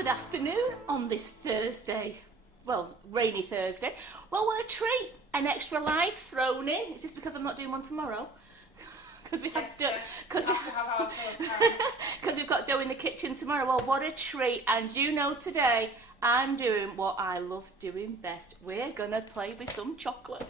good afternoon on this Thursday. Well, rainy Thursday. Well, what a treat! An extra life thrown in. Is this because I'm not doing one tomorrow? Because we have because we've got dough in the kitchen tomorrow. Well, what a treat! And you know, today I'm doing what I love doing best. We're gonna play with some chocolate.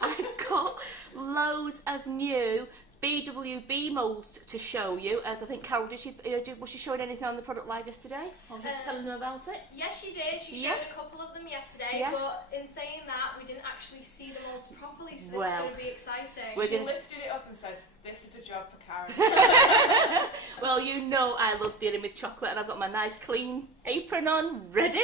I've got loads of new BWB moulds to show you. As I think Carol, was she showing anything on the product live yesterday? Or was she telling them about it? Yes, she did. She showed a couple of them yesterday, but in saying that, we didn't actually see the molds properly, so this is going to be exciting. She lifted it up and said, "This is a job for Karen." Well, you know I love dealing with chocolate, and I've got my nice clean apron on, ready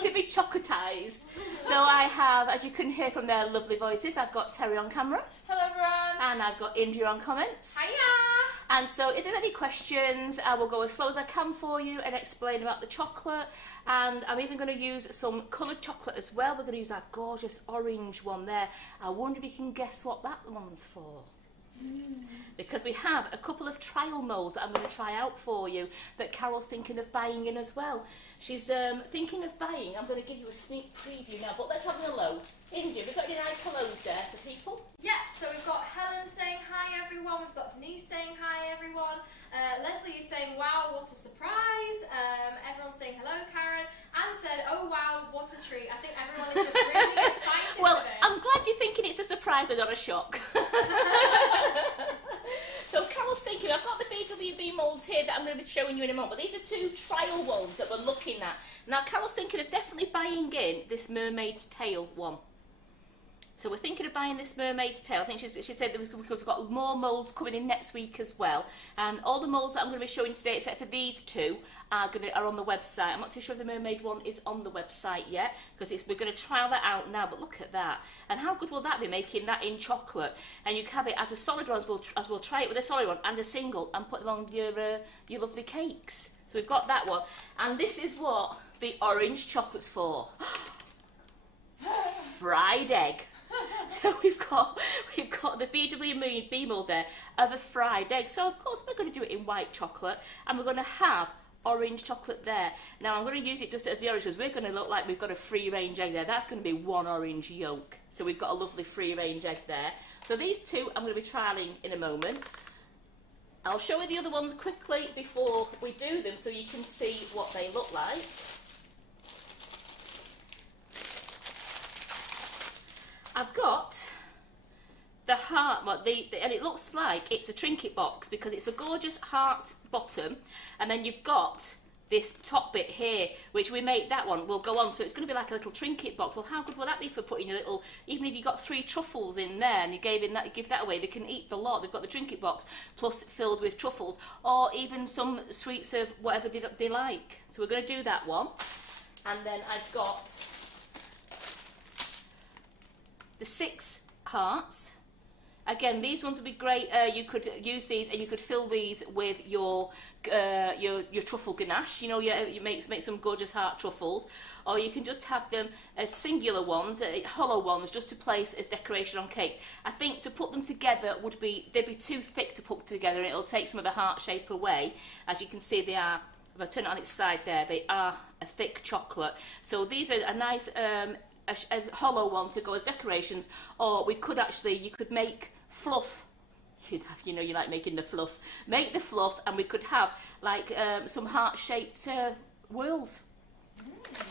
to be chocolatized. So I have, as you can hear from their lovely voices, I've got Terry on camera. Hello everyone. And I've got Indra on comments. Hiya! And so if there's any questions, I will go as slow as I can for you and explain about the chocolate. And I'm even going to use some coloured chocolate as well. We're going to use our gorgeous orange one there. I wonder if you can guess what that one's for. Because we have a couple of trial moulds that I'm going to try out for you that Carol's thinking of buying in as well. She's thinking of buying. I'm going to give you a sneak preview now, but let's have a hello. Indra, we've got any nice hellos there for people? Yeah, so we've got Helen saying hi everyone, we've got Denise saying hi everyone, Leslie is saying wow, what a surprise, everyone's saying hello Karen, Anne said oh wow, what a treat. I think everyone is just really excited well, for this. I'm glad you're thinking it's a surprise and not a shock. So Carol's thinking, I've got the BWB moulds here that I'm going to be showing you in a moment, but these are two trial ones that we're looking at. Now Carol's thinking of definitely buying in this mermaid's tail one. So we're thinking of buying this mermaid's tail. I think she said there was, because we've got more moulds coming in next week as well. And all the moulds that I'm going to be showing today, except for these two, are on the website. I'm not too sure if the mermaid one is on the website yet, because we're going to trial that out now. But look at that. And how good will that be, making that in chocolate? And you can have it as a solid one, as we'll try it with a solid one, and a single, and put them on your lovely cakes. So we've got that one. And this is what the orange chocolate's for. Fried egg. So we've got the BWB mould there of a fried egg. So of course we're going to do it in white chocolate, and we're going to have orange chocolate there. Now I'm going to use it just as the orange, because we're going to look like we've got a free range egg there. That's going to be one orange yolk. So we've got a lovely free range egg there. So these two I'm going to be trialling in a moment. I'll show you the other ones quickly before we do them, so you can see what they look like. I've got the heart, and it looks like it's a trinket box because it's a gorgeous heart bottom, and then you've got this top bit here, which we make that one will go on, so it's going to be like a little trinket box. Well, how good will that be for putting a little, even if you've got 3 truffles in there and you give that away, they can eat the lot. They've got the trinket box plus filled with truffles, or even some sweets of whatever they like. So we're going to do that one. And then I've got the 6 hearts. Again, these ones would be great. You could use these, and you could fill these with your truffle ganache. You know, you make some gorgeous heart truffles, or you can just have them as singular ones, hollow ones, just to place as decoration on cakes. I think to put them together they'd be too thick to put together, and it'll take some of the heart shape away. As you can see, they are. If I turn it on its side there, they are a thick chocolate. So these are a nice a hollow one to go as decorations, or you could make fluff. You know, you like making the fluff. Make the fluff, and we could have like some heart-shaped wheels.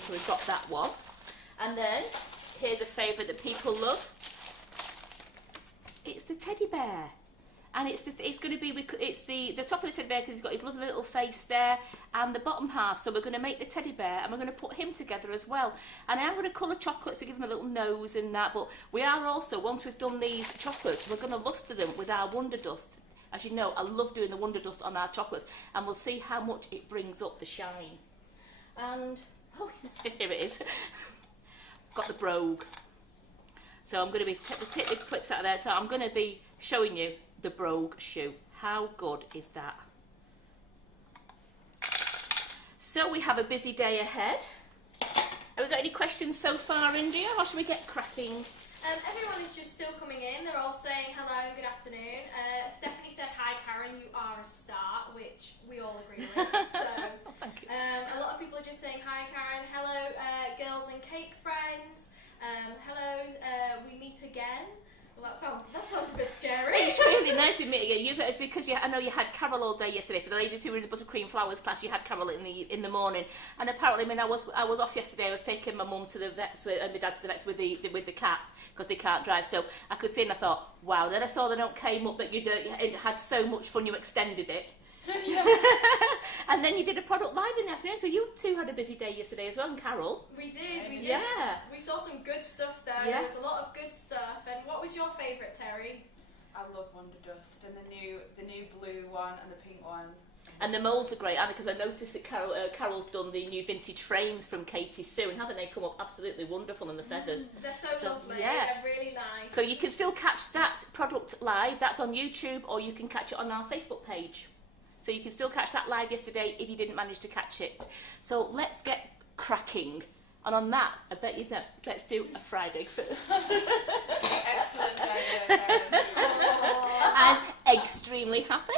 So we've got that one, and then here's a favourite that people love. It's the teddy bear. And it's going to be, it's the top of the teddy bear, because he's got his lovely little face there, and the bottom half. So we're going to make the teddy bear, and we're going to put him together as well. And I am going to colour chocolate to give him a little nose and that. But we are also, once we've done these chocolates, we're going to lustre them with our Wonder Dust. As you know, I love doing the Wonder Dust on our chocolates, and we'll see how much it brings up the shine. And oh, here it is. Got the brogue. So I'm going to be take the clips out of there. So I'm going to be showing you the brogue shoe. How good is that? So we have a busy day ahead. Have we got any questions so far, India, or should we get cracking? Everyone is just still coming in. They're all saying hello and good afternoon. Stephanie said, hi Karen, you are a star, which we all agree with. So, thank you. A lot of people are just that sounds a bit scary. It's really nice to meet you. Because I know you had Carol all day yesterday. For the ladies who were in the buttercream flowers class, you had Carol in the morning. And apparently, I mean, I was off yesterday. I was taking my mum to the vets and my dad to the vets with the cat because they can't drive. So I could see, and I thought, wow. Then I saw the note came up that you had so much fun. You extended it. And then you did a product live in the afternoon, so you two had a busy day yesterday as well, and Carol. We did. Yeah. We saw some good stuff there. Yeah. There was a lot of good stuff. And what was your favourite, Terry? I love Wonder Dust and the new blue one and the pink one. And the moulds are great, because I noticed that Carol's done the new vintage frames from Katie Sue, and haven't they come up absolutely wonderful in the feathers? They're so lovely. Yeah. They're really nice. So you can still catch that product live. That's on YouTube, or you can catch it on our Facebook page. So you can still catch that live yesterday if you didn't manage to catch it. So let's get cracking. And on that, I bet you that let's do a Friday first. Excellent idea, Karen. I'm extremely happy.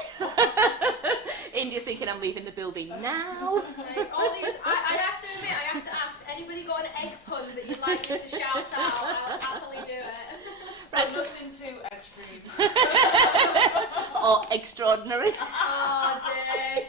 India's thinking I'm leaving the building now. Like, all these, I have to admit, I have to ask, anybody got an egg pun that you'd like me to shout out? I'll happily do it. Right, I'm looking too extreme. Or extraordinary. Oh dear.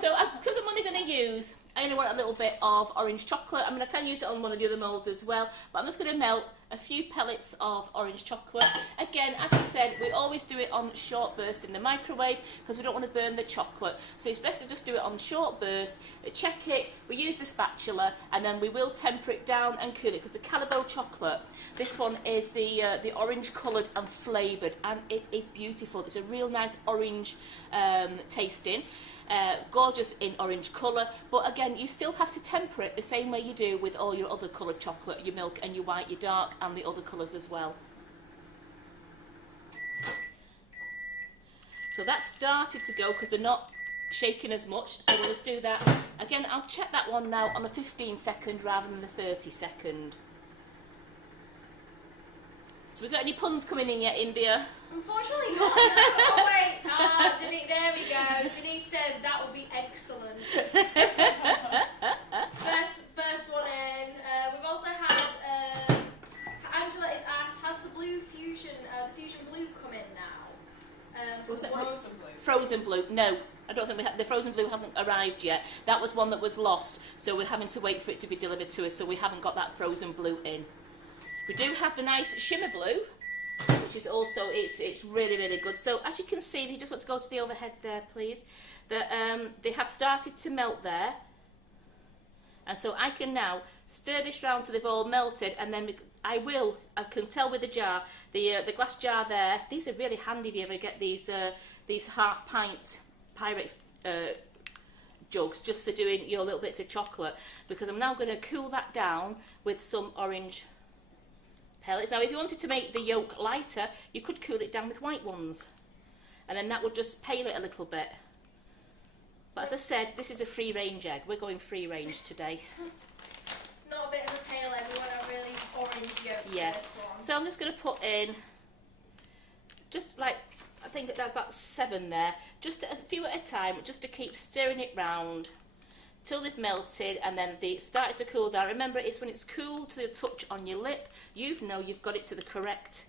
So because I'm only going to use, I only want a little bit of orange chocolate. I mean, I can use it on one of the other moulds as well, but I'm just going to melt a few pellets of orange chocolate. Again, as I said, we always do it on short bursts in the microwave because we don't want to burn the chocolate. So it's best to just do it on short bursts, check it, we use the spatula, and then we will temper it down and cool it, because the Calibo chocolate, this one is the orange coloured and flavoured, and it is beautiful. It's a real nice orange tasting. Gorgeous in orange colour, but again, you still have to temper it the same way you do with all your other coloured chocolate, your milk and your white, your dark, and the other colours as well. So that's started to go because they're not shaking as much, so we'll just do that. Again, I'll check that one now on the 15-second rather than the 30-second. So we got any puns coming in yet, India? Unfortunately not. No. Oh wait, Denise, there we go. Denise said that would be excellent. First one in. We've also had Angela is asked, has the blue fusion, the fusion blue come in now? Was it Frozen blue? Frozen blue? No, I don't think the frozen blue hasn't arrived yet. That was one that was lost, so we're having to wait for it to be delivered to us. So we haven't got that frozen blue in. We do have the nice shimmer blue, which is also, it's really, really good. So as you can see, if you just want to go to the overhead there, please, they have started to melt there. And so I can now stir this round till they've all melted, and then I can tell with the jar, the glass jar there, these are really handy if you ever get these half pint Pyrex jugs just for doing your little bits of chocolate, because I'm now going to cool that down with some orange pellets. Now if you wanted to make the yolk lighter, you could cool it down with white ones, and then that would just pale it a little bit. But as I said, this is a free range egg. We're going free range today. Not a bit of a pale egg, we want a really orange yolk. Yeah. For this one. So I'm just going to put in just like, I think that's about 7 there, just a few at a time, just to keep stirring it round till they've melted, and then they started to cool down. Remember, it's when it's cool to the touch on your lip, you know you've got it to the correct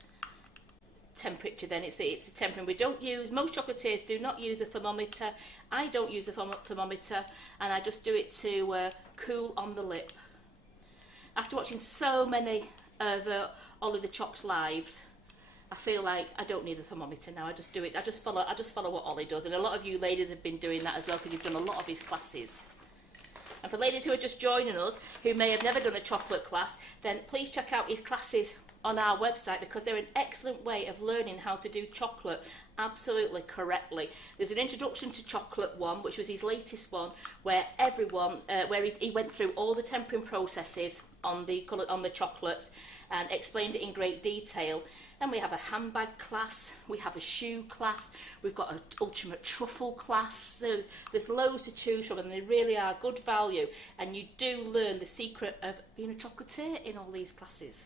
temperature. Then it's the temperature. We don't use, most chocolatiers do not use a thermometer. I don't use a thermometer, and I just do it to cool on the lip. After watching so many of Ollie the Chocs lives, I feel like I don't need a thermometer now. I just do it. I just follow what Ollie does, and a lot of you ladies have been doing that as well because you've done a lot of his classes. And for ladies who are just joining us, who may have never done a chocolate class, then please check out his classes on our website, because they're an excellent way of learning how to do chocolate absolutely correctly. There's an introduction to chocolate one, which was his latest one, where he went through all the tempering processes on the chocolates and explained it in great detail. And we have a handbag class, we have a shoe class, we've got an ultimate truffle class. So there's loads to choose from, and they really are good value, and you do learn the secret of being a chocolatier in all these classes.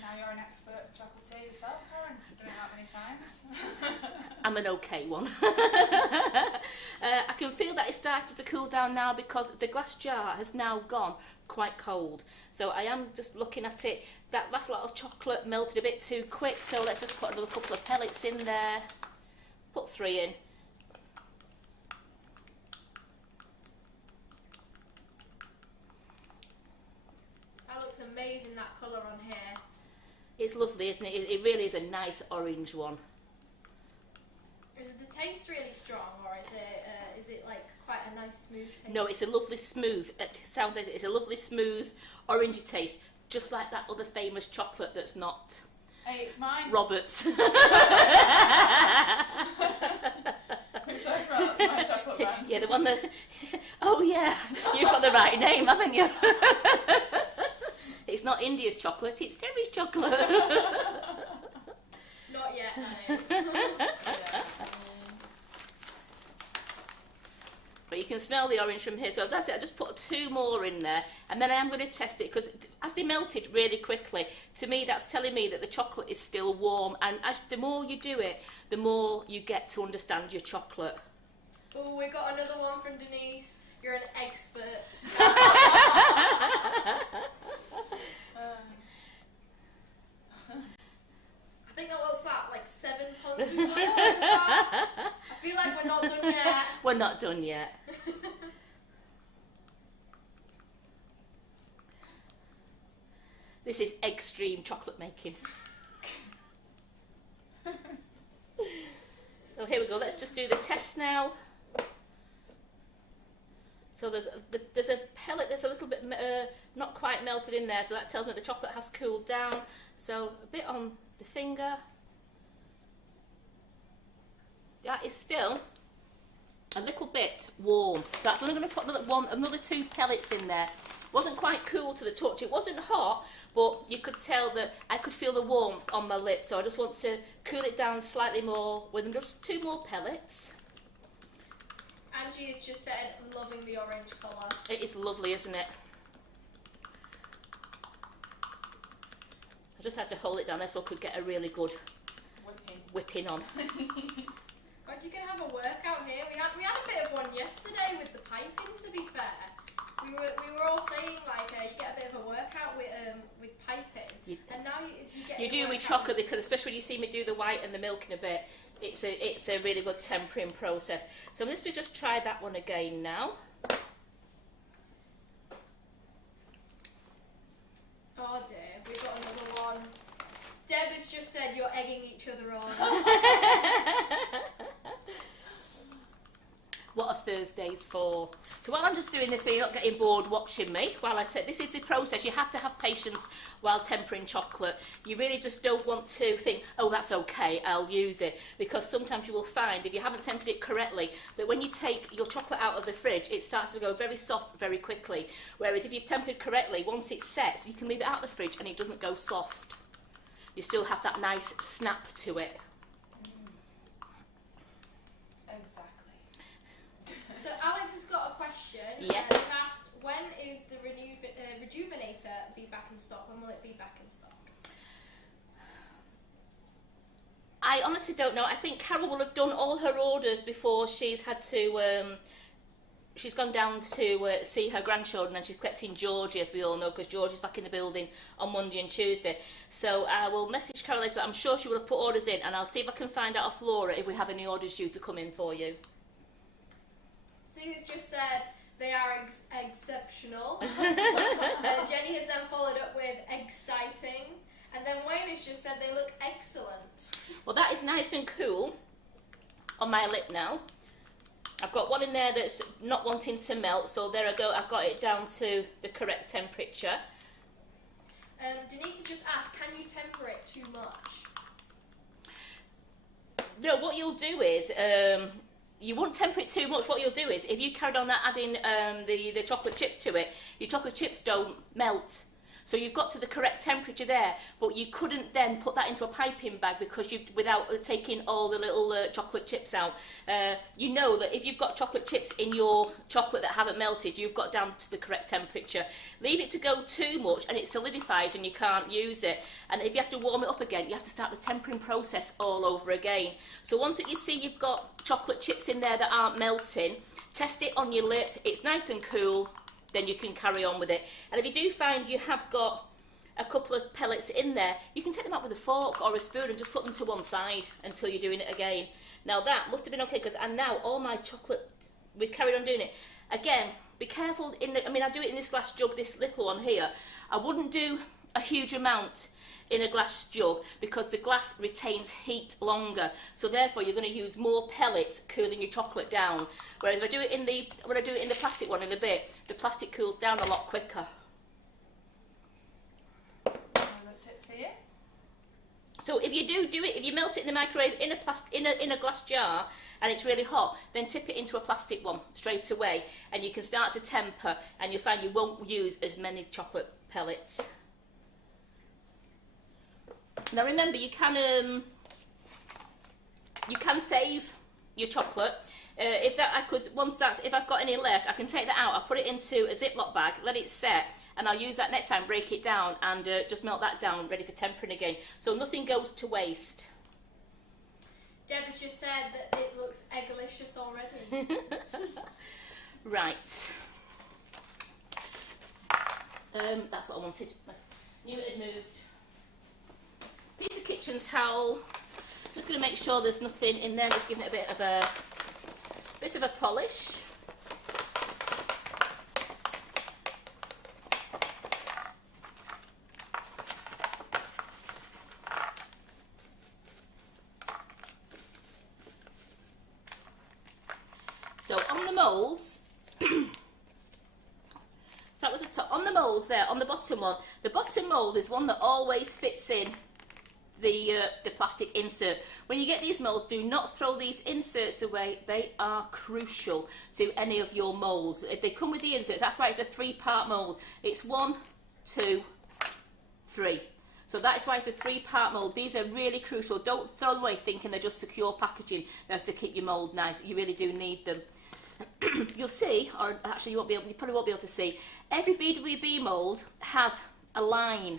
Now you're an expert chocolatier yourself, Karen. You've done it that many times. I'm an okay one. I can feel that it's started to cool down now because the glass jar has now gone quite cold. So I am just looking at it. That last lot of chocolate melted a bit too quick, so let's just put another couple of pellets in there. Put 3 in. That looks amazing, that colour on here. It's lovely, isn't it? It really is a nice orange one. Is the taste really strong, or is it like quite a nice smooth taste? No, it's a lovely smooth. It sounds like it's a lovely smooth orangey taste, just like that other famous chocolate that's not. Hey, it's mine. Robert's. It's over, that's my chocolate brand. Yeah, the one that. Oh yeah, you've got the right name, haven't you? It's not India's chocolate; it's Terry's chocolate. Not yet, that is. Yeah. But you can smell the orange from here, so that's it. I just put 2 more in there, and then I am going to test it because as they melted really quickly, to me that's telling me that the chocolate is still warm. And as the more you do it, the more you get to understand your chocolate. Oh, we got another one from Denise. You're an expert. I think that was like 7 puns we've done so far. I feel like we're not done yet. We're not done yet. This is extreme chocolate making. So here we go, let's just do the test now. So there's a pellet that's a little bit not quite melted in there, so that tells me the chocolate has cooled down. So a bit on the finger. That is still a little bit warm. So that's only going to put another 2 pellets in there. Wasn't quite cool to the touch. It wasn't hot, but you could tell that I could feel the warmth on my lips. So I just want to cool it down slightly more with just 2 more pellets. Angie has just said, loving the orange colour. It is lovely, isn't it? I just had to hold it down there so I could get a really good whipping on. God, you can have a workout here. We had a bit of one yesterday with the piping, to be fair. We were all saying like you get a bit of a workout with piping, and now you get. You do with chocolate because especially when you see me do the white and the milk in a bit, it's a really good tempering process. So let's just try that one again now. Oh dear, we've got another one. Deb has just said you're egging each other on. What are Thursdays for? So while I'm just doing this so you're not getting bored watching me, while I take, this is the process, you have to have patience while tempering chocolate. You really just don't want to think, oh that's okay, I'll use it. Because sometimes you will find, if you haven't tempered it correctly, that when you take your chocolate out of the fridge, it starts to go very soft very quickly. Whereas if you've tempered correctly, once it sets, you can leave it out of the fridge and it doesn't go soft. You still have that nice snap to it. Exactly. So Alex has got a question. Yes. He's asked, when is the Rejuvenator be back in stock? When will it be back in stock? I honestly don't know. I think Carol will have done all her orders before she's had to. She's gone down to see her grandchildren, and she's collecting Georgie, as we all know, because Georgie's back in the building on Monday and Tuesday. So I will message Carol later, but I'm sure she will have put orders in, and I'll see if I can find out off Laura if we have any orders due to come in for you. Sue has just said they are exceptional. Jenny has then followed up with exciting. And then Wayne has just said they look excellent. Well, that is nice and cool on my lip now. I've got one in there that's not wanting to melt, so there I go. I've got it down to the correct temperature. Denise has just asked, can you temper it too much? No, what you'll do is, you won't temper it too much. What you'll do is, if you carried on adding the chocolate chips to it, your chocolate chips don't melt. So you've got to the correct temperature there, but you couldn't then put that into a piping bag because without taking all the little chocolate chips out. You know that if you've got chocolate chips in your chocolate that haven't melted, you've got down to the correct temperature. Leave it to go too much and it solidifies and you can't use it. And if you have to warm it up again, you have to start the tempering process all over again. So once that you see you've got chocolate chips in there that aren't melting, test it on your lip, it's nice and cool, then you can carry on with it. And if you do find you have got a couple of pellets in there, you can take them out with a fork or a spoon and just put them to one side until you're doing it again. Now that must have been okay, because and now all my chocolate, we've carried on doing it. Again, be careful, I mean I do it in this glass jug, this little one here. I wouldn't do a huge amount in a glass jug because the glass retains heat longer, so therefore you're going to use more pellets cooling your chocolate down. Whereas if I do it in the, when I do it in the plastic one in a bit, the plastic cools down a lot quicker. That's it for you. So if you do it, if you melt it in the microwave in a glass jar and it's really hot, then tip it into a plastic one straight away, and you can start to temper, and you'll find you won't use as many chocolate pellets. Now remember, you can save your chocolate. If I've got any left, I can take that out. I'll put it into a Ziploc bag, let it set, and I'll use that next time, break it down, and just melt that down, ready for tempering again. So nothing goes to waste. Deb has just said that it looks egglicious already. Right. That's what I wanted. I knew it had moved. Piece of kitchen towel. Just going to make sure there's nothing in there. Just giving it a bit of a polish. So on the moulds, so that was on the moulds there, on the bottom one. The bottom mould is one that always fits in the plastic insert. When you get these moulds, do not throw these inserts away. They are crucial to any of your moulds. If they come with the inserts, that's why it's a 3-part mould. It's 1, 2, 3. So that's why it's a 3-part mould. These are really crucial. Don't throw them away thinking they're just secure packaging. They have to keep your mould nice. You really do need them. You'll see, or actually you probably won't be able to see, every BWB mould has a line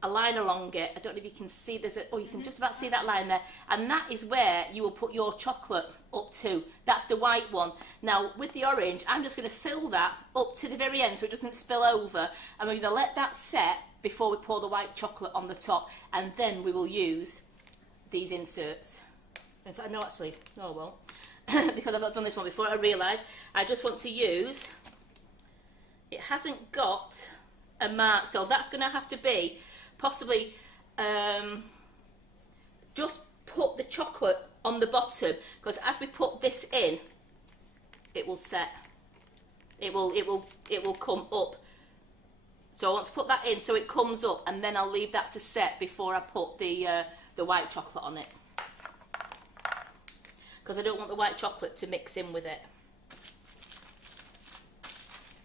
along it. I don't know if you can see, you can just about see that line there, and that is where you will put your chocolate up to. That's the white one. Now with the orange, I'm just going to fill that up to the very end so it doesn't spill over, and we're going to let that set before we pour the white chocolate on the top, and then we will use these inserts. In fact, no, actually, no, I won't. Because I've not done this one before, I realised I just want to use, it hasn't got a mark, so that's going to have to be possibly just put the chocolate on the bottom, because as we put this in, it will set. It will come up. So I want to put that in so it comes up, and then I'll leave that to set before I put the white chocolate on it, because I don't want the white chocolate to mix in with it.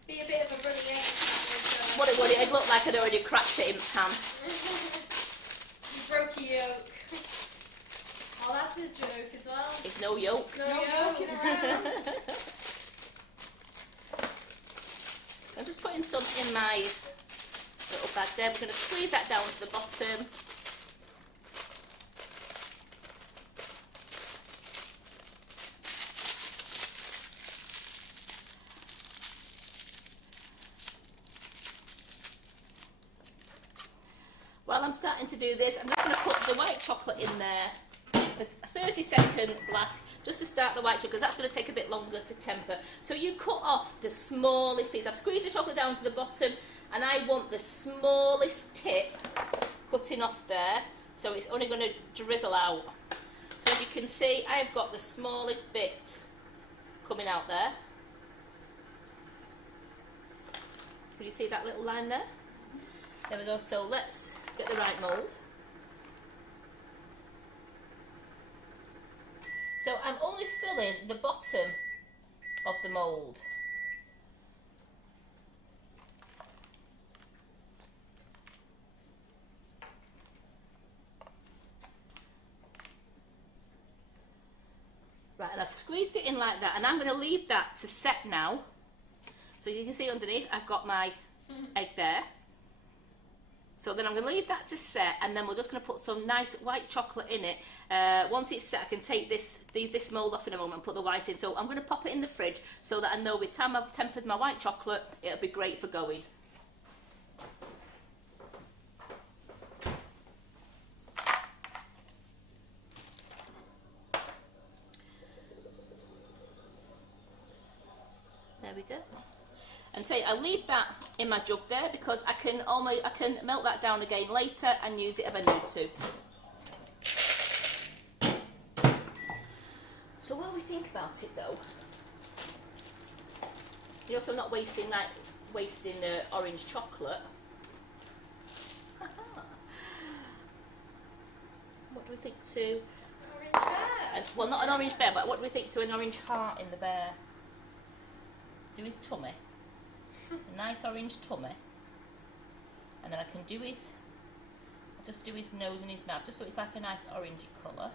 Be a bit of a runny egg. What it would, it'd look like I'd already cracked it in the pan. You broke your yolk. Oh, that's a joke as well. It's no yolk. No yolk. I'm just putting some in my little bag there. We're going to squeeze that down to the bottom. While I'm starting to do this, I'm just going to put the white chocolate in there for a 30-second blast, just to start the white chocolate, because that's going to take a bit longer to temper. So you cut off the smallest piece. I've squeezed the chocolate down to the bottom, and I want the smallest tip cutting off there, so it's only going to drizzle out. So as you can see, I've got the smallest bit coming out there. Can you see that little line there? There we go. So let's get the right mould. So I'm only filling the bottom of the mould. And I've squeezed it in like that, and I'm going to leave that to set now. So you can see underneath I've got my egg there. So then I'm going to leave that to set, and then we're just going to put some nice white chocolate in it. Once it's set, I can take this mould off in a moment and put the white in. So I'm going to pop it in the fridge so that I know by the time I've tempered my white chocolate, it'll be great for going. There we go. And say I'll leave that in my jug there because I can melt that down again later and use it if I need to. So while we think about it though, you're also not wasting orange chocolate. What do we think to? Orange bear. Well, not an orange bear, but what do we think to an orange heart in the bear? Do his tummy. A nice orange tummy, and then I can just do his nose and his mouth, just so it's like a nice orangey colour.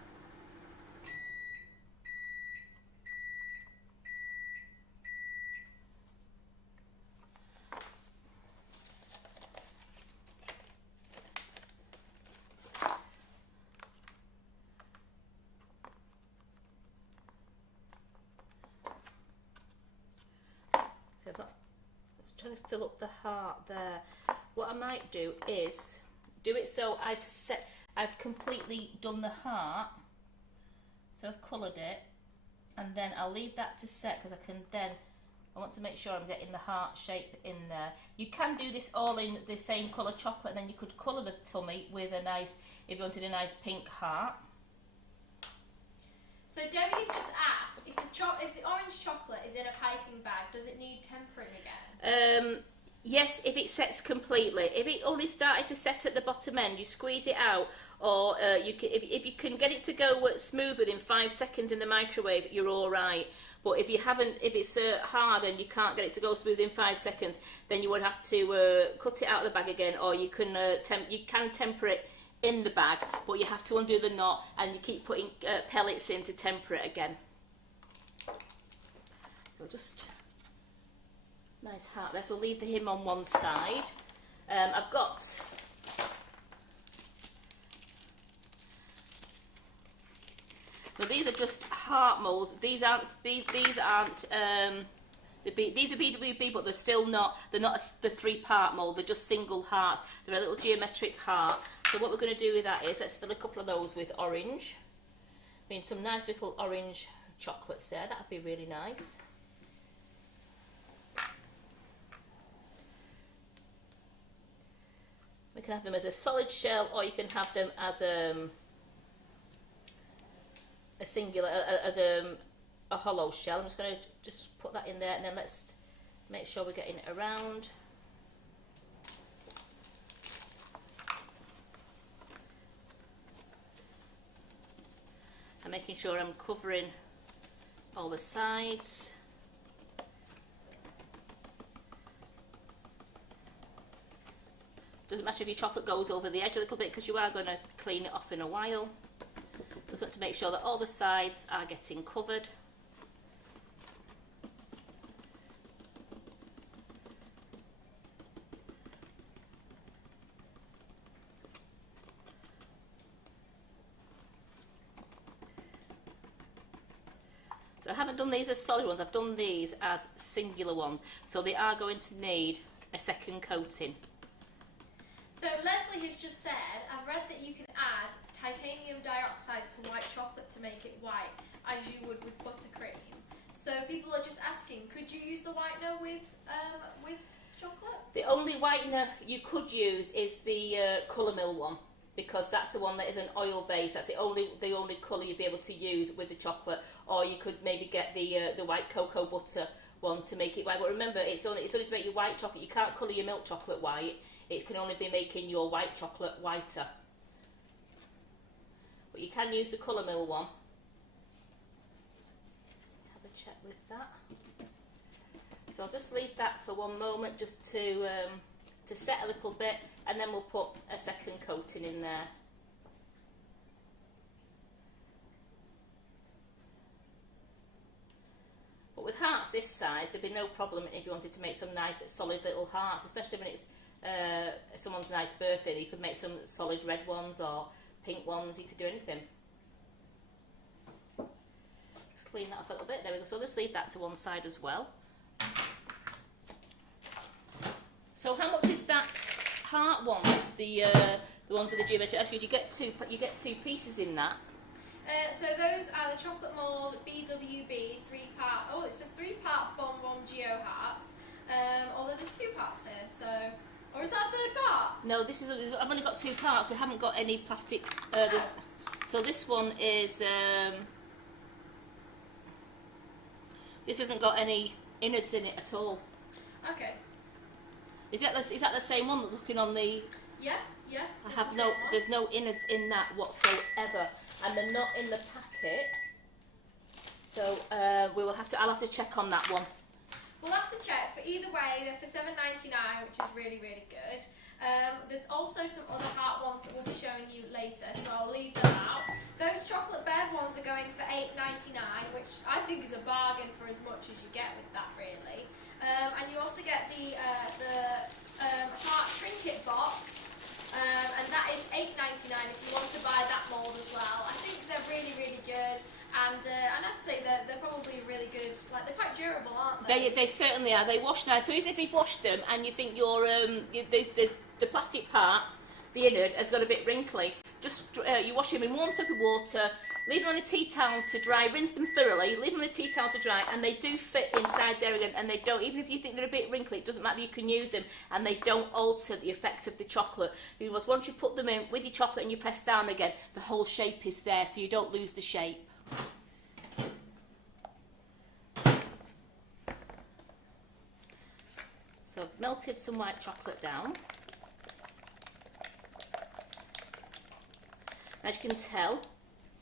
So I've got trying to fill up the heart there. What I might do is do it so I've completely done the heart, so I've coloured it, and then I'll leave that to set because I want to make sure I'm getting the heart shape in there. You can do this all in the same colour chocolate, and then you could colour the tummy with a nice, if you wanted a nice pink heart. So Debbie's just asked, if the orange chocolate is in a piping bag, does it need tempering again? Yes, if it sets completely. If it only started to set at the bottom end, you squeeze it out, or if you can get it to go smooth within 5 seconds in the microwave, you're all right. But if it's hard and you can't get it to go smooth in 5 seconds, then you would have to cut it out of the bag again, or you can temper it in the bag, but you have to undo the knot and you keep putting pellets in to temper it again. So just nice heart there. So we'll leave him on one side. I've got these are just heart moulds. These aren't these are BWB, but they're still not. They're not the 3-part mould. They're just single hearts. They're a little geometric heart. So what we're going to do with that is let's fill a couple of those with orange. I mean, some nice little orange chocolates there. That'd be really nice. We can have them as a solid shell, or you can have them as a singular, a hollow shell. I'm just going to put that in there, and then let's make sure we're getting it around. And making sure I'm covering all the sides. Doesn't matter if your chocolate goes over the edge a little bit, because you are going to clean it off in a while. Just want to make sure that all the sides are getting covered. So I haven't done these as solid ones, I've done these as singular ones. So they are going to need a second coating. So Leslie has just said, I've read that you can add titanium dioxide to white chocolate to make it white, as you would with buttercream. So people are just asking, could you use the whitener with chocolate? The only whitener you could use is the colour mill one, because that's the one that is an oil base. That's the only colour you'd be able to use with the chocolate. Or you could maybe get the white cocoa butter one to make it white. But remember, it's only to make your white chocolate. You can't colour your milk chocolate white. It can only be making your white chocolate whiter. But you can use the colour mill one. Have a check with that. So I'll just leave that for one moment, just to set a little bit, and then we'll put a second coating in there. hearts this size, there'd be no problem if you wanted to make some nice solid little hearts, especially when it's someone's nice birthday. You could make some solid red ones or pink ones. You could do anything. Just clean that off a little bit. There we go. So let's leave that to one side as well. So how much is that heart one? The ones with the geometric Actually, you get two pieces in that. So those are the chocolate mould BWB 3-part. Oh, it says 3-part bonbon geo hearts. Although there's 2 parts here. So, or is that a 3rd part? No, this is. I've only got 2 parts. We haven't got any plastic. So this one is. This hasn't got any innards in it at all. Okay. Is that the same one that's looking on the? Yeah. I have no. There's no innards in that whatsoever, and they're not in the packet. So I'll have to check on that one. We'll have to check, but either way, they're for $7.99, which is really, really good. There's also some other heart ones that we'll be showing you later, so I'll leave them out. Those chocolate bed ones are going for $8.99, which I think is a bargain for as much as you get with that, really. And you also get the heart trinket box. And that is $8.99 if you want to buy that mould as well. I think they're really, really good, and I'd say they're probably really good. Like, they're quite durable, aren't they? They certainly are. They wash nice. So even if you've washed them and you think the plastic part, the innard, has got a bit wrinkly, just you wash them in warm soapy water. Leave them on a tea towel to dry, rinse them thoroughly, leave them on a tea towel to dry, and they do fit inside there again, and they don't, even if you think they're a bit wrinkly, it doesn't matter, you can use them, and they don't alter the effect of the chocolate, because once you put them in with your chocolate and you press down again, the whole shape is there, so you don't lose the shape. So I've melted some white chocolate down. As you can tell,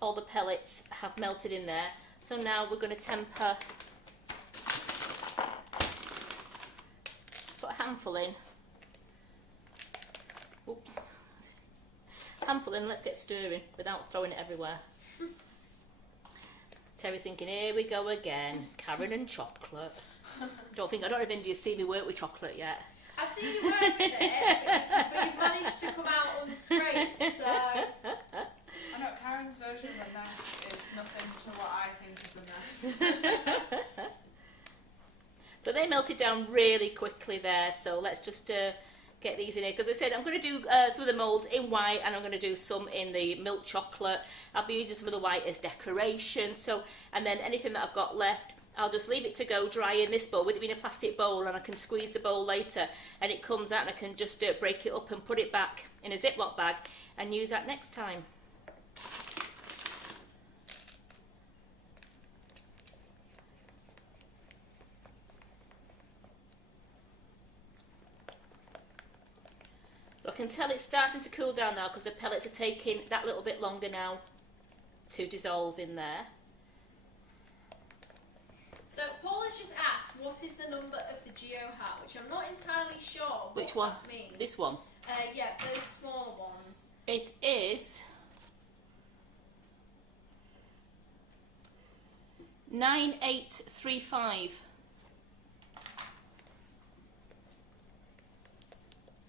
all the pellets have melted in there. So now we're going to temper. Put a handful in. Oops. Handful in, let's get stirring without throwing it everywhere. Terry's thinking, here we go again, Karen and chocolate. I don't know if India's seen me work with chocolate yet. I've seen you work with it, but you've managed to come out unscraped, so... I know Karen's version of a mess is nothing to what I think is a mess. So they melted down really quickly there, so let's just get these in here. Because I said I'm going to do some of the moulds in white, and I'm going to do some in the milk chocolate. I'll be using some of the white as decoration. So, and then anything that I've got left, I'll just leave it to go dry in this bowl, with it being a plastic bowl, and I can squeeze the bowl later, and it comes out, and I can just break it up and put it back in a Ziploc bag and use that next time. So I can tell it's starting to cool down now because the pellets are taking that little bit longer now to dissolve in there. So Paul has just asked, what is the number of the Geo hat, which I'm not entirely sure Which what one? that means. This one? Yeah, those smaller ones. It is 9835.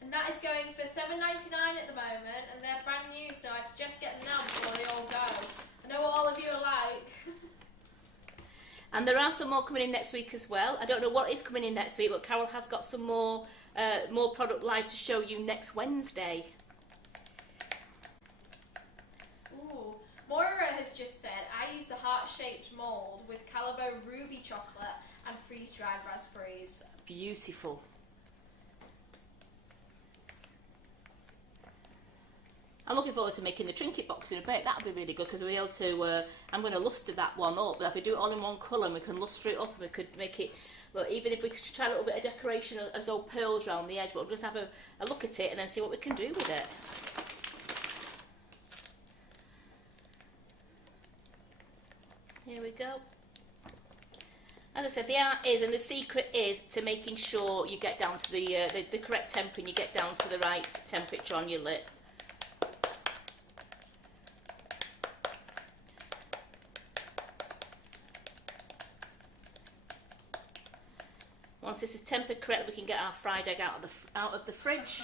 And that is going for $7.99 at the moment, and they're brand new, so I'd suggest getting them now before they all go. I know what all of you are like. And there are some more coming in next week as well. I don't know what is coming in next week, but Carol has got some more product live to show you next Wednesday. Ooh. Moira has just said, I use the heart-shaped mould with Calibo ruby chocolate and freeze-dried raspberries. Beautiful. I'm looking forward to making the trinket box in a bit. That'll be really good because we'll be able to. I'm going to lustre that one up. But if we do it all in one colour, we can lustre it up and we could make it. Well, even if we could try a little bit of decoration as old pearls around the edge, but we'll just have a look at it and then see what we can do with it. Here we go. As I said, the art is, and the secret is to making sure you get down to the correct temper and you get down to the right temperature on your lip. Once this is tempered correctly, we can get our fried egg out of the fridge.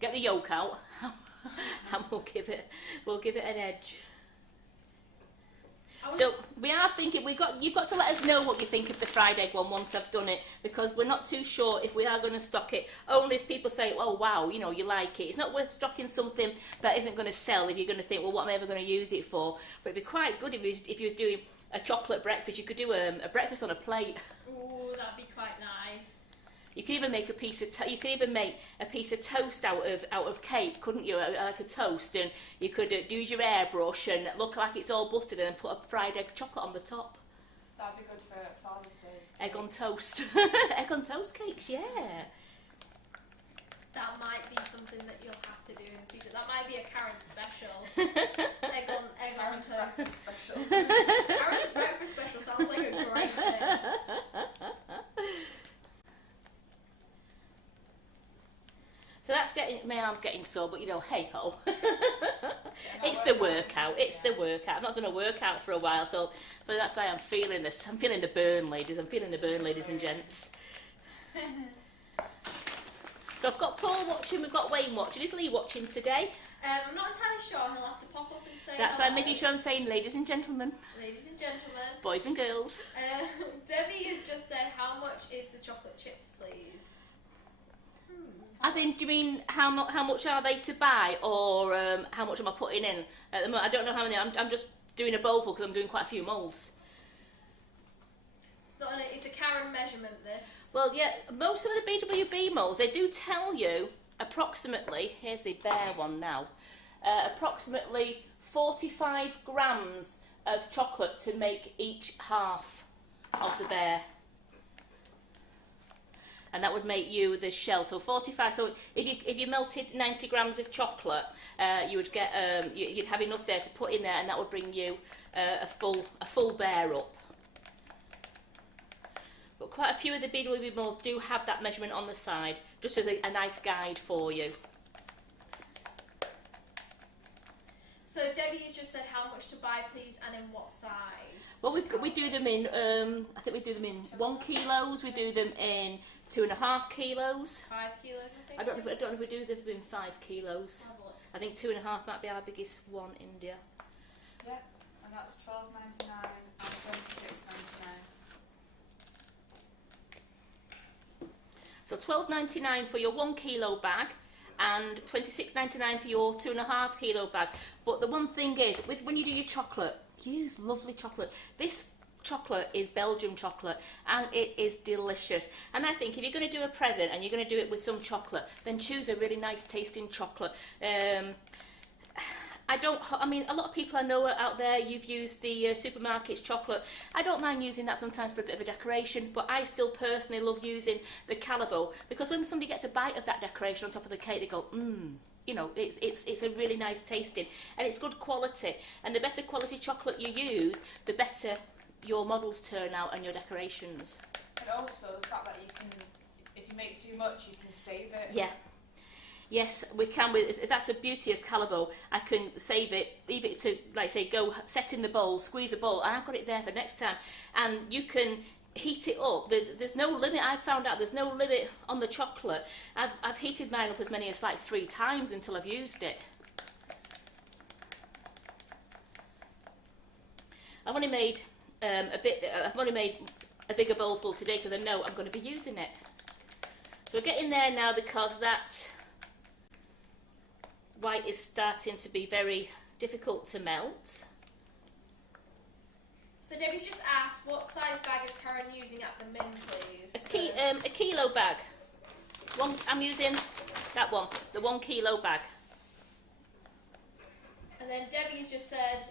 Get the yolk out, and we'll give it an edge. So we are thinking you've got to let us know what you think of the fried egg one once I've done it, because we're not too sure if we are going to stock it. Only if people say, oh wow, you know, you like it. It's not worth stocking something that isn't going to sell if you're going to think, well, what am I ever going to use it for? But it'd be quite good if you was doing a chocolate breakfast. You could do a breakfast on a plate. Ooh, that'd be quite nice. You could even make a piece of toast out of cake, couldn't you? Like a toast, and you could use your airbrush and look like it's all buttered, and then put a fried egg chocolate on the top. That'd be good for Father's Day. Egg on toast. Egg on toast cakes, yeah. That might be something that you'll have to do in the future. That might be a Karen special. egg on Karen's toast. breakfast special. Karen's breakfast special sounds like a great thing. So that's my arm's getting sore, but you know, hey ho. It's the workout. It's the workout. I've not done a workout for a while, but that's why I'm feeling this. I'm feeling the burn, ladies. I'm feeling the burn, ladies and gents. So I've got Paul watching. We've got Wayne watching. Is Lee watching today? I'm not entirely sure. He'll have to pop up and say. That's why I'm hello. making sure I'm saying, ladies and gentlemen, Ladies and gentlemen. boys and girls. Debbie has just said, how much is the chocolate chips, please? As in, do you mean how much are they to buy, or how much am I putting in? At the moment, I don't know how many. I'm just doing a bowlful because I'm doing quite a few moulds. It's a Karen measurement, this. Well, yeah, most of the BWB moulds, they do tell you approximately, here's the bare one now, approximately 45 grams of chocolate to make each half of the bear. And that would make you the shell. So 45. So if you melted 90 grams of chocolate, you would get you'd have enough there to put in there, and that would bring you a full bear up. But quite a few of the BWB moulds do have that measurement on the side, just as a nice guide for you. So Debbie has just said how much to buy, please, and in what size? Well, we do them in. I think we do them in 1 kilos. We do them in 2.5 kilos. 5 kilos, I think. I don't know if we do them in 5 kilos. Have a look. I think 2.5 might be our biggest one, India. Yeah, and that's $12.99 and $26.99. So $12.99 for your 1 kilo bag, and $26.99 for your 2.5 kilo bag. But the one thing is, when you do your chocolate, use lovely chocolate. This chocolate is Belgian chocolate, and it is delicious. And I think if you're going to do a present and you're going to do it with some chocolate, then choose a really nice tasting chocolate. I mean, a lot of people I know out there, you've used the supermarket's chocolate. I don't mind using that sometimes for a bit of a decoration, but I still personally love using the Calabo, because when somebody gets a bite of that decoration on top of the cake, they go, you know, it's a really nice tasting, and it's good quality. And the better quality chocolate you use, the better your models turn out and your decorations. And also the fact that you can, if you make too much, you can save it. Yeah. Yes, we can. That's the beauty of Calabo. I can save it, leave it to, like say, go set in the bowl, squeeze a bowl, and I've got it there for next time. And you can heat it up. There's no limit. I've found out there's no limit on the chocolate. I've heated mine up as many as like 3 times until I've used it. I've only made I've only made a bigger bowlful today because I know I'm going to be using it. So we're getting there now, because that white is starting to be very difficult to melt. So Debbie's just asked, what size bag is Karen using at the min, please? A kilo bag. I'm using that one, the 1 kilo bag. And then Debbie's just said,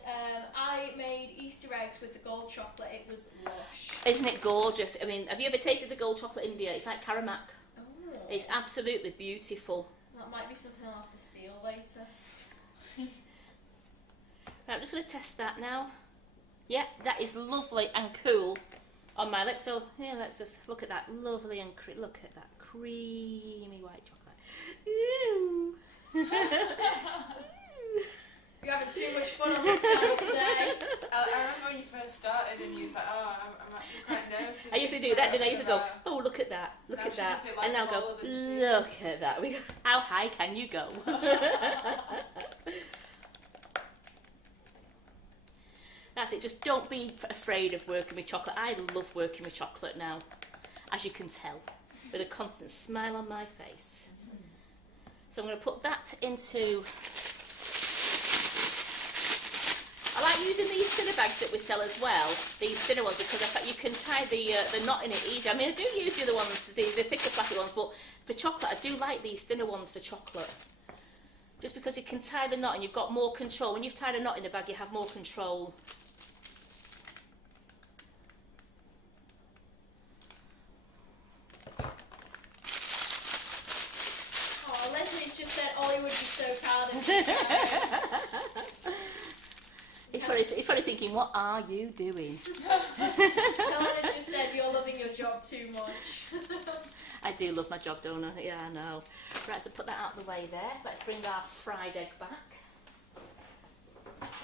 I made Easter eggs with the gold chocolate. It was lush. Isn't it gorgeous? I mean, have you ever tasted the gold chocolate India? It's like Karamak. Oh. It's absolutely beautiful. That might be something I'll have to steal later. Right, I'm just going to test that now. Yeah, that is lovely and cool on my lips. So, yeah, let's just look at that. Lovely and look at that creamy white chocolate. Ooh. You're having too much fun on this channel today. I remember when you first started and you was like, oh, I'm actually quite nervous. I used to do that, didn't I? I used to go, oh, look at that, look Now at she that. does it, like, And now go, taller than she look is. at that. We go, how high can you go? That's it, just don't be afraid of working with chocolate. I love working with chocolate now, as you can tell, with a constant smile on my face. So I'm going to put that into... I like using these thinner bags that we sell as well, these thinner ones, because I thought you can tie the knot in it easy. I mean, I do use the other ones, the thicker plastic ones, but for chocolate, I do like these thinner ones for chocolate. Just because you can tie the knot and you've got more control. When you've tied a knot in the bag, you have more control. Oh, Leslie's just said Ollie would be so proud of you. He's probably thinking, what are you doing? Helena's just said you're loving your job too much. I do love my job, don't I? Yeah, I know. Right, so put that out of the way there. Let's bring our fried egg back.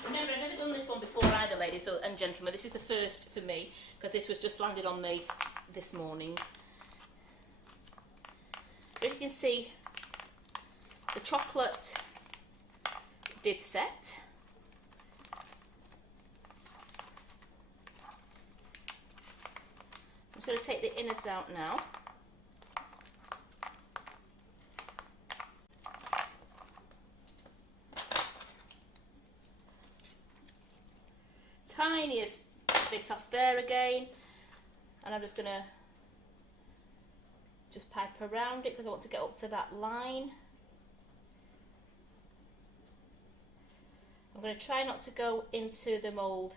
Remember, I've never done this one before either, ladies and gentlemen. This is a first for me, because this was just landed on me this morning. So as you can see, the chocolate did set. I'm just going to take the innards out now. Tiniest bit off there again, and I'm just going to just pipe around it because I want to get up to that line. I'm going to try not to go into the mould,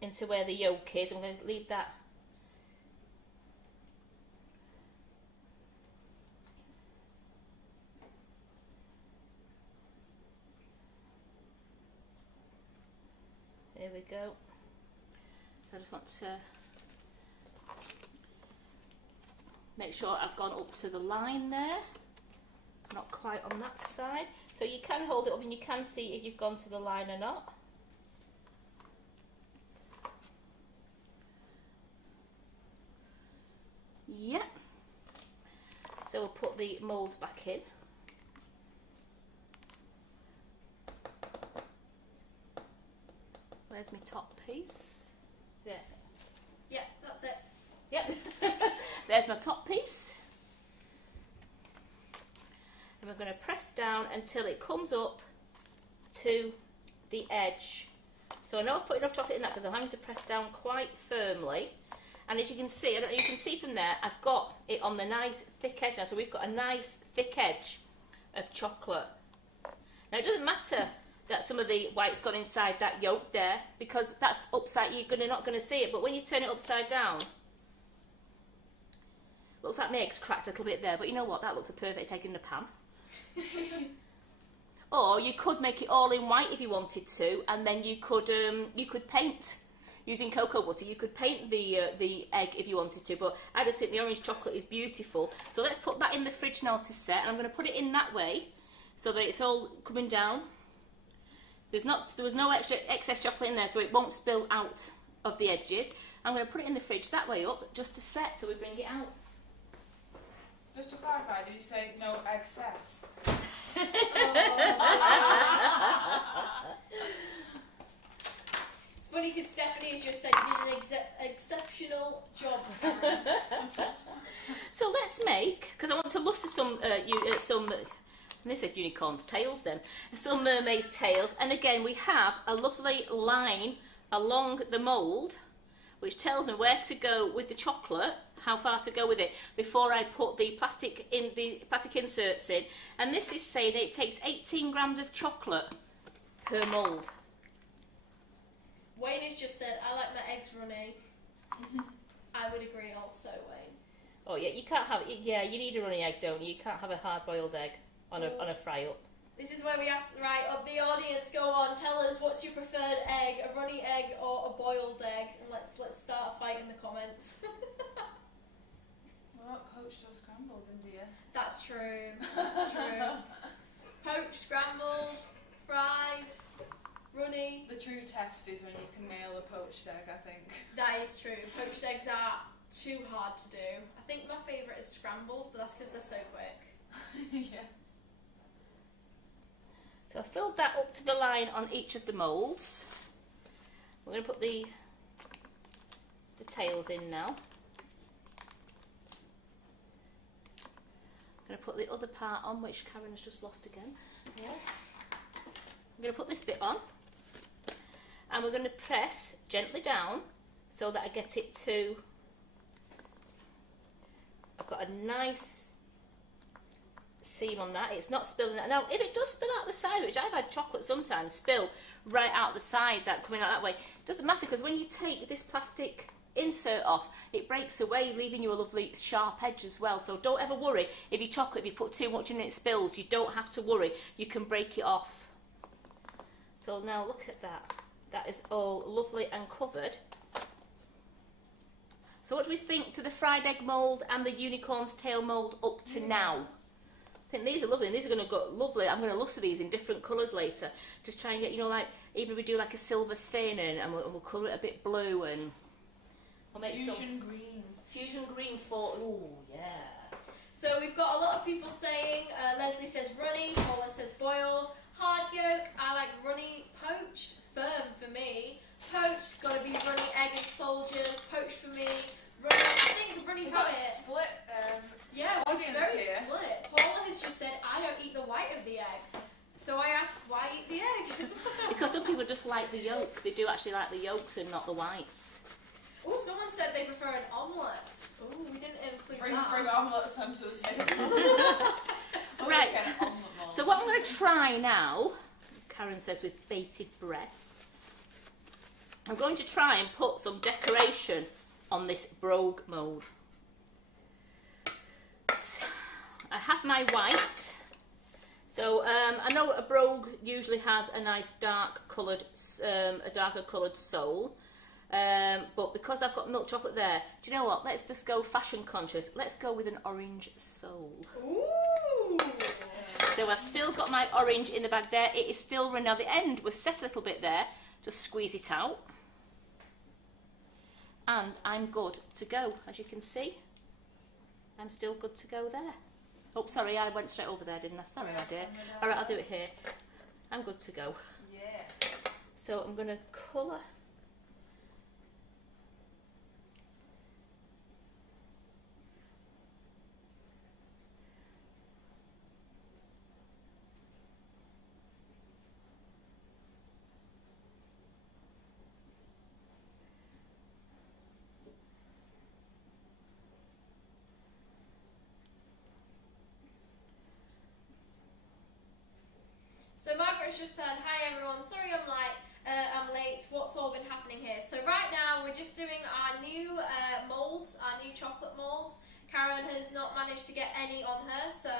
into where the yolk is. I'm going to leave that there we go. So I just want to make sure I've gone up to the line there, not quite on that side. So you can hold it up and you can see if you've gone to the line or not. Yep. So we'll put the moulds back in. Where's my top piece? There. Yeah, that's it. Yep. There's my top piece. And we're going to press down until it comes up to the edge. So I know I've put enough chocolate in that because I'm having to press down quite firmly. And as you can see, I don't know, you can see from there, I've got it on the nice thick edge now. So we've got a nice thick edge of chocolate. Now it doesn't matter that some of the white's gone inside that yolk there, because that's upside, you're not going to see it. But when you turn it upside down, looks like my egg's cracked a little bit there, but you know what, that looks a perfect egg in the pan. Or you could make it all in white if you wanted to, and then you could paint using cocoa butter. You could paint the egg if you wanted to, but I just think the orange chocolate is beautiful. So let's put that in the fridge now to set, and I'm going to put it in that way so that it's all coming down. There was no excess chocolate in there, so it won't spill out of the edges. I'm going to put it in the fridge that way up, just to set till we bring it out. Just to clarify, did you say no excess? It's funny because Stephanie has just said you did an exceptional job, Karen. So let's make, because I want to lustre some they said unicorn's tails then, some mermaid's tails, and again we have a lovely line along the mould which tells me where to go with the chocolate, how far to go with it before I put the plastic inserts in. And this is saying that it takes 18 grams of chocolate per mould. Wayne has just said, I like my eggs runny. I would agree also, Wayne. Oh yeah, you can't have it. Yeah, you need a runny egg, don't you? You can't have a hard-boiled egg on a fry up. This is where we ask, right, the audience, go on, tell us what's your preferred egg, a runny egg or a boiled egg, and let's start a fight in the comments. Well, not poached or scrambled, dear. That's true. That's true. Poached, scrambled, fried, runny. true test is when you can nail a poached egg, I think. That is true. Poached eggs are too hard to do. I think my favourite is scrambled, but that's because they're so quick. Yeah. So I filled that up to the line on each of the moulds. We're going to put the tails in now. I'm going to put the other part on, which Karen has just lost again. Yeah. I'm going to put this bit on, and we're going to press gently down so that I get it to, I've got a nice seam on that. It's not spilling out. Now, if it does spill out the side, which I've had chocolate sometimes spill right out the sides, out coming out that way, it doesn't matter, because when you take this plastic insert off, it breaks away, leaving you a lovely sharp edge as well. So don't ever worry if your chocolate, if you put too much in it, it spills. You don't have to worry. You can break it off. So now look at that. That is all lovely and covered. So what do we think to the fried egg mould and the unicorn's tail mould up to now? I think these are lovely, and these are going to go lovely. I'm going to lustre these in different colours later. Just try and get, you know, like, even if we do like a silver thin, and we'll colour it a bit blue, and we'll make Fusion green. Fusion green for, ooh, yeah. So we've got a lot of people saying, Leslie says runny, Paula says boil, hard yolk, I like runny, poached, firm for me. Poached, gotta be runny egg and soldiers, poached for me. Runny, I think runny's We've got got a it. split Yeah, it's audience very here. split. Paula has just said, I don't eat the white of the egg. So I asked, why eat the egg? Because some people just like the yolk. They do actually like the yolks and not the whites. Oh, someone said they prefer an omelette. Oh, we didn't include Bring that. omelettes onto the table. Right. Always get an omelette mould. So what I'm going to try now, Karen says with bated breath, I'm going to try and put some decoration on this brogue mould. So, I have my white. So I know a brogue usually has a nice dark coloured, a darker coloured sole. But because I've got milk chocolate there, do you know what? Let's just go fashion conscious. Let's go with an orange sole. Ooh. So I've still got my orange in the bag there. It is still running. Now the end was set a little bit there. Just squeeze it out. And I'm good to go, as you can see. I'm still good to go there. Oh, sorry, I went straight over there, didn't I? Sorry, my dear. All right, I'll do it here. I'm good to go. Yeah. So I'm going to colour. So Margaret's just said, hi everyone, sorry I'm late, what's all been happening here? So right now we're just doing our new moulds, our new chocolate moulds. Karen has not managed to get any on her, so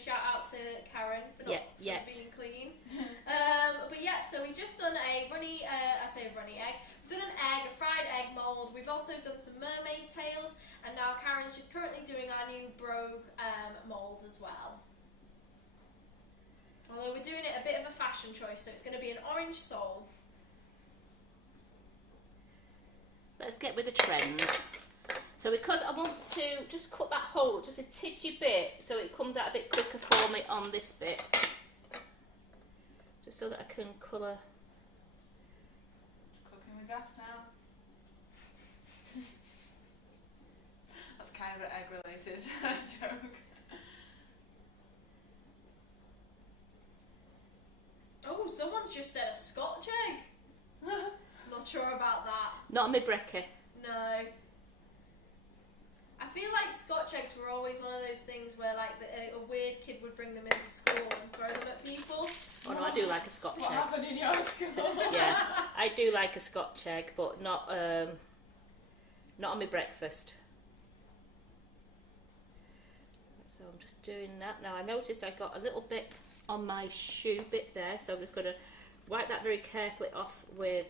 shout out to Karen for not for being clean. But yeah, so we just done a runny, I say runny egg, we've done an egg, a fried egg mould, we've also done some mermaid tails, and now Karen's just currently doing our new brogue mould as well. Although we're doing it a bit of a fashion choice, so it's going to be an orange sole. Let's get with the trend. So because I want to just cut that hole just a tidgy bit so it comes out a bit quicker for me on this bit. Just so that I can colour. Cooking with gas now. That's kind of egg related joke. Oh, someone's just said a Scotch egg. Not sure about that. Not a mid-breaker. No. I feel like Scotch eggs were always one of those things where like a weird kid would bring them into school and throw them at people. Oh no, I do like a Scotch What egg. happened in your school? Yeah, I do like a Scotch egg, but not on my breakfast. So I'm just doing that. Now I noticed I got a little bit on my shoe bit there, so I'm just going to wipe that very carefully off with,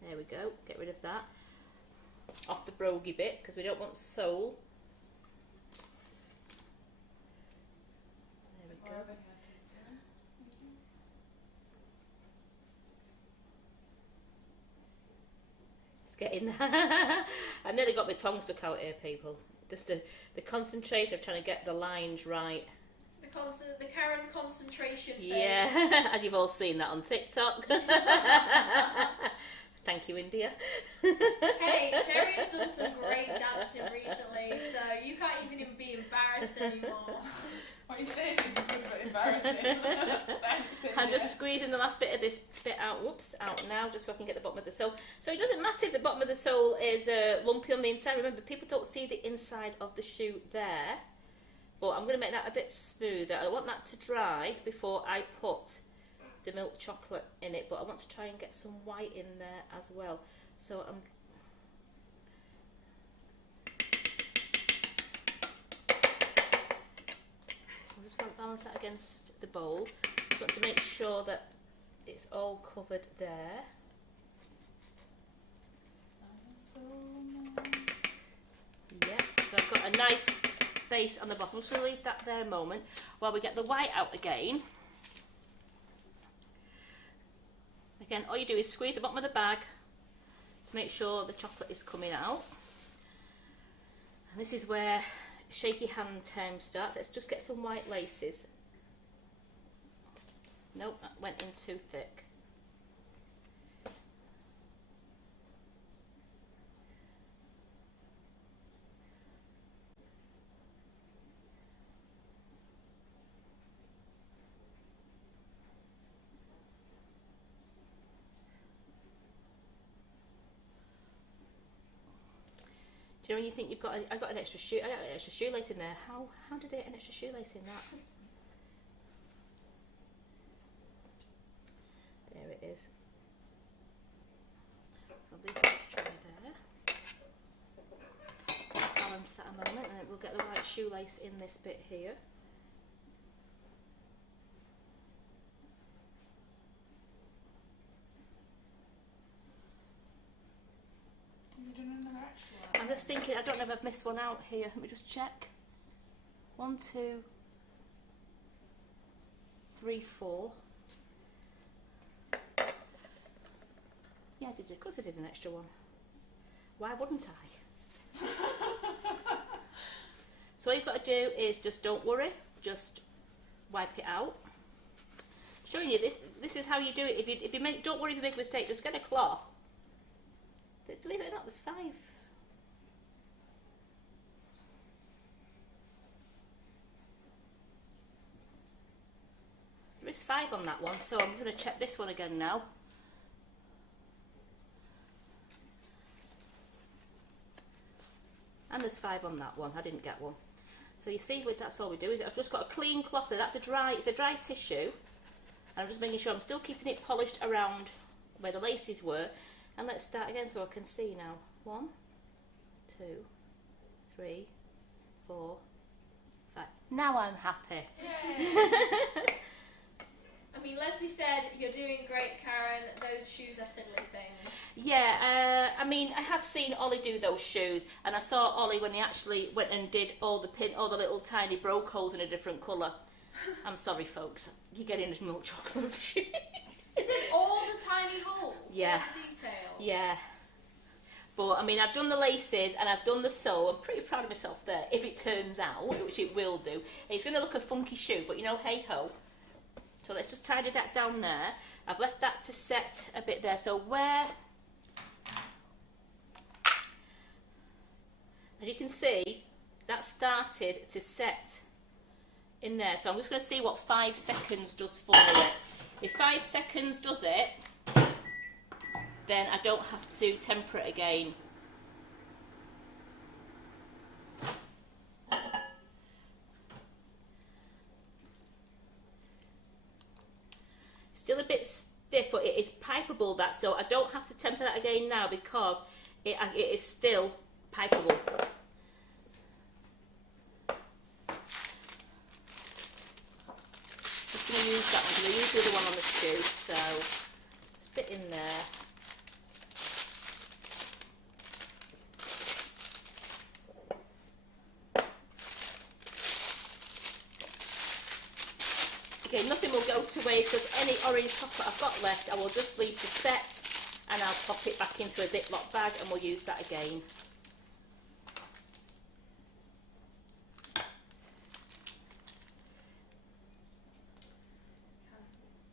there we go, get rid of that, off the broguey bit, because we don't want sole. There we go. getting there. I nearly got my tongue stuck out here, people. Just the concentration of trying to get the lines right. The Karen concentration phase. Yeah, as you've all seen that on TikTok. Thank you, India. Hey, Terry's done some great dancing recently, so you can't even be embarrassed anymore. What you're saying is good but embarrassing. Thanks, I'm just squeezing the last bit of this bit out. Whoops, out now, just so I can get the bottom of the sole. So it doesn't matter if the bottom of the sole is lumpy on the inside. Remember, people don't see the inside of the shoe there. But I'm going to make that a bit smoother. I want that to dry before I put the milk chocolate in it, but I want to try and get some white in there as well. So I'm just want to balance that against the bowl. Just want to make sure that it's all covered there. Yeah, so I've got a nice base on the bottom. I'm just going to leave that there a moment while we get the white out again. Again, all you do is squeeze the bottom of the bag to make sure the chocolate is coming out. And this is where shaky hand time starts. Let's just get some white laces. Nope, that went in too thick. Do you know when you think you've got? I got an extra shoe. I got an extra shoelace in there. How did I get an extra shoelace in that? There it is. So leave that to dry there. Balance that a moment, and then we'll get the white shoelace in this bit here. I'm just thinking, I don't know if I've missed one out here. Let me just check. 1, 2, 3, 4. Yeah, I did. Of course I did an extra one. Why wouldn't I? So all you've got to do is just don't worry. Just wipe it out. Showing you this. This is how you do it. If you make, don't worry if you make a mistake. Just get a cloth. Believe it or not, there's 5. There is 5 on that one, so I'm going to check this one again now. And there's 5 on that one. I didn't get one. So you see, that's all we do. Is I've just got a clean cloth there. It's a dry tissue. And I'm just making sure I'm still keeping it polished around where the laces were. And let's start again so I can see now. 1, 2, 3, 4, 5. Now I'm happy. I mean, Leslie said, you're doing great, Karen. Those shoes are fiddly things. Yeah, I mean, I have seen Ollie do those shoes, and I saw Ollie when he actually went and did all the little tiny broke holes in a different colour. I'm sorry, folks. You're getting a milk chocolate shoe. Is it all the tiny holes? Yeah. All the details? Yeah. But, I mean, I've done the laces and I've done the sole. I'm pretty proud of myself there, if it turns out, which it will do. It's going to look a funky shoe, but, you know, hey-ho. So let's just tidy that down there. I've left that to set a bit there. So where... As you can see, that started to set in there. So I'm just going to see what 5 seconds does for it. If 5 seconds does it, then I don't have to temper it again. Still a bit stiff, but it is pipeable, that, so I don't have to temper that again now because it is still pipeable. Just going to use that one because I used the other one on the shoe, so just a bit in there. Okay, nothing will go to waste, because any orange chocolate I've got left I will just leave to set and I'll pop it back into a Ziploc bag and we'll use that again.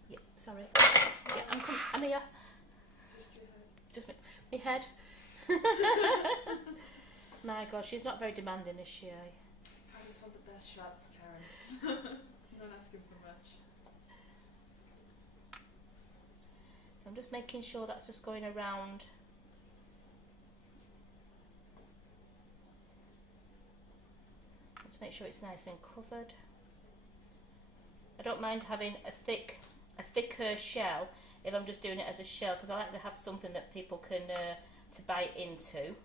Yeah, sorry. Yeah, I'm here. Just my head. My God, she's not very demanding, is she? I just want the best shots, Karen. You're not asking for much. So I'm just making sure that's just going around. Let's make sure it's nice and covered. I don't mind having a thicker shell if I'm just doing it as a shell, because I like to have something that people can to bite into.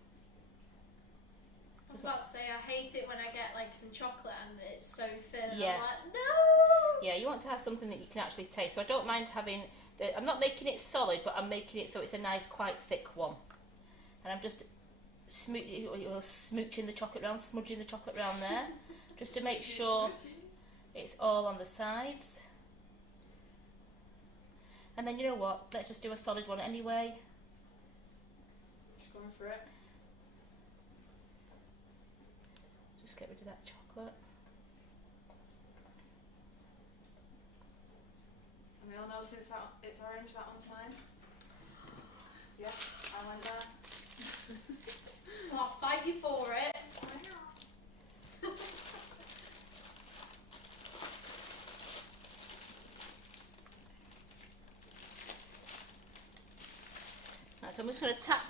I was about to say, I hate it when I get like some chocolate and it's so thin and Yeah. I'm like, no! Yeah, you want to have something that you can actually taste. So I don't mind having, I'm not making it solid, but I'm making it so it's a nice, quite thick one. And I'm just smooching the chocolate around, smudging the chocolate around there, just to make sure it's all on the sides. And then you know what, let's just do a solid one anyway. Just going for it. Just get rid of that chocolate. And we all know since it's orange, that one's mine. Yeah, I like that. I'll fight you for it. Right, so I'm just going to tap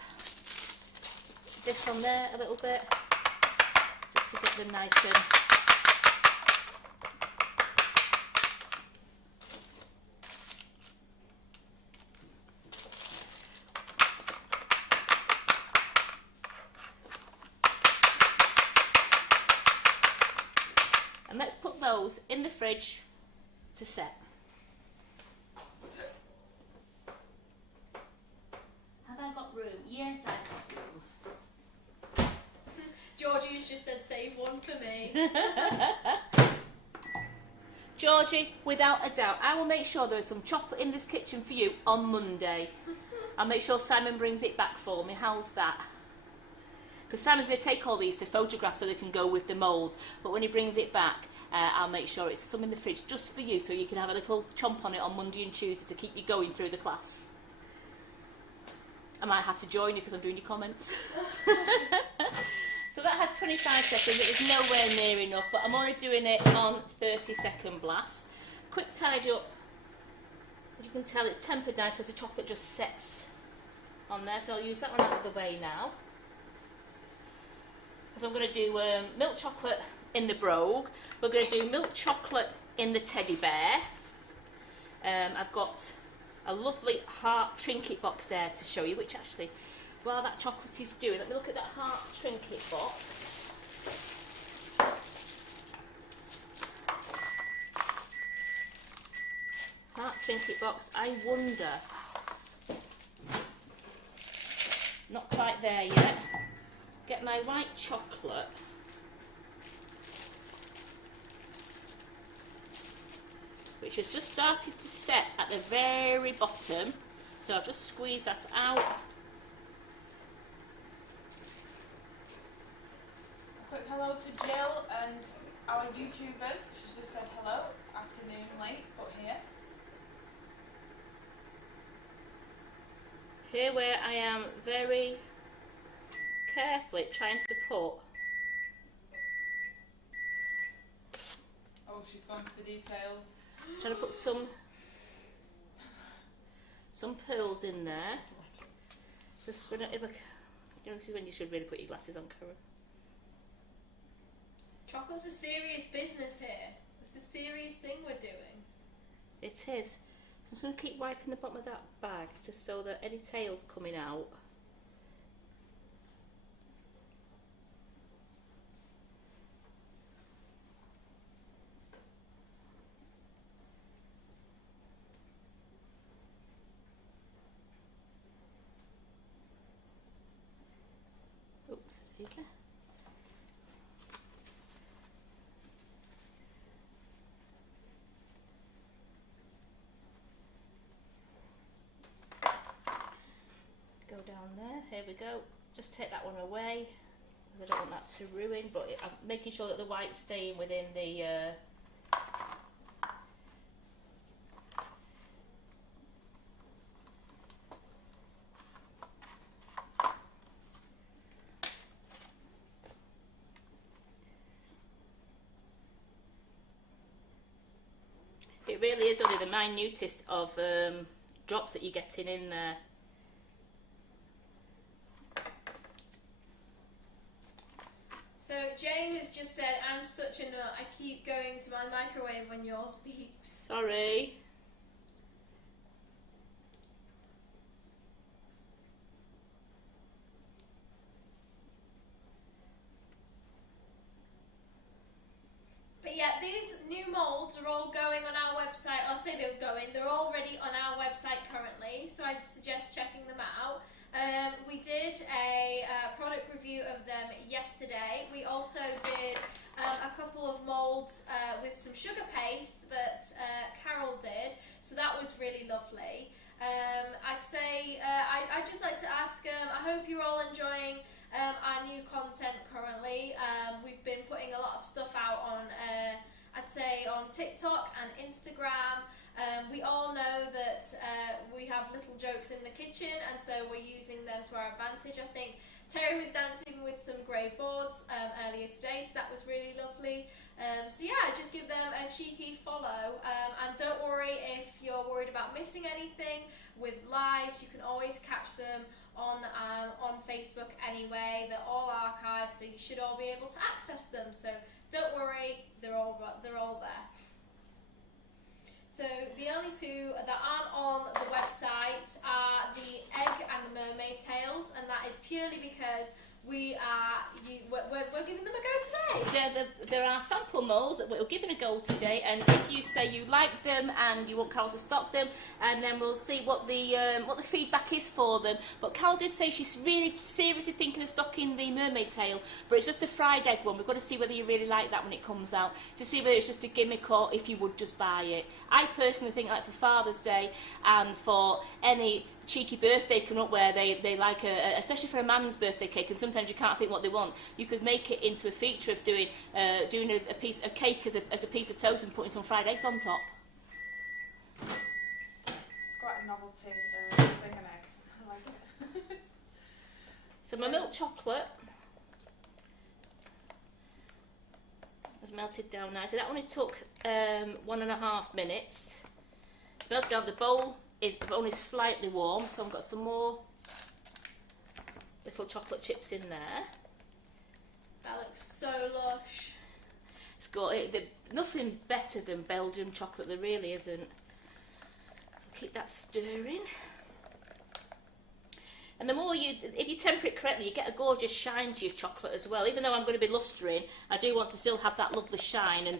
this on there a little bit, just to get them nice and... And let's put those in the fridge to set. Have I got room? Yes, I've got room. Georgie's just said save one for me. Georgie, without a doubt, I will make sure there is some chocolate in this kitchen for you on Monday. I'll make sure Simon brings it back for me. How's that? Because Simon's going to take all these to photograph so they can go with the moulds. But when he brings it back, I'll make sure it's some in the fridge just for you, so you can have a little chomp on it on Monday and Tuesday to keep you going through the class. I might have to join you because I'm doing your comments. So that had 25 seconds. It was nowhere near enough, but I'm only doing it on 30-second blasts. Quick tidy up. As you can tell, it's tempered nice because the chocolate just sets on there. So I'll use that one out of the way now. Because I'm going to do milk chocolate in the brogue. We're going to do milk chocolate in the teddy bear. I've got a lovely heart trinket box there to show you, which actually, while that chocolate is doing, let me look at that heart trinket box. Heart trinket box, I wonder, not quite there yet. Get my white chocolate. Which has just started to set at the very bottom. So I've just squeezed that out. A quick hello to Jill and our YouTubers. She's just said hello. Afternoon late, but here. Here where I am very carefully trying to put... Oh, she's going for the details. Trying to put some pearls in there. Just whenever, you know, this is when you should really put your glasses on, Karen. Chocolate's a serious business here. It's a serious thing we're doing. It is. I'm just going to keep wiping the bottom of that bag just so that any tails coming out. Oops, is there? down there. Here we go. Just take that one away. I don't want that to ruin, but I'm making sure that the white's staying within the It really is only the minutest of drops that you're getting in there. So Jane has just said, I'm such a nut, I keep going to my microwave when yours beeps. Sorry. But yeah, these new moulds are all going on our website. I'll say they're going. They're already on our website currently, so I'd suggest checking them out. We did a product review of them yesterday. We also did a couple of moulds with some sugar paste that Carol did, so that was really lovely. I'd say, I'd just like to ask, I hope you're all enjoying our new content currently. We've been putting a lot of stuff out on, I'd say, on TikTok and Instagram. We all know that we have little jokes in the kitchen, and so we're using them to our advantage. I think Terry was dancing with some grey boards earlier today, so that was really lovely. So yeah, just give them a cheeky follow, and don't worry if you're worried about missing anything with lives. You can always catch them on Facebook anyway. They're all archived, so you should all be able to access them. So don't worry, they're all there. So the only two that aren't on the website are the egg and the mermaid tails, and that is purely because we're giving them a go today. There are sample moulds that we're giving a go today, and if you say you like them and you want Carol to stock them, and then we'll see what the feedback is for them. But Carol did say she's really seriously thinking of stocking the mermaid tail, but it's just a fried egg one. We've got to see whether you really like that when it comes out, to see whether it's just a gimmick or if you would just buy it. I personally think, like for Father's Day and for any cheeky birthday coming up where they like especially for a man's birthday cake, and sometimes you can't think what they want, you could make it into a feature of doing a cake as a piece of toast and putting some fried eggs on top. It's quite a novelty thing, an egg. I like it. So my milk chocolate has melted down nicely. That only took 1.5 minutes. It's melted down. The bowl is only slightly warm, so I've got some more little chocolate chips in there. That looks so lush. It's got nothing better than Belgian chocolate, there really isn't. So keep that stirring. And the more if you temper it correctly, you get a gorgeous shine to your chocolate as well. Even though I'm going to be lustering, I do want to still have that lovely shine and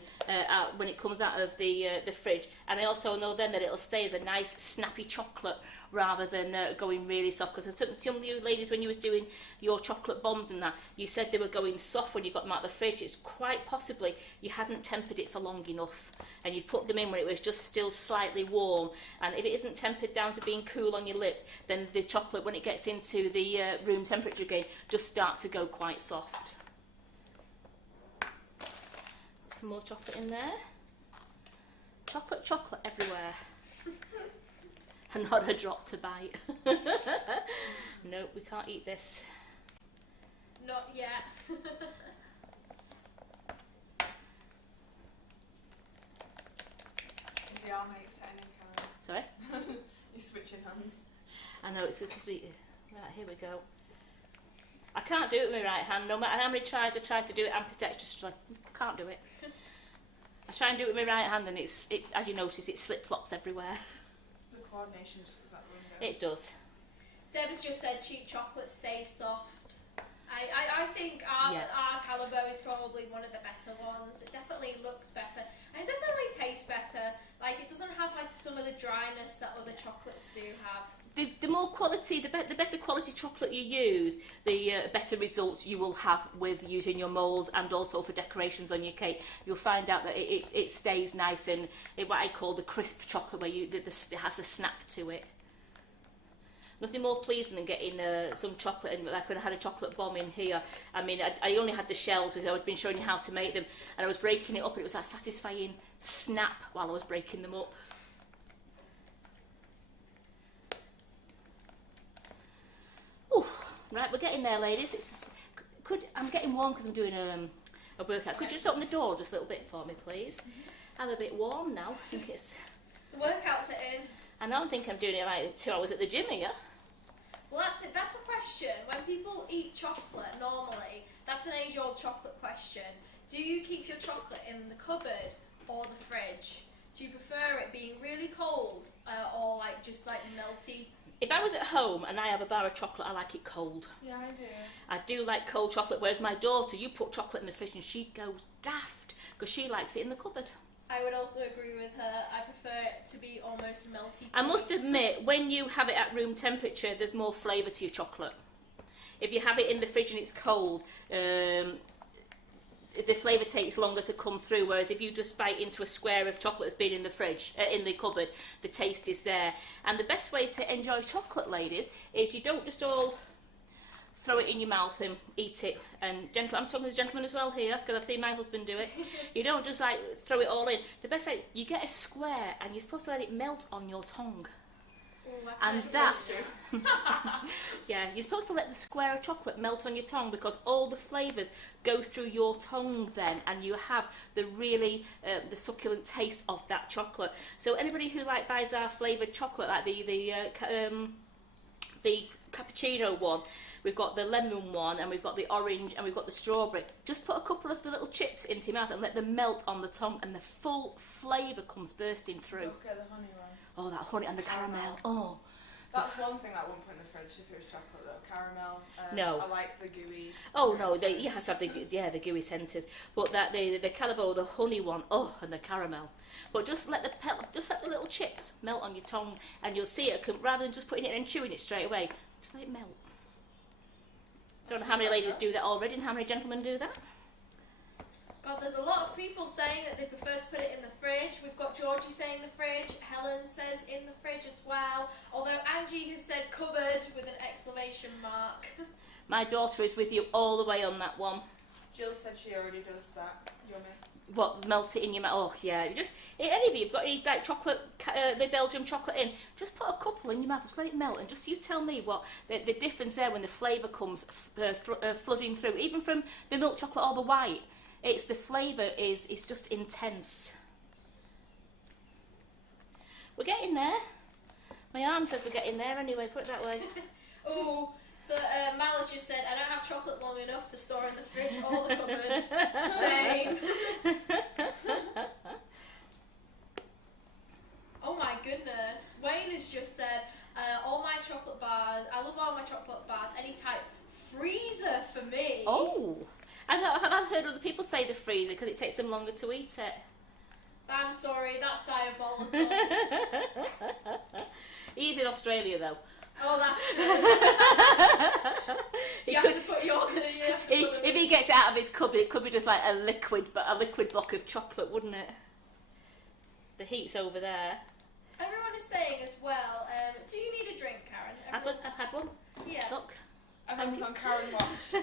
when it comes out of the fridge. And I also know then that it'll stay as a nice snappy chocolate rather than going really soft. Because some of you ladies, when you was doing your chocolate bombs and that, you said they were going soft when you got them out of the fridge. It's quite possibly you hadn't tempered it for long enough, and you put them in when it was just still slightly warm. And if it isn't tempered down to being cool on your lips, then the chocolate, when it gets into the room temperature again, just start to go quite soft. Some more chocolate in there. Chocolate everywhere. And not a drop to bite. No, we can't eat this. Not yet. Is the arm mate setting in, Karen? Sorry? You're switching hands. I know, it's because we... Right, here we go. I can't do it with my right hand. No matter how many tries I try to do it ambidextrous, I can't do it. I try and do it with my right hand, and it as you notice, it slip-flops everywhere. The coordination just goes that window. It does. Deb has just said cheap chocolate stays soft. I think our Calibo is probably one of the better ones. It definitely looks better, and it definitely tastes better. Like, it doesn't have like some of the dryness that other chocolates do have. The more quality, the better quality chocolate you use, the better results you will have with using your moulds, and also for decorations on your cake. You'll find out that it stays nice and what I call the crisp chocolate, where it has a snap to it. Nothing more pleasing than getting some chocolate, and like when I had a chocolate bomb in here. I mean, I only had the shells because I'd been showing you how to make them, and I was breaking it up, and it was that satisfying snap while I was breaking them up. Ooh, right, we're getting there, ladies. It's just, I'm getting warm because I'm doing a workout. Could you just open the door just a little bit for me, please? I'm a bit warm now. I think it's. The workouts are in. I know. I think I'm doing it like 2 hours at the gym here. Well, that's it. That's a question. When people eat chocolate normally, that's an age-old chocolate question. Do you keep your chocolate in the cupboard or the fridge? Do you prefer it being really cold or like just like melty? If I was at home and I have a bar of chocolate, I like it cold. Yeah, I do. I do like cold chocolate, whereas my daughter, you put chocolate in the fridge and she goes daft because she likes it in the cupboard. I would also agree with her. I prefer it to be almost melty. I must admit, when you have it at room temperature, there's more flavour to your chocolate. If you have it in the fridge and it's cold, the flavour takes longer to come through, whereas if you just bite into a square of chocolate that's been in the fridge, in the cupboard, the taste is there. And the best way to enjoy chocolate, ladies, is you don't just all throw it in your mouth and eat it. And I'm talking to the gentleman as well here, because I've seen my husband do it. You don't just like throw it all in. The best way, you get a square and you're supposed to let it melt on your tongue. Ooh, And that, yeah, you're supposed to let the square of chocolate melt on your tongue because all the flavours go through your tongue then, and you have the really the succulent taste of that chocolate. So anybody who like buys our flavoured chocolate, like the cappuccino one, we've got the lemon one, and we've got the orange, and we've got the strawberry. Just put a couple of the little chips into your mouth and let them melt on the tongue, and the full flavour comes bursting through. Don't forget the honey one. Oh, that honey and the caramel. Oh. That's one thing that I wouldn't put in the fridge if it was chocolate though. Caramel. No. I like the gooey. Oh no, you have to have the gooey centres. But that the Calabo, the honey one, oh, and the caramel. But just let the little chips melt on your tongue, and you'll see it. Rather than just putting it in and chewing it straight away, just let it melt. Don't know how many ladies do that already, and how many gentlemen do that. God, there's a lot of people saying that they prefer to put it in the fridge. We've got Georgie saying the fridge. Helen says in the fridge as well. Although Angie has said cupboard with an exclamation mark. My daughter is with you all the way on that one. Jill said she already does that. Yummy. What, melt it in your mouth? Oh yeah, just any of you've got any like chocolate, the Belgian chocolate in, just put a couple in your mouth, just let it melt, and just you tell me what the difference there when the flavour comes flooding through, even from the milk chocolate or the white. It's the flavour is just intense. We're getting there. My arm says we're getting there anyway. Put it that way. Oh. So Mal has just said, I don't have chocolate long enough to store in the fridge or the cupboard. Same. Oh my goodness. Wayne has just said, all my chocolate bars, I love all my chocolate bars, any type freezer for me. Oh. I've heard other people say the freezer because it takes them longer to eat it. I'm sorry, that's diabolical. He's in Australia though. Oh, that's true. You have to put yours in it. If he gets it out of his cupboard, it could be just like a liquid block of chocolate, wouldn't it? The heat's over there. Everyone is saying as well, do you need a drink, Karen? I've had one. Yeah. Look. Everyone's on Karen watch.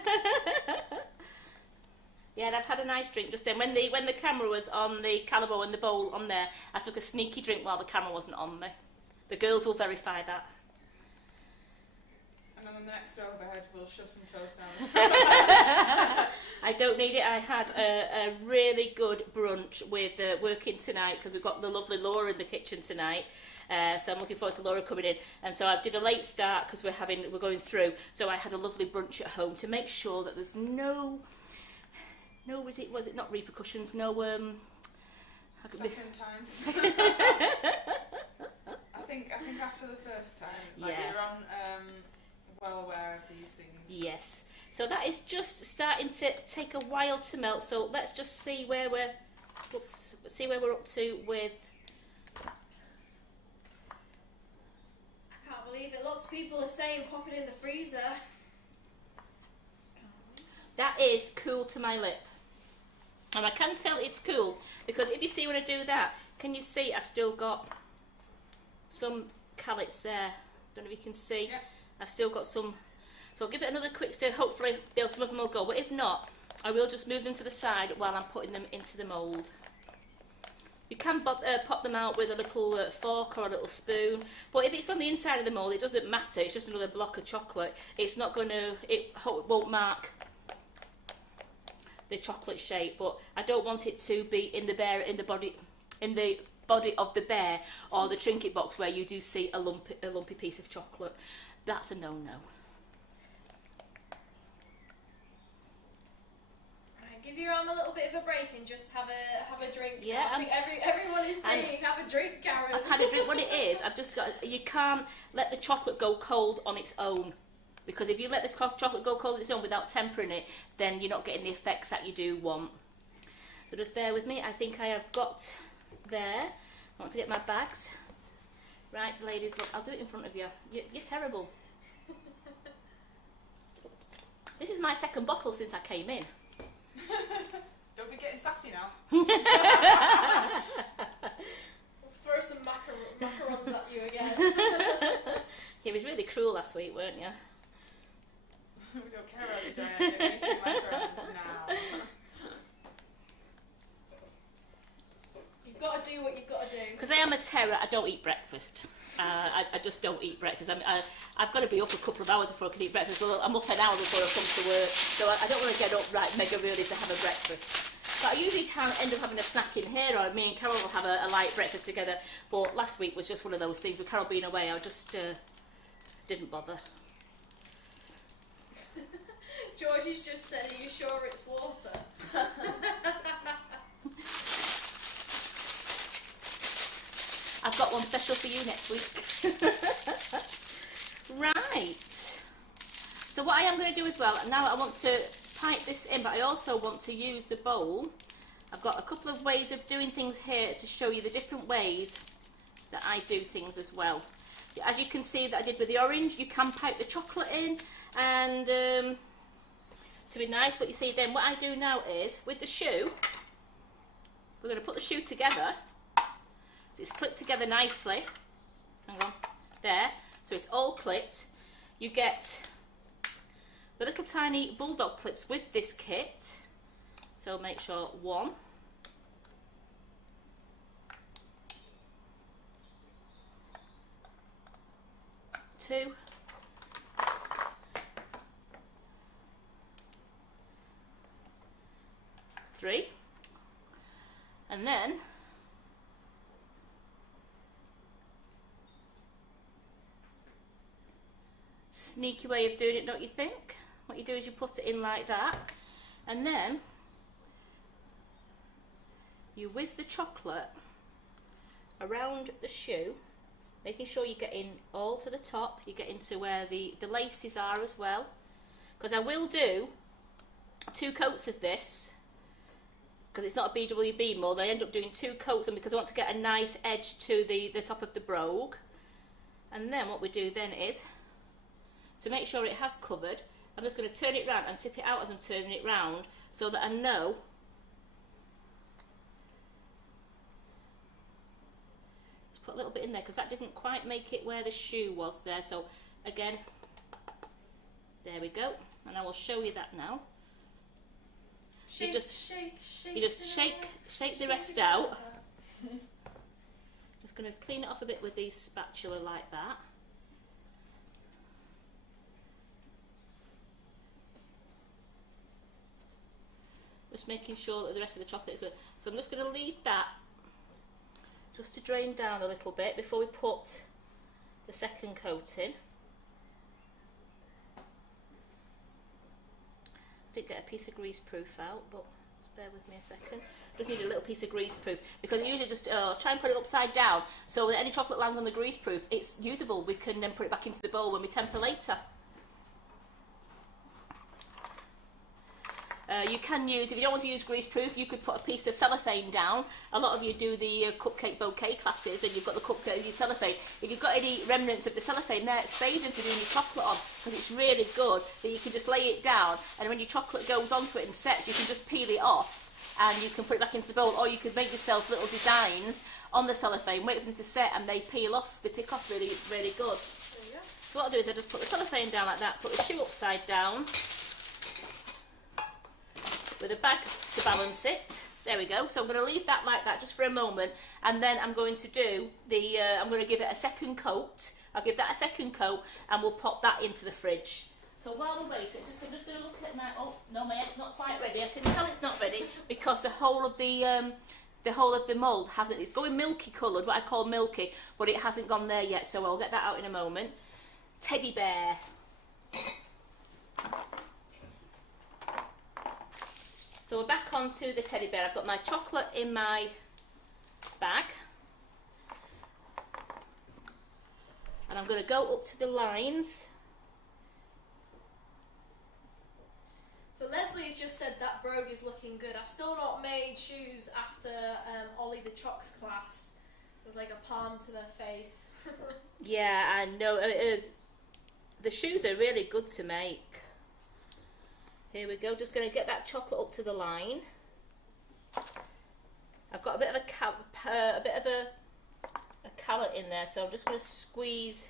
Yeah, and I've had a nice drink just then. When the camera was on the Calabo and the bowl on there, I took a sneaky drink while the camera wasn't on me. The girls will verify that. And then the next overhead, we'll shove some toast down. I don't need it. I had a really good brunch with working tonight because we've got the lovely Laura in the kitchen tonight. So I'm looking forward to Laura coming in. And so I did a late start because we're going through. So I had a lovely brunch at home to make sure that there's no was it not repercussions? No Second times. I think after the first time, like yeah. you're on well aware of these things. Yes. So that is just starting to take a while to melt. So let's just see where we're up to with. I can't believe it. Lots of people are saying pop it in the freezer. That is cool to my lip. And I can tell it's cool because if you see when I do that, can you see I've still got some callets there Don't know if you can see. Yeah. I've still got some, so I'll give it another quick stir. Hopefully some of them will go, but if not, I will just move them to the side while I'm putting them into the mould. You can pop them out with a little fork or a little spoon, but if it's on the inside of the mould, it doesn't matter. It's just another block of chocolate. It's not going to, it won't mark the chocolate shape, but I don't want it to be in the body of the bear or the trinket box where you do see a lumpy piece of chocolate. That's a no-no. Give your arm a little bit of a break and just have a drink. Yeah, I think everyone is saying have a drink, Karen. I've had a drink. What it is, I've just got. You can't let the chocolate go cold on its own, because if you let the chocolate go cold on its own without tempering it, then you're not getting the effects that you do want. So just bear with me. I think I have got there. I want to get my bags. Right, ladies, look, I'll do it in front of you. You're terrible. This is my second bottle since I came in. Don't be getting sassy now. We'll throw some macarons at you again. You was really cruel last week, weren't you? We don't care about you doing it. Eating macarons now. You've got to do what you've got to do. Because I am a terror, I don't eat breakfast. I just don't eat breakfast. I've got to be up a couple of hours before I can eat breakfast. Well, I'm up an hour before I come to work, so I don't want to get up mega early to have a breakfast. But I usually can end up having a snack in here, or me and Carol will have a light breakfast together. But last week was just one of those things. With Carol being away, I just didn't bother. George has just said, "Are you sure it's water?" I've got one special for you next week. Right. So what I am going to do as well, now I want to pipe this in, but I also want to use the bowl. I've got a couple of ways of doing things here to show you the different ways that I do things as well. As you can see that I did with the orange, you can pipe the chocolate in and to be nice, but you see then what I do now is, with the shoe, we're going to put the shoe together. So it's clipped together nicely. Hang on. There. So it's all clipped. You get the little tiny bulldog clips with this kit. So make sure 1, 2, 3, and then sneaky way of doing it, don't you think? What you do is you put it in like that, and then you whiz the chocolate around the shoe, making sure you get in all to the top. You get into where the laces are as well, because I will do 2 coats of this, because it's not a BWB mould. I end up doing 2 coats, and because I want to get a nice edge to the top of the brogue. And then what we do then is, to make sure it has covered, I'm just going to turn it round and tip it out as I'm turning it round, so that I know just put a little bit in there, because that didn't quite make it where the shoe was there. So again, there we go, and I will show you that now. Shake, you just shake the rest it out. Just going to clean it off a bit with the spatula like that. Just making sure that the rest of the chocolate is... So I'm just going to leave that just to drain down a little bit before we put the second coating. Didn't get a piece of greaseproof out, but just bear with me a second. Just need a little piece of greaseproof, because I usually just try and put it upside down so that any chocolate lands on the greaseproof, it's usable. We can then put it back into the bowl when we temper later. You can use, if you don't want to use greaseproof, you could put a piece of cellophane down. A lot of you do the cupcake bouquet classes, and you've got the cupcake, your cellophane. If you've got any remnants of the cellophane there, save them for doing your chocolate on, because it's really good that you can just lay it down, and when your chocolate goes onto it and sets, you can just peel it off, and you can put it back into the bowl, or you could make yourself little designs on the cellophane, wait for them to set, and they peel off, they pick off really, really good. There you go. So what I'll do is I just put the cellophane down like that, put the shoe upside down with a bag to balance it. There we go. So I'm going to leave that like that just for a moment, and then I'm going to do the, I'm going to give it a second coat. I'll give that a second coat, and we'll pop that into the fridge. So while we're waiting, I'm just going to look at my, oh no, my egg's not quite ready. I can tell it's not ready because the whole of the mould hasn't, it's going milky coloured, what I call milky, but it hasn't gone there yet, so I'll get that out in a moment. Teddy bear. So we're back onto the teddy bear. I've got my chocolate in my bag. And I'm going to go up to the lines. So Leslie's just said that brogue is looking good. I've still not made shoes after Ollie the Choc's class with like a palm to their face. Yeah, I know. The shoes are really good to make. Here we go. Just going to get that chocolate up to the line. I've got a bit of a callot in there, so I'm just going to squeeze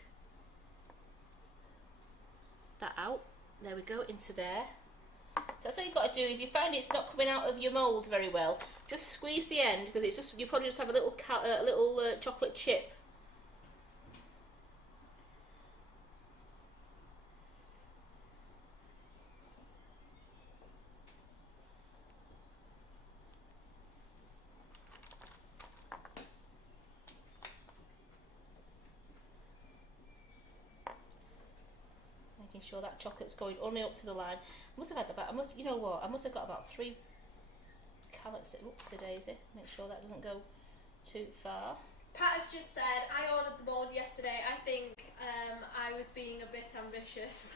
that out. There we go, into there. So that's what you've got to do. If you find it's not coming out of your mould very well, just squeeze the end, because it's just, you probably just have a little chocolate chip. Making sure that chocolate's going only up to the line. I must have had about, you know what, I must have got about 3 callets. Whoopsie daisy. Make sure that doesn't go too far. Pat has just said, I ordered the mould yesterday. I think I was being a bit ambitious.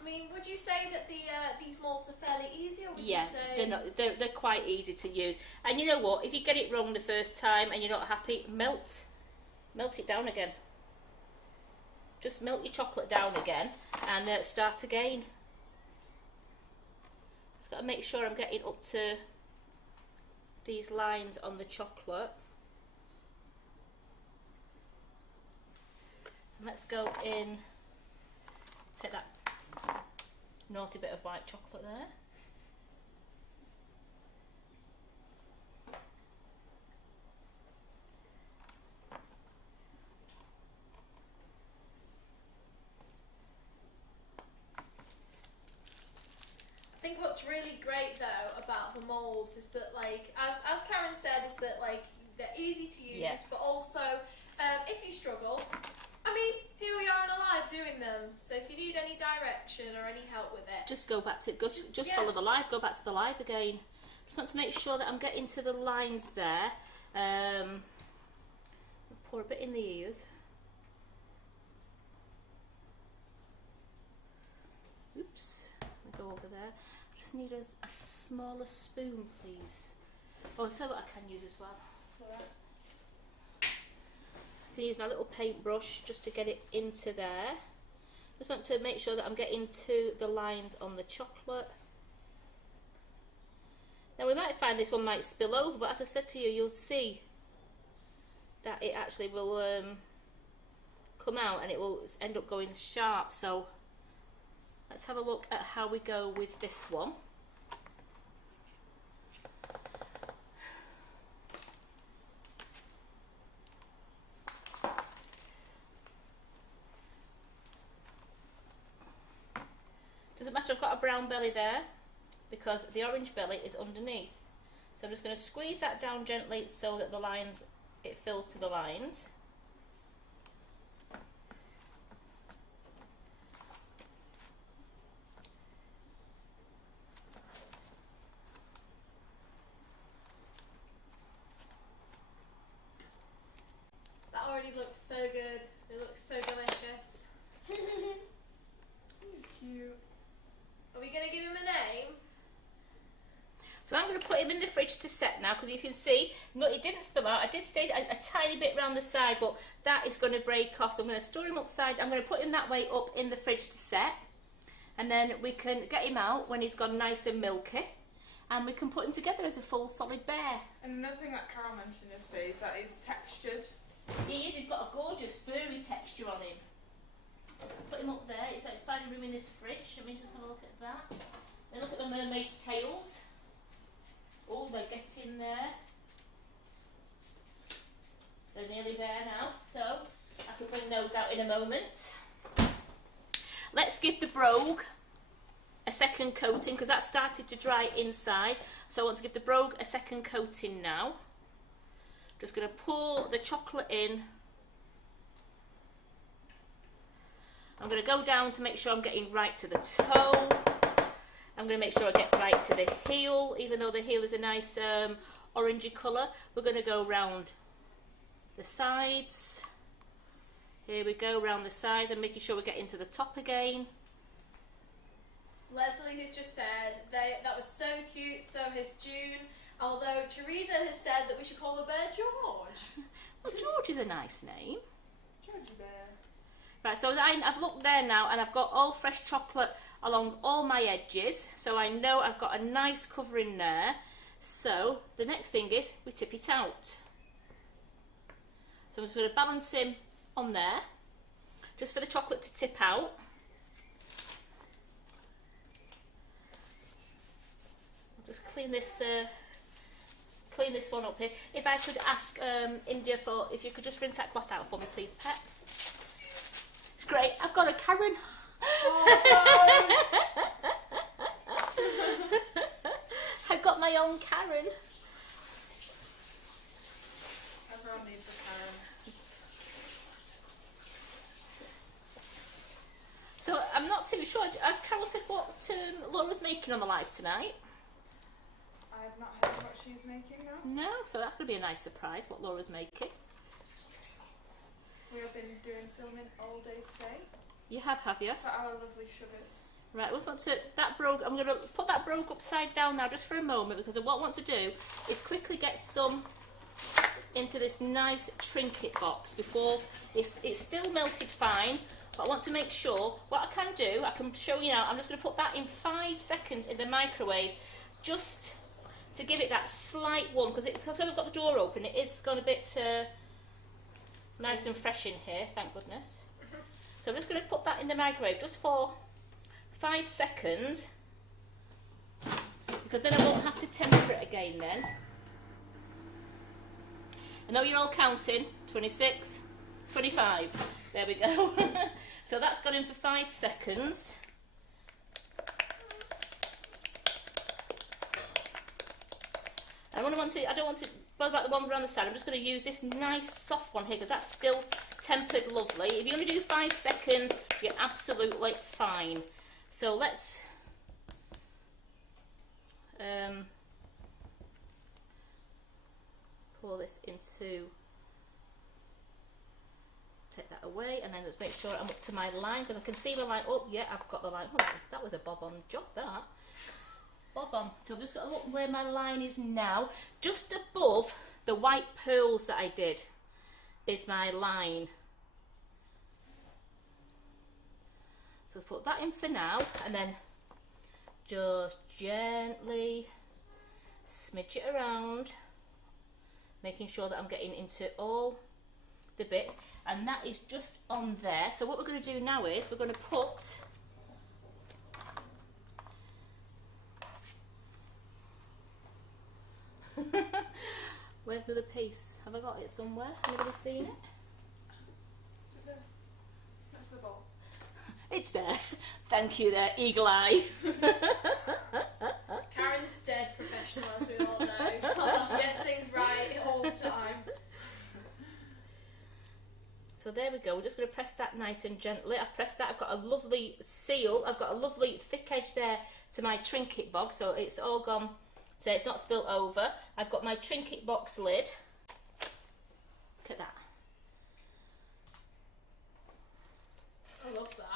I mean, would you say that these moulds are fairly easy, or would you say... they're quite easy to use. And you know what, if you get it wrong the first time and you're not happy, melt it down again. Just melt your chocolate down again and start again. Just got to make sure I'm getting up to these lines on the chocolate. And let's go in, take that naughty bit of white chocolate there. I think what's really great though about the moulds is that, like, as Karen said, is that like they're easy to use, yeah. But also if you struggle, I mean, here we are and alive doing them. So if you need any direction or any help with it, just go back to just follow the live. Go back to the live again. Just want to make sure that I'm getting to the lines there. Pour a bit in the ears. Oops. Let me go over there. Just need a smaller spoon, please. Oh, so what I can use as well. It's alright. I can use my little paintbrush just to get it into there. Just want to make sure that I'm getting to the lines on the chocolate. Now we might find this one might spill over, but as I said to you, you'll see that it actually will come out and it will end up going sharp. So let's have a look at how we go with this one. Doesn't matter, I've got a brown belly there because the orange belly is underneath. So I'm just going to squeeze that down gently so that the lines, it fills to the lines. that already looks so good. It looks so delicious. He's cute. Are we going to give him a name? So I'm going to put him in the fridge to set now, because you can see, no, it didn't spill out. I did stay a tiny bit round the side, but that is going to break off. So I'm going to store him upside. I'm going to put him that way up in the fridge to set. and then we can get him out when he's gone nice and milky, and we can put him together as a full solid bear. And another thing that Carol mentioned yesterday is that he's textured. He is, he's got a gorgeous furry texture on him. Put him up there, it's like finding room in this fridge. Let me just have a look at that. And look at the mermaid's tails. Oh, they're getting there. They're nearly there now, so I can bring those out in a moment. Let's give the brogue a second coating because that started to dry inside. So I want to give the brogue a second coating now. Just going to pour the chocolate in. I'm going to go down to make sure I'm getting right to the toe. I'm going to make sure I get right to the heel, even though the heel is a nice orangey colour. We're going to go round the sides. Here we go, round the sides, and making sure we're getting to the top again. Leslie has just said that was so cute, so has June. Although Teresa has said that we should call the bear George. Well, George is a nice name. Georgie bear. Right, so I've looked there now and I've got all fresh chocolate along all my edges. So I know I've got a nice covering there. So the next thing is we tip it out. So I'm just going to balance him on there, just for the chocolate to tip out. I'll just clean this one up here. If I could ask India for, if you could just rinse that cloth out for me, please, Pet. It's great. I've got a Karen. Oh, I've got my own Karen. everyone needs a Karen. So I'm not too sure. As Carol said, what Laura's making on the live tonight? I have not heard what she's making now. No, so that's going to be a nice surprise. What Laura's making. We have been doing filming all day today You have you? for our lovely sugars. Right, I just want to that brogue. I'm going to put that brogue upside down now, just for a moment, because what I want to do is quickly get some into this nice trinket box before it's still melted fine. But I want to make sure, what I can do, I can show you now, I'm just going to put that in 5 seconds in the microwave, just to give it that slight warm, because I've got the door open, it is gone a bit nice and fresh in here, thank goodness. So I'm just going to put that in the microwave, just for 5 seconds, because then I won't have to temper it again then. I know you're all counting, 26, 25. There we go. So that's gone in for 5 seconds. I don't want to bother about the one around the side. I'm just going to use this nice soft one here because that's still tempered lovely. If you only do 5 seconds, you're absolutely fine. So let's pour this into. Take that away, and then let's make sure I'm up to my line, because I can see my line. Oh yeah, I've got the line. Oh, that was a bob on job, that. Bob on. So I've just got to look where my line is now. Just above the white pearls that I did is my line. So let's put that in for now, and then just gently smidge it around, making sure that I'm getting into all the bits, and that is just on there. So what we're going to do now is we're going to put where's the other piece? Have I got it somewhere? Anybody seen it? Is it there? That's the bowl. It's there. Thank you there, eagle eye. Karen's dead professional, as we all know. She gets things right all the time. So there we go, we're just going to press that nice and gently. I've pressed that, I've got a lovely seal, I've got a lovely thick edge there to my trinket box, so it's all gone, so it's not spilt over. I've got my trinket box lid. Look at that. I love that.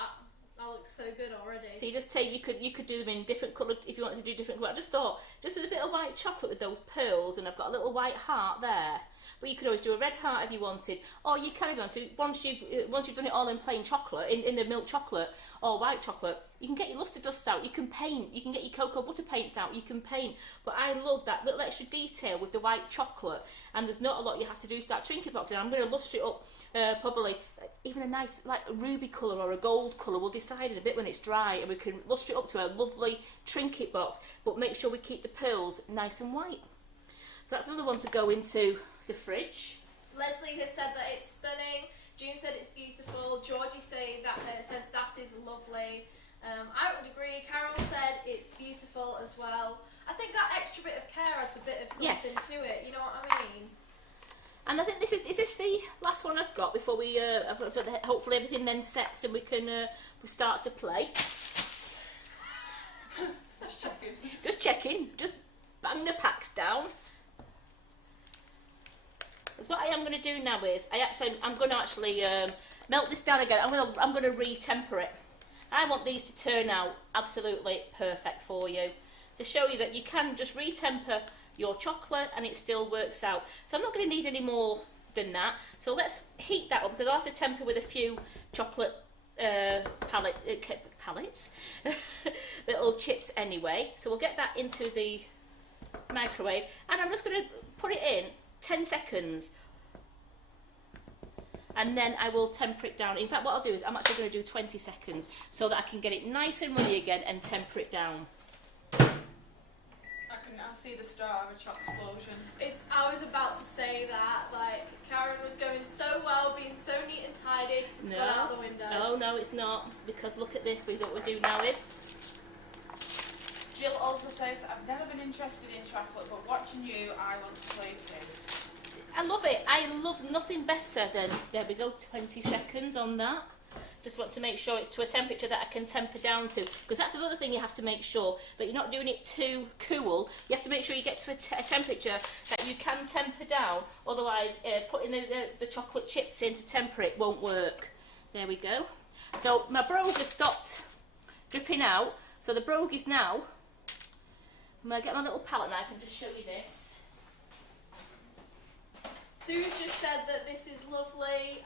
That looks so good already. So you just take, you could do them in different coloured, if you want to do different colour. I just thought, just with a bit of white chocolate with those pearls, and I've got a little white heart there, But you could always do a red heart if you wanted, or you can, if you want to, once you've done it all in plain chocolate, in the milk chocolate or white chocolate, you can get your luster dusts out, you can paint, you can get your cocoa butter paints out, you can paint. But I love that little extra detail with the white chocolate, and there's not a lot you have to do to that trinket box. And I'm going to luster it up, probably even a nice like a ruby colour or a gold colour. We'll decide in a bit when it's dry, and we can luster it up to a lovely trinket box, but make sure we keep the pearls nice and white. So that's another one to go into the fridge. Leslie has said that it's stunning. June said it's beautiful. Georgie says that is lovely. I would agree. Carol said it's beautiful as well. I think that extra bit of care adds a bit of something to it. You know what I mean? And I think this is this the last one I've got before we hopefully everything then sets and we can we start to play. Just checking. Just checking. Just bang the packs down. Because what I am going to do now is I'm going to actually melt this down again. I'm going to re-temper it. I want these to turn out absolutely perfect for you, to show you that you can just re-temper your chocolate and it still works out. So I'm not going to need any more than that. So let's heat that up, because I'll have to temper with a few chocolate pallets, little chips anyway. So we'll get that into the microwave, and I'm just going to put it in 10 seconds. And then I will temper it down. In fact, what I'll do is I'm actually going to do 20 seconds so that I can get it nice and runny again and temper it down. I can now see the start of a choc explosion. I was about to say that. Like, Karen was going so well, being so neat and tidy. It's gone out the window. No, it's not. Because look at this. What we do now is... Jill also says, I've never been interested in chocolate, but watching you, I want to play too. I love it. I love nothing better than, there we go, 20 seconds on that. Just want to make sure it's to a temperature that I can temper down to, because that's another thing you have to make sure, that you're not doing it too cool. You have to make sure you get to a temperature that you can temper down, otherwise putting the chocolate chips in to temper it won't work. There we go. So my brogue has stopped dripping out, so the brogue is now... I'm going to get my little palette knife and just show you this. Sue's just said that this is lovely.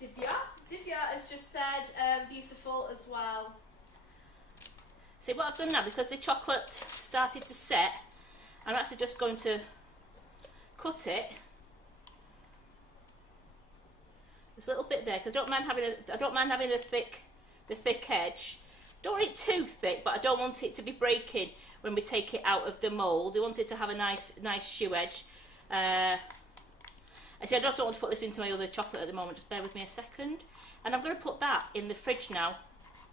Divya has just said beautiful as well. See what I've done now, because the chocolate started to set, I'm actually just going to cut it just a little bit there, because I don't mind having the thick edge. Don't want it too thick, but I don't want it to be breaking when we take it out of the mould. I want it to have a nice shoe edge. I just don't want to put this into my other chocolate at the moment. Just bear with me a second. And I'm going to put that in the fridge now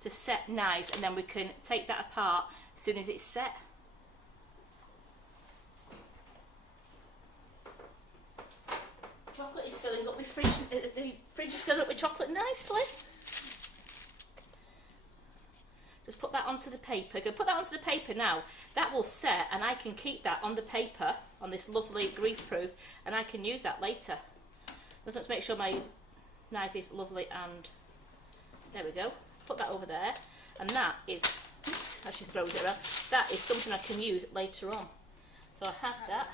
to set nice, and then we can take that apart as soon as it's set. Chocolate is filling up with the fridge is filling up with chocolate nicely. Just put that onto the paper. Go put that onto the paper now. That will set, and I can keep that on the paper, on this lovely greaseproof, and I can use that later. Just want to make sure my knife is lovely, and there we go. Put that over there, and that is, oops, as she throws it around, that is something I can use later on. So I have that.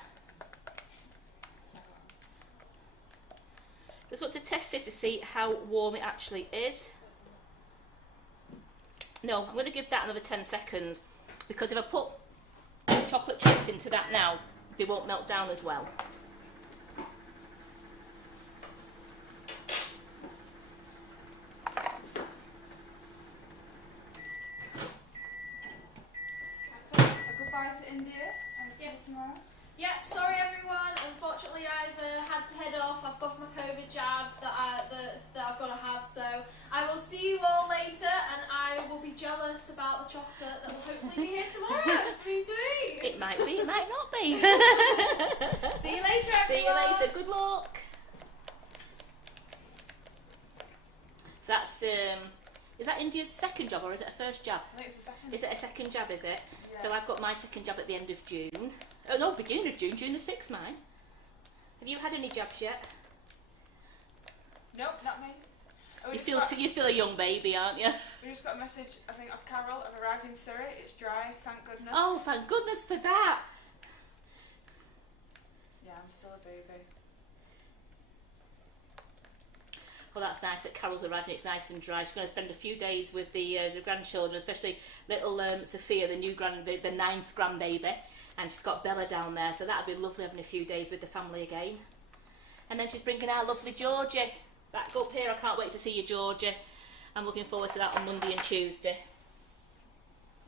Just want to test this to see how warm it actually is. No, I'm going to give that another 10 seconds, because if I put chocolate chips into that now, they won't melt down as well. So, a goodbye to India, and see you tomorrow. Yep, sorry everyone. Unfortunately, I've had to head off. I've got my COVID jab that I've got to have. So I will see you all later, and I will be jealous about the chocolate that will hopefully be here tomorrow for me to eat. It might be, it might not be. See you later, everyone. See you later. Good luck. So that's is that India's second jab, or is it a first jab? I think it's the second. Is it a second jab, is it? Yeah. So I've got my second jab at the end of June. Oh no, beginning of June, June the 6th, mine. Have you had any jabs yet? Nope, not me. Oh, You're still a young baby, aren't you? We just got a message, I think, of Carol. I've arrived in Surrey. It's dry, thank goodness. Oh, thank goodness for that. Yeah, I'm still a baby. Well, that's nice that Carol's arrived and it's nice and dry. She's going to spend a few days with the grandchildren, especially little Sophia, the the 9th grandbaby, and she's got Bella down there, so that'll be lovely having a few days with the family again. And then she's bringing our lovely Georgie back up here. I can't wait to see you, Georgie. I'm looking forward to that on Monday and Tuesday.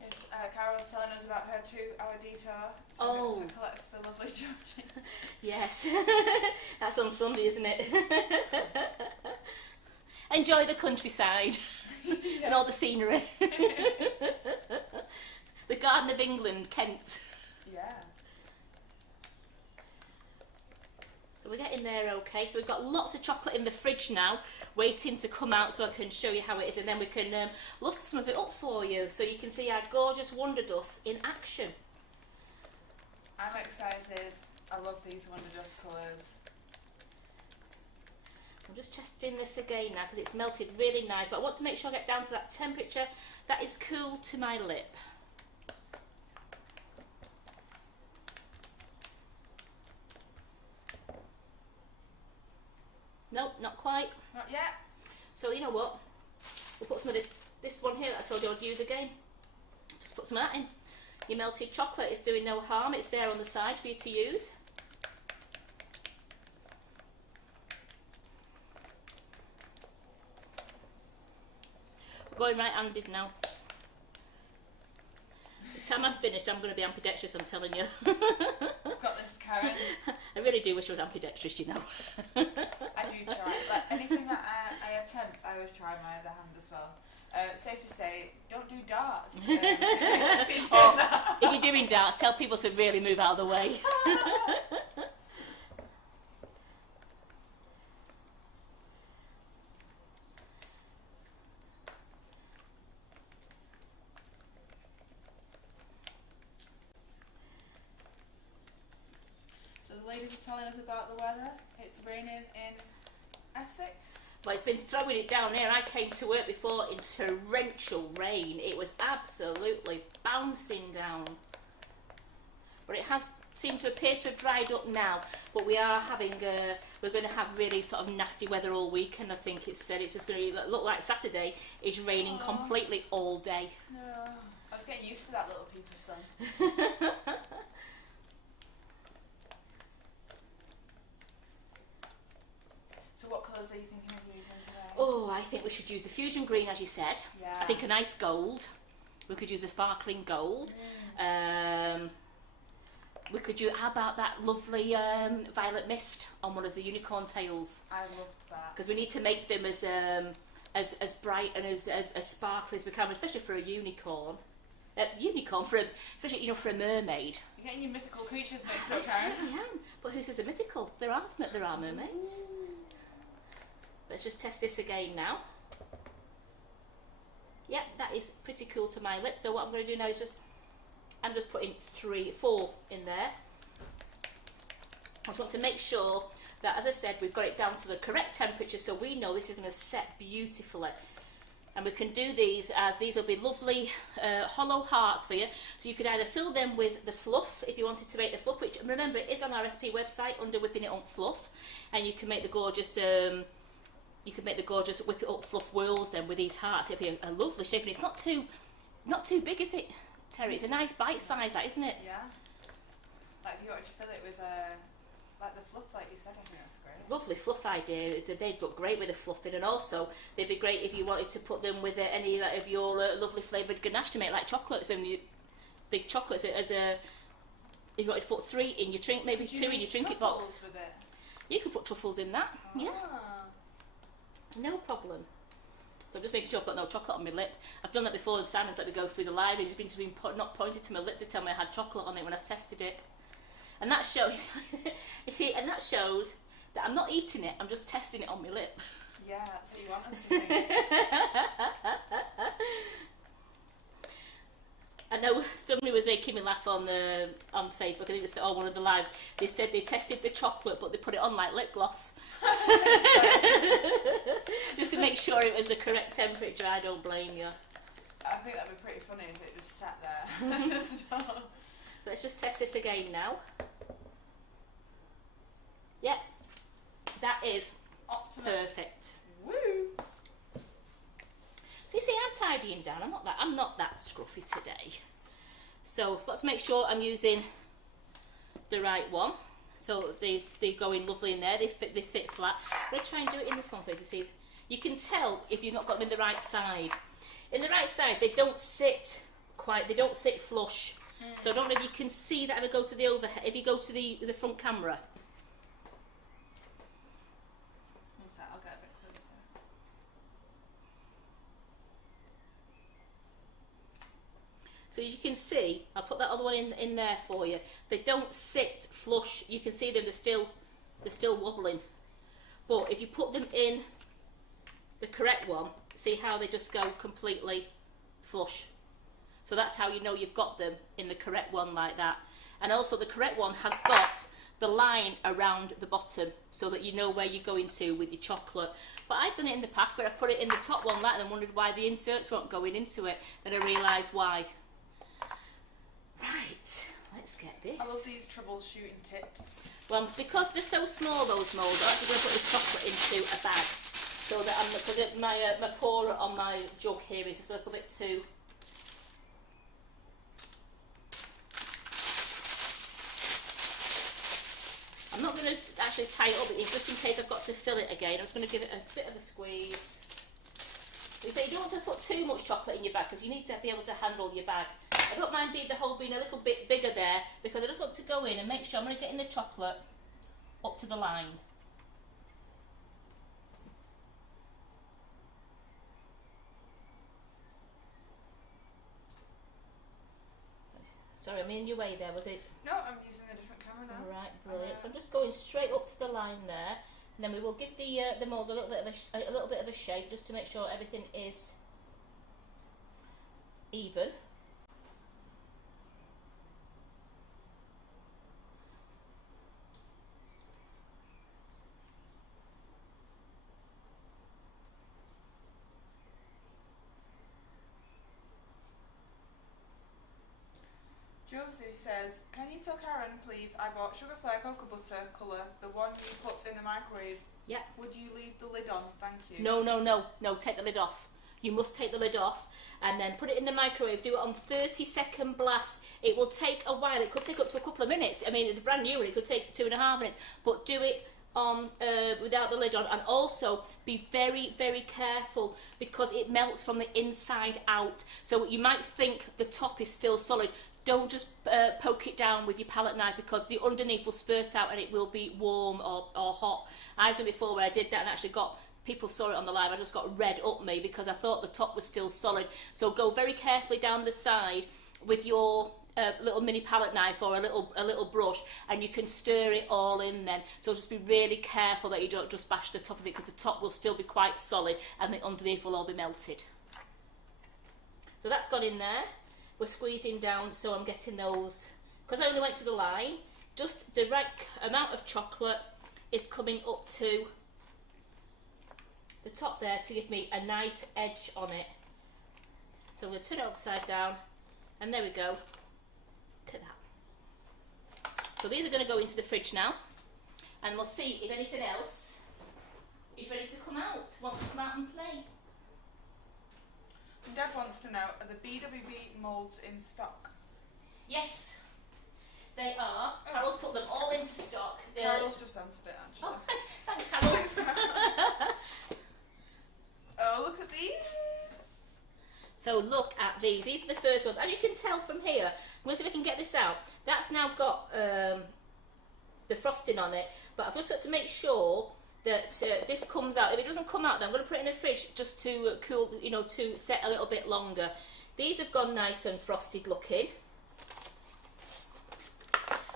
Yes, Carol's telling us about her 2-hour detour to collect the lovely Georgie. Yes, that's on Sunday, isn't it? Enjoy the countryside and all the scenery. The Garden of England, Kent. Yeah. So we're getting there okay. So we've got lots of chocolate in the fridge now, waiting to come out so I can show you how it is, and then we can lustre some of it up for you so you can see our gorgeous Wonder Dust in action. I'm excited. I love these Wonder Dust colours. I'm just testing this again now because it's melted really nice, but I want to make sure I get down to that temperature that is cool to my lip. Nope, not quite. Not yet. So you know what? We'll put some of this one here that I told you I'd use again. Just put some of that in. Your melted chocolate is doing no harm. It's there on the side for you to use. Going right-handed now. The time I've finished, I'm going to be ambidextrous, I'm telling you. I've got this, Karen. I really do wish I was ambidextrous, you know. I do try. Like, anything that I attempt, I always try my other hand as well. Safe to say, don't do darts. If you're doing darts, tell people to really move out of the way. So the ladies are telling us about the weather. It's raining in Essex. Well, it's been throwing it down here. I came to work before in torrential rain. It was absolutely bouncing down. But it has seemed to appear to have dried up now. But we are having, we're going to have really sort of nasty weather all weekend. I think it's said it's just going to look like Saturday is raining completely all day. No, I was getting used to that little peep of sun. So what colours are you thinking of using today? Oh, I think we should use the fusion green, as you said. Yeah. I think a nice gold. We could use a sparkling gold. We could do, how about that lovely violet mist on one of the unicorn tails? I loved that. Because we need to make them as bright and as sparkly as we can, especially for a unicorn. Especially, you know, for a mermaid. You're getting your mythical creatures mixed I up, Karen. certainly am. But who says they're mythical? There are mermaids. Let's just test this again now. Yep, that is pretty cool to my lips. So what I'm going to do now is I'm just putting 4 in there. I just want to make sure that, as I said, we've got it down to the correct temperature so we know this is going to set beautifully. And we can do these as these will be lovely hollow hearts for you. So you could either fill them with the fluff if you wanted to make the fluff, which remember is on our recipe website under Whipping It Up Fluff, and you can make the gorgeous whip it up fluff whirls then with these hearts. It'll be a lovely shape, and it's not too big, is it, Terry? It's a nice bite size, that, isn't it? Yeah. Like if you wanted to fill it with like the fluff, like you said, I think that's great. Lovely fluff idea. They'd look great with a fluff in, and also they'd be great if you wanted to put them with any of your lovely flavoured ganache to make like chocolates and big chocolates as a. If you wanted to put 3 in your drink, maybe 2 in your trinket box. With it? You could put truffles in that. Yeah. No problem. So I'm just making sure I've got no chocolate on my lip. I've done that before, and Simon's let me go through the live, and he's been not pointed to my lip to tell me I had chocolate on it when I've tested it. And that shows, that I'm not eating it, I'm just testing it on my lip. Yeah, that's what you want us to think. I know somebody was making me laugh on Facebook, I think it was for one of the lives. They said they tested the chocolate, but they put it on like lip gloss. Just to make sure it was the correct temperature. I don't blame you. I think that'd be pretty funny if it just sat there. So let's just test this again now. Yep, that is Optimal. perfect. Woo! So you see, I'm tidying down. I'm not that scruffy today. So let's make sure I'm using the right one. So they go in lovely in there. They sit flat. I'm going to try and do it in this one for you to see. You can tell if you've not got them in the right side. In the right side, they don't sit flush. So I don't know if you can see that if I go to the overhead, if you go to the front camera. One sec, I'll get a bit closer. So as you can see, I'll put that other one in there for you. They don't sit flush. You can see them, they're still wobbling. But if you put them in the correct one, see how they just go completely flush. So that's how you know you've got them in the correct one like that. And also the correct one has got the line around the bottom so that you know where you're going to with your chocolate. But I've done it in the past where I've put it in the top one like that and wondered why the inserts weren't going into it. Then I realised why. Right, let's get this. I love these troubleshooting tips. Well, because they're so small, those moulds, I'm actually going to put the chocolate into a bag. So that because my pour on my jug here is just a little bit too... I'm not going to actually tie it up, just in case I've got to fill it again. I'm just going to give it a bit of a squeeze. You say you don't want to put too much chocolate in your bag because you need to be able to handle your bag. I don't mind the hole being a little bit bigger there because I just want to go in and make sure I'm going to get in the chocolate up to the line. Sorry, I'm in your way there, was it? No, I'm using a different camera now. Alright, brilliant. So I'm just going straight up to the line there, and then we will give the mould a little bit of a shake just to make sure everything is even. Josie says, can you tell Karen, please, I bought sugar flare cocoa butter colour, the one you put in the microwave. Yeah. Would you leave the lid on? Thank you. No, take the lid off. You must take the lid off and then put it in the microwave, do it on 30-second blast. It will take a while, it could take up to a couple of minutes. I mean, it's brand new, it could take 2.5 minutes, but do it on without the lid on. And also be very, very careful because it melts from the inside out. So you might think the top is still solid. Don't just poke it down with your palette knife because the underneath will spurt out and it will be warm or hot. I've done it before where I did that and actually got, people saw it on the live, I just got red up me because I thought the top was still solid. So go very carefully down the side with your little mini palette knife or a little brush and you can stir it all in then. So just be really careful that you don't just bash the top of it because the top will still be quite solid and the underneath will all be melted. So that's gone in there. We're squeezing down so I'm getting those, because I only went to the line, just the right amount of chocolate is coming up to the top there to give me a nice edge on it. So I'm going to turn it upside down and there we go. Look at that. So these are going to go into the fridge now and we'll see if anything else is ready to come out, wants to come out and play. Deb wants to know, are the BWB moulds in stock? Yes, they are. Oh. Carol's put them all into stock. Carol's just answered it actually. Oh, thanks Carol. Thanks, Carol. Oh, look at these. So look at these. These are the first ones. As you can tell from here, I'm going to see if I can get this out. That's now got the frosting on it, but I've just got to make sure that this comes out. If it doesn't come out, then I'm going to put it in the fridge just to cool, you know, to set a little bit longer. These have gone nice and frosted looking.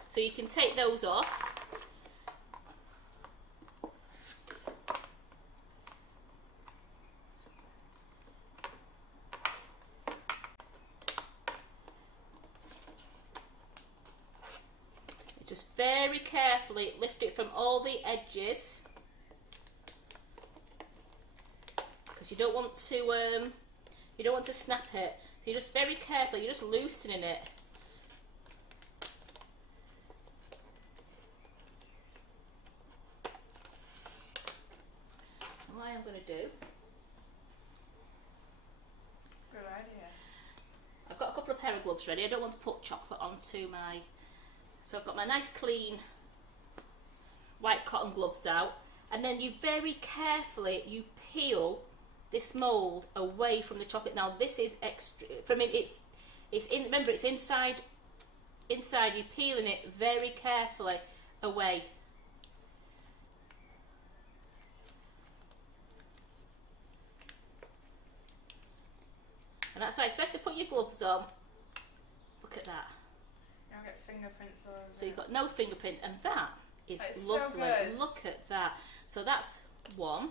So you can take those off. Just very carefully lift it from all the edges. You don't want to snap it. So you're just very careful. You're just loosening it. what I am going to do, Good idea. I've got a couple of pair of gloves ready. I don't want to put chocolate onto my... So I've got my nice clean white cotton gloves out. And then you very carefully, you peel this mould away from the chocolate. Now this is extra... remember, it's inside. Inside, you're peeling it very carefully away. And that's why it's best to put your gloves on. Look at that. You don't get fingerprints all over. So you've got no fingerprints, and that is It's lovely. so good. Look at that. So that's one.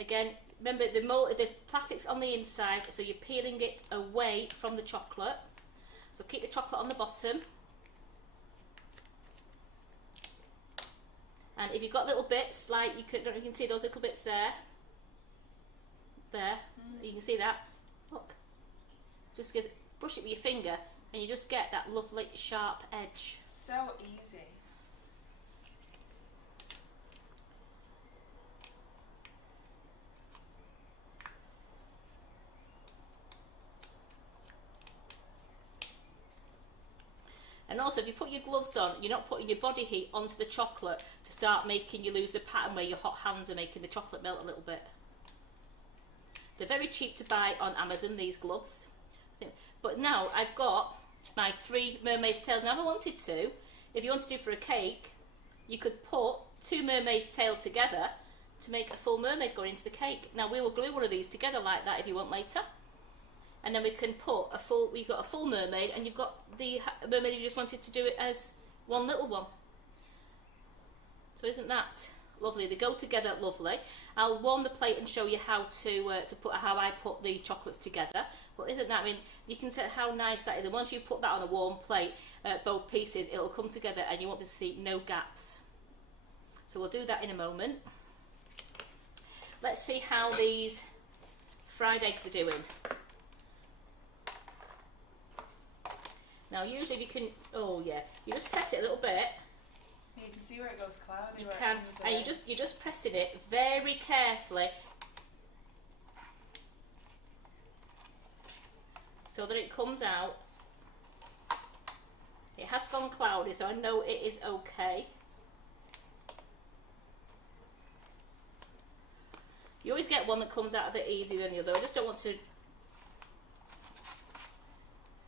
Again, remember the plastic's on the inside, so you're peeling it away from the chocolate. So keep the chocolate on the bottom. And if you've got little bits, like you can see those little bits there. There, you can see that. Look, just brush it with your finger, and you just get that lovely sharp edge. So easy. And also, if you put your gloves on, you're not putting your body heat onto the chocolate to start making you lose the pattern where your hot hands are making the chocolate melt a little bit. They're very cheap to buy on Amazon, these gloves. But now I've got my 3 mermaid's tails. Now if I wanted to, if you wanted to do for a cake, you could put 2 mermaid's tail together to make a full mermaid going into the cake. Now we will glue one of these together like that if you want later. And then we can put we've got a full mermaid, and you've got the mermaid you just wanted to do it as one little one. So isn't that lovely? They go together lovely. I'll warm the plate and show you how how I put the chocolates together. But isn't that, I mean, you can see how nice that is. And once you put that on a warm plate, both pieces, it'll come together and you won't be able to see no gaps. So we'll do that in a moment. Let's see how these fried eggs are doing. Now usually if you can, oh yeah, you just press it a little bit. You can see where it goes cloudy. You can, and you're just pressing it very carefully so that it comes out. It has gone cloudy, so I know it is okay. You always get one that comes out a bit easier than the other. I just don't want to.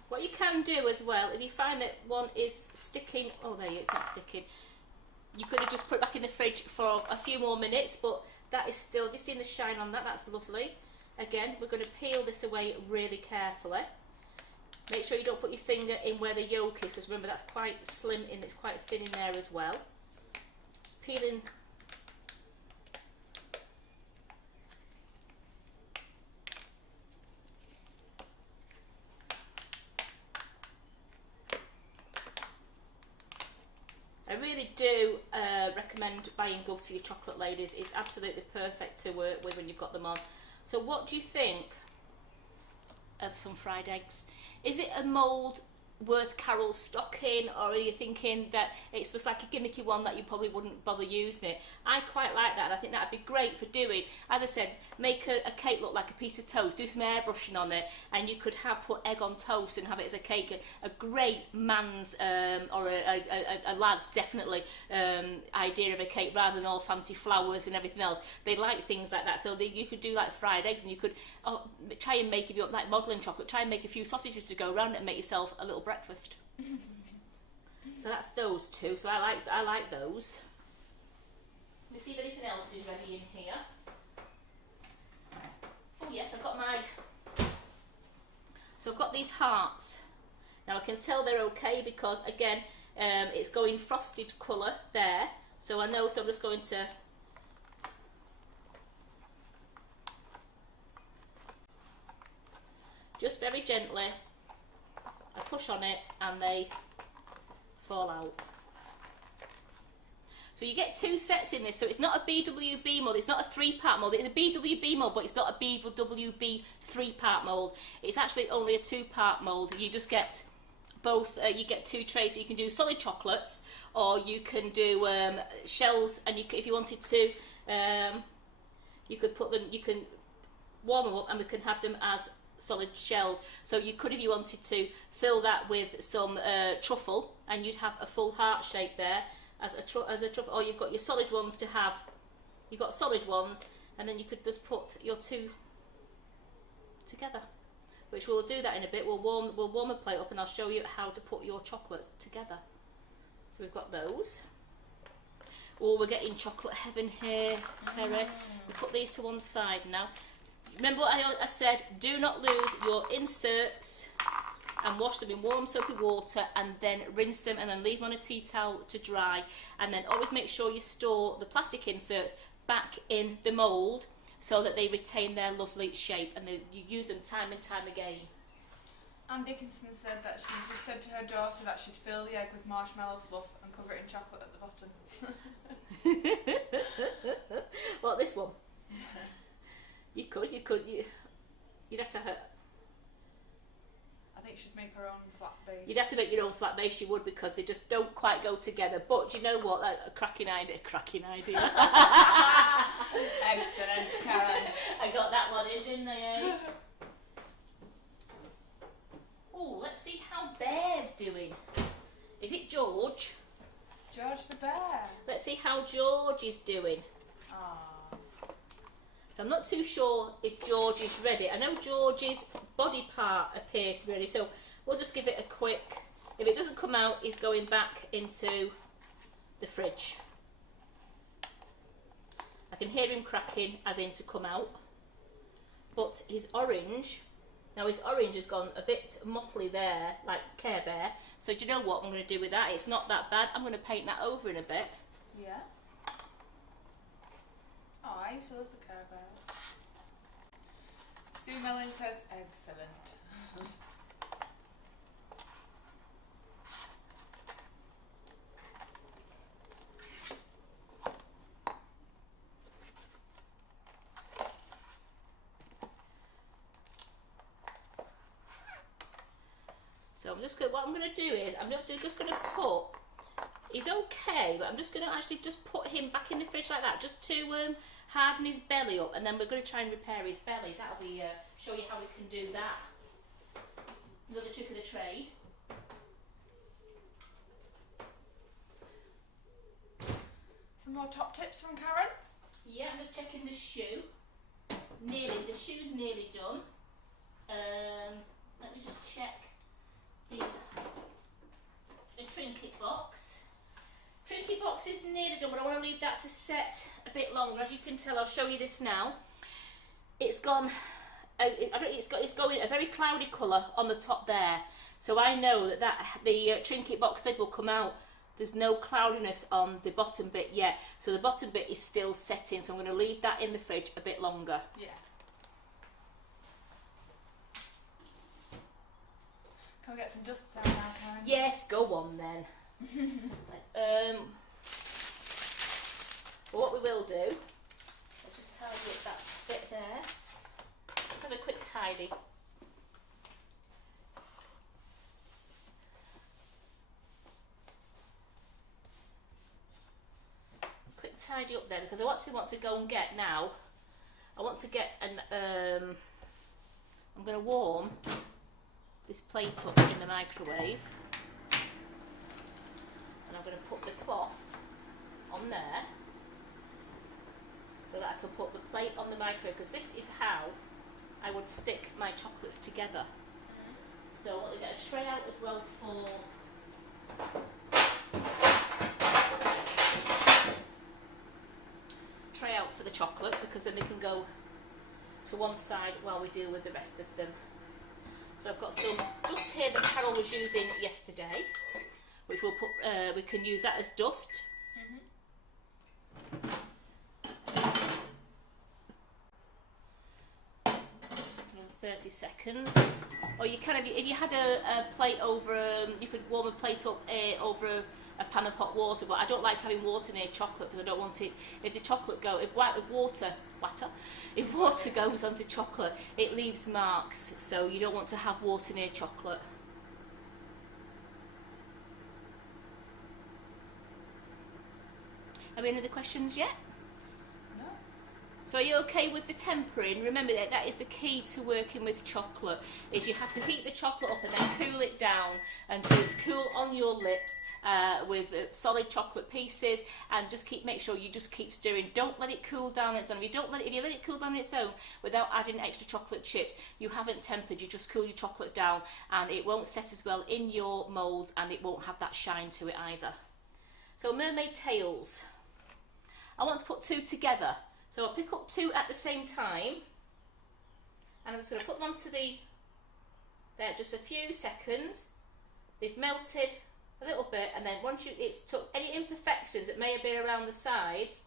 What you can do as well, if you find that one is sticking, oh there you go, it's not sticking. You could have just put it back in the fridge for a few more minutes, but that is still, have you seen the shine on that? That's lovely. Again, we're going to peel this away really carefully. Make sure you don't put your finger in where the yolk is, because remember that's quite slim and it's quite thin in there as well. Just peeling. I really do recommend buying gloves for your chocolate ladies. It's absolutely perfect to work with when you've got them on. So what do you think of some fried eggs? Is it a mould worth Carol's stocking, or are you thinking that it's just like a gimmicky one that you probably wouldn't bother using it? I quite like that, and I think that'd be great for doing, as I said, make a cake look like a piece of toast, do some airbrushing on it, and you could put egg on toast and have it as a cake. A great man's or a lad's definitely idea of a cake, rather than all fancy flowers and everything else. They like things like that, so you could do like fried eggs, and you could try and make, if you want like modelling chocolate, try and make a few sausages to go around it and make yourself a little breakfast. So that's those two. So I like those. Let me see if anything else is ready in here. Oh yes, I've got so I've got these hearts. Now I can tell they're okay because again it's going frosted colour there. So I know, so I'm just going to just very gently I push on it and they fall out. So you get 2 sets in this, so it's not a BWB mould, it's not a 3-part mould, it's a BWB mould, but it's not a BWB 3-part mould. It's actually only a 2-part mould. You just get both, you get 2 trays, so you can do solid chocolates, or you can do shells, and if you wanted to, you could put them, you can warm them up and we can have them as solid shells. So you could, if you wanted to, fill that with some truffle and you'd have a full heart shape there as a truffle. Or you've got your solid ones to have, you've got solid ones, and then you could just put your two together, which we'll do that in a bit. We'll warm a plate up and I'll show you how to put your chocolates together. So we've got those. Oh, we're getting chocolate heaven here, Terry. We put these to one side now. Remember what I said, do not lose your inserts and wash them in warm soapy water and then rinse them and then leave them on a tea towel to dry, and then always make sure you store the plastic inserts back in the mould so that they retain their lovely shape and you use them time and time again. Anne Dickinson said that she's just said to her daughter that she'd fill the egg with marshmallow fluff and cover it in chocolate at the bottom. What, this one? You'd have to have. I think she'd make her own flat base. You'd have to make your own flat base, you would, because they just don't quite go together. But do you know what? That's a cracking idea. Excellent, Karen. I got that one in, didn't I? Oh, let's see how Bear's doing. Is it George? George the bear. Let's see how George is doing. Aww. So I'm not too sure if George is ready. I know George's body part appears to be ready, so we'll just give it a quick. If it doesn't come out, he's going back into the fridge. I can hear him cracking, as in to come out. But his orange, now his orange has gone a bit mottly there, like Care Bear. So do you know what I'm going to do with that? It's not that bad. I'm going to paint that over in a bit. Yeah. Oh, I used to love the Care Bears. Sue Mellon says, excellent. So I'm just going. What I'm going to do is I'm just going to put. He's okay, but I'm just going to actually just put him back in the fridge like that, just to harden his belly up, and then we're going to try and repair his belly. That'll be show you how we can do that. Another trick of the trade. Some more top tips from Karen. Yeah, I'm just checking the shoe. The shoe's nearly done. Let me just check the trinket box. Trinket box is nearly done, but I want to leave that to set a bit longer. As you can tell, I'll show you this now. It's gone. It's going a very cloudy colour on the top there. So I know that the trinket box lid will come out. There's no cloudiness on the bottom bit yet, so the bottom bit is still setting. So I'm going to leave that in the fridge a bit longer. Yeah. Can we get some dust sound now, Karen? Yes, go on then. Well, what we will do, let's just tidy up that bit there. Let's have a quick tidy. Quick tidy up then, because I actually want to go and get now. I want to get an. I'm going to warm this plate up in the microwave, and I'm going to put the cloth on there so that I can put the plate on the microwave, because this is how I would stick my chocolates together. So I want to get a tray out as well for the chocolates, because then they can go to one side while we deal with the rest of them. So I've got some dust here that Carol was using yesterday, which we'll put. We can use that as dust. Something in 30 seconds. Or you can, if you had a plate over, you could warm a plate up over a pan of hot water. But I don't like having water near chocolate, because I don't want it. If the chocolate if water goes onto chocolate, it leaves marks. So you don't want to have water near chocolate. Have we any other questions yet? No. So are you okay with the tempering? Remember that is the key to working with chocolate, is you have to heat the chocolate up and then cool it down until it's cool on your lips with solid chocolate pieces, and just make sure you just keep stirring. Don't let it cool down on its own. If you let it cool down on its own without adding extra chocolate chips, you haven't tempered, you just cool your chocolate down, and it won't set as well in your moulds, and it won't have that shine to it either. So mermaid tails. I want to put 2 together. So I'll pick up 2 at the same time, and I'm just going to put them onto there just a few seconds. They've melted a little bit, and then once it's took any imperfections that may have been around the sides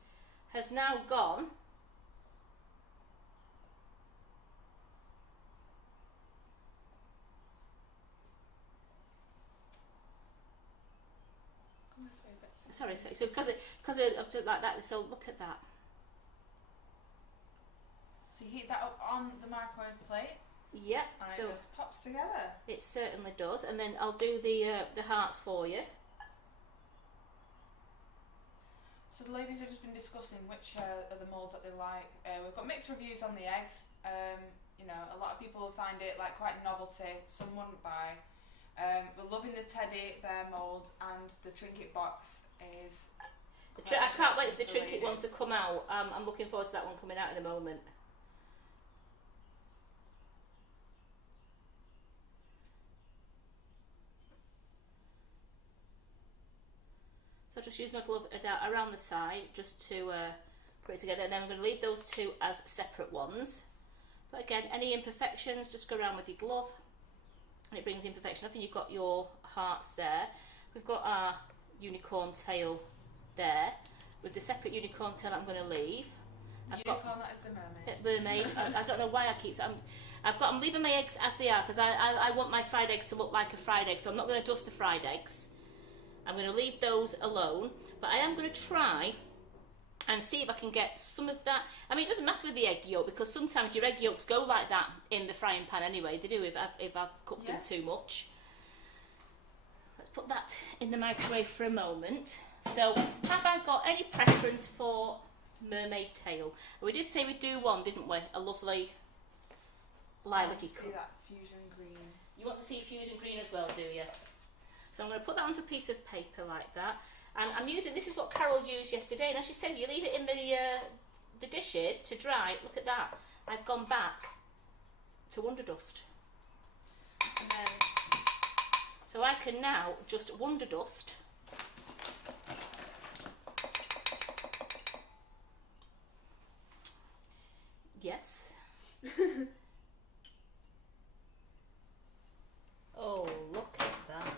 has now gone. Sorry, so because of like that, so look at that. So you heat that up on the microwave plate? Yep. And so it just pops together. It certainly does. And then I'll do the hearts for you. So the ladies have just been discussing which are the moulds that they like. We've got mixed reviews on the eggs. You know, a lot of people will find it like quite novelty. Some wouldn't buy. We're loving the teddy bear mould, and the trinket box is. I can't wait for the trinket one to come out. I'm looking forward to that one coming out in a moment. So just use my glove around the side just to put it together, and then I'm going to leave those 2 as separate ones. But again, any imperfections, just go around with your glove, and it brings imperfection off, and you've got your hearts there. We've got our unicorn tail there, with the separate unicorn tail I'm going to leave. Unicorn, that is the mermaid. Mermaid. I don't know why I keep. I'm leaving my eggs as they are, because I want my fried eggs to look like a fried egg, so I'm not going to dust the fried eggs. I'm going to leave those alone, but I am going to try and see if I can get some of that. I mean, it doesn't matter with the egg yolk, because sometimes your egg yolks go like that in the frying pan anyway. They do if I've cooked them too much. Let's put that in the microwave for a moment. So, have I got any preference for mermaid tail? We did say we'd do one, didn't we? A lovely lilac-y colour. See that fusion green. You want to see fusion green as well, do you? So I'm going to put that onto a piece of paper like that, and I'm using, this is what Carol used yesterday, and as she said, you leave it in the dishes to dry. Look at that, I've gone back to Wonder Dust. And then, so I can now just Wonder Dust yes. Oh, look at that.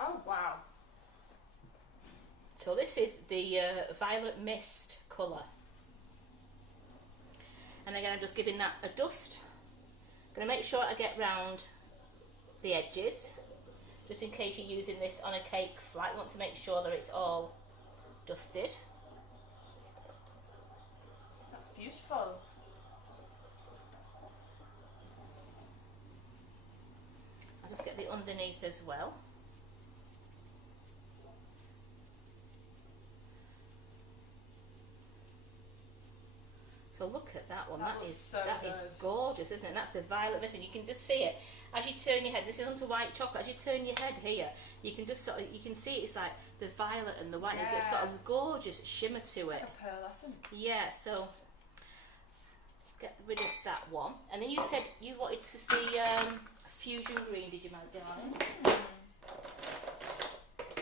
oh wow. So this is the violet mist colour. And again, I'm just giving that a dust. I'm going to make sure I get round the edges, just in case you're using this on a cake flat. You want to make sure that it's all dusted. That's beautiful. I'll just get the underneath as well. So look at that one. That is gorgeous, isn't it? That's the violet mist, and you can just see it as you turn your head. This is onto white chocolate. As you turn your head here, you can just sort of, you can see it's like the violet and the white. Yeah. It's got a gorgeous shimmer to it. Like a pearlescent. Yeah. So get rid of that one, and then you said you wanted to see fusion green. Did you, my darling?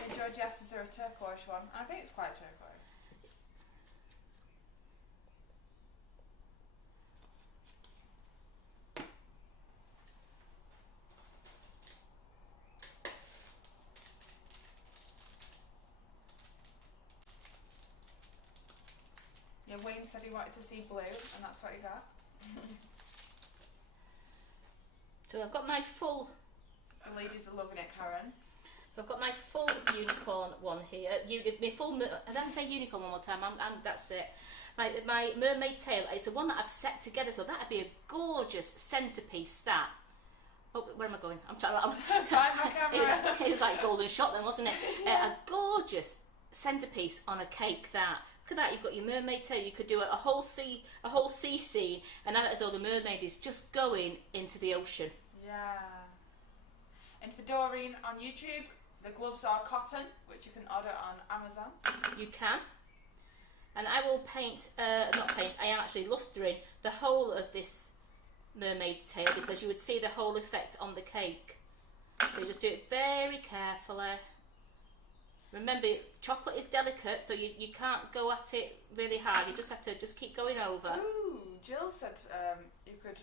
And Georgie asked, is there a turquoise one? I think it's quite turquoise. Yeah, Wayne said he wanted to see blue, and that's what he got. So I've got my full. The ladies are loving it, Karen. So I've got my full unicorn one here. My full. And then say unicorn one more time. That's it. My mermaid tail is the one that I've set together. So that'd be a gorgeous centerpiece. That. Oh, where am I going? I'm trying to. Find my camera. It was like golden shot then, wasn't it? A gorgeous centerpiece on a cake. That, look at that, you've got your mermaid tail. You could do a whole sea scene and have it as though the mermaid is just going into the ocean. Yeah. And for Doreen on YouTube, the gloves are cotton, which you can order on Amazon. You can. And I will paint, I am actually lustering the whole of this mermaid's tail, because you would see the whole effect on the cake. So you just do it very carefully. Remember, chocolate is delicate, so you can't go at it really hard. You just have to just keep going over. Ooh, Jill said you could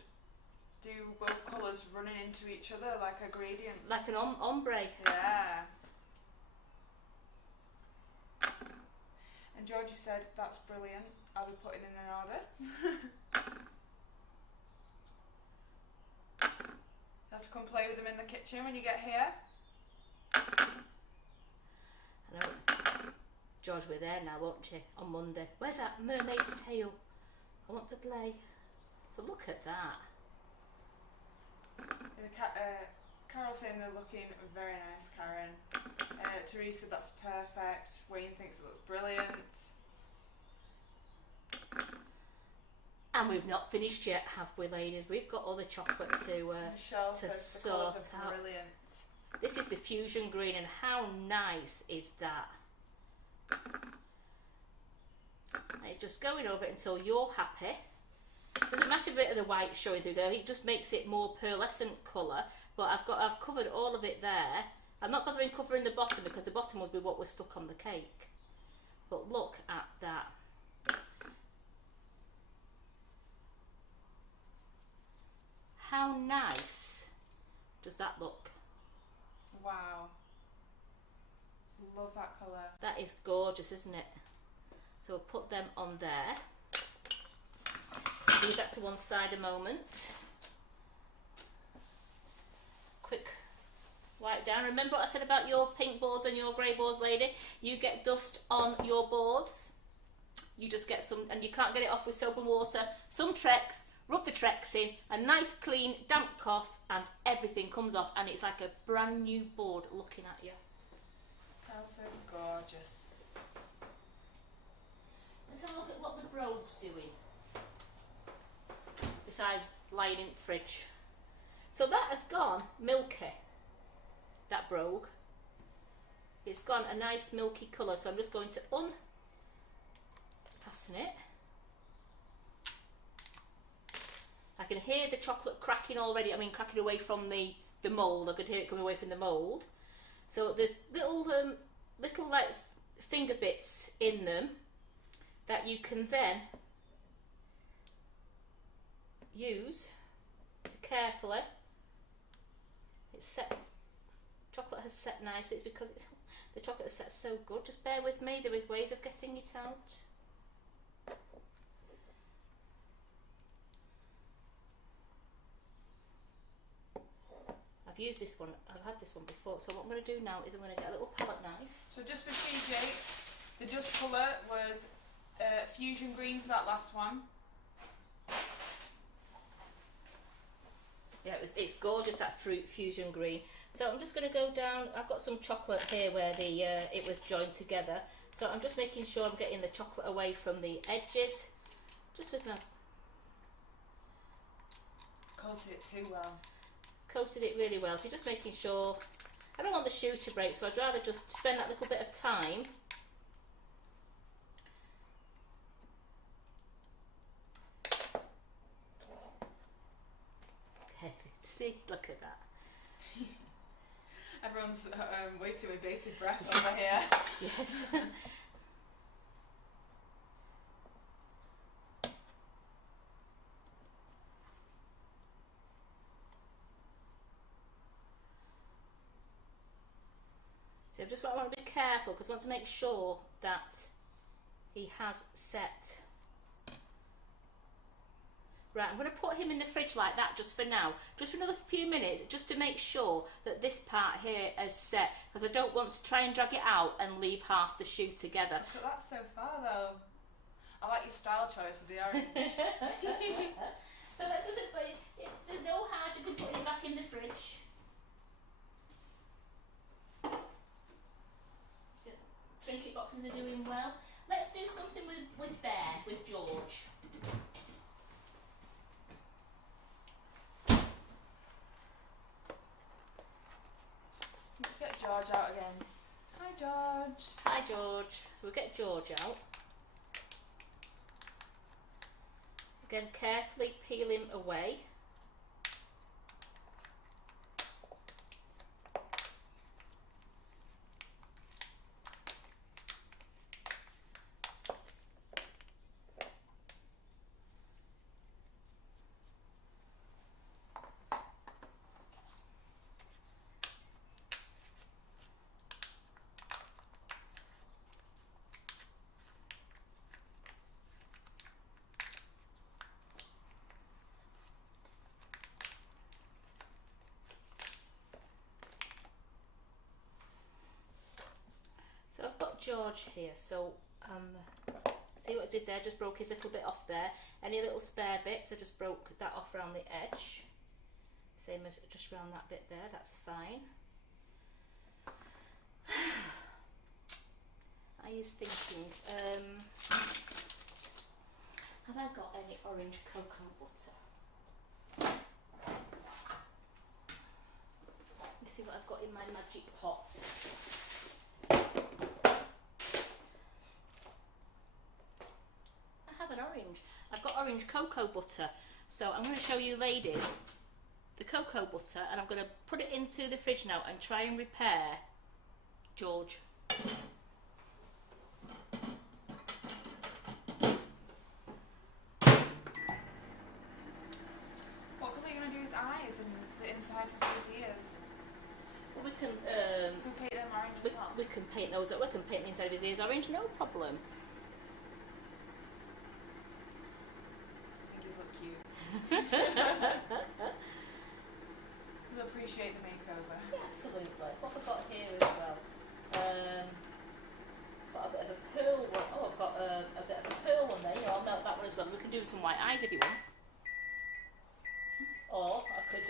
do both colours running into each other like a gradient. Like an ombre. Yeah. And Georgie said, that's brilliant. I'll be putting in an order. You have to come play with them in the kitchen when you get here. I know. George, we're there now, won't you? On Monday. Where's that mermaid's tail? I want to play. So look at that. Carol saying they're looking very nice, Karen. Teresa, that's perfect. Wayne thinks it looks brilliant. And we've not finished yet, have we, ladies? We've got all the chocolate Michelle to says the colours sort are out. brilliant. This is the fusion green, and how nice is that? And it's just going over it until you're happy. Doesn't matter a bit of the white showing through there. It just makes it more pearlescent colour. But I've covered all of it there. I'm not bothering covering the bottom, because the bottom would be what was stuck on the cake. But look at that. How nice does that look? Wow. Love that colour. That is gorgeous, isn't it? So we'll put them on there. Leave that to one side a moment. Quick wipe down. Remember what I said about your pink boards and your grey boards, lady? You get dust on your boards. You just get some, and you can't get it off with soap and water. Some Trex, rub the Trex in, a nice clean damp cloth, and everything comes off, and it's like a brand new board looking at you. Elsa's gorgeous. Let's have a look at what the brogue's doing. Besides lying in the fridge. So that has gone milky, that brogue. It's gone a nice milky colour, so I'm just going to unfasten it. I can hear the chocolate cracking already, cracking away from the mould. I could hear it coming away from the mould. So there's little like finger bits in them that you can then use to carefully. It's set. Chocolate has set nicely. It's because the chocolate has set so good. Just bear with me. There is ways of getting it out. I've used this one. I've had this one before. So what I'm going to do now is I'm going to get a little palette knife. So just for TJ, the dust colour was fusion green for that last one. Yeah, it's gorgeous, that fruit fusion green. So I'm just going to go down. I've got some chocolate here where the it was joined together. So I'm just making sure I'm getting the chocolate away from the edges. Just with my... Coated it too well. Coated it really well. So just making sure... I don't want the shoe to break, so I'd rather just spend that little bit of time. See, look at that. Everyone's waiting with bated breath over here. Yes. So I want to be careful, because I want to make sure that he has set. Right, I'm going to put him in the fridge like that just for now, just for another few minutes, just to make sure that this part here is set, because I don't want to try and drag it out and leave half the shoe together. Look at that so far though. I like your style choice of the orange. So that doesn't, there's no hardship in putting it back in the fridge. trinket boxes are doing well. Let's do something with Bear, with George. Let's get George out again. Hi, George. Hi, George. So we'll get George out. Again, carefully peel him away. So I've got George here, so see what I did there, just broke his little bit off there. Any little spare bits, I just broke that off around the edge. Same as just around that bit there, that's fine. I was thinking, have I got any orange cocoa butter? Let me see what I've got in my magic pot. An orange. I've got orange cocoa butter, so I'm going to show you ladies the cocoa butter, and I'm going to put it into the fridge now and try and repair George. What colour are you going to do his eyes and the inside of his ears? Well, we can paint them orange as well? we can paint those. We can paint the inside of his ears orange, no problem. We'll appreciate the makeover. Yeah, absolutely. What have I got here as well? Got a bit of a pearl one. Oh, I've got a bit of a pearl one there. You know, I'll melt that one as well. We can do some white eyes if you want. Or I could.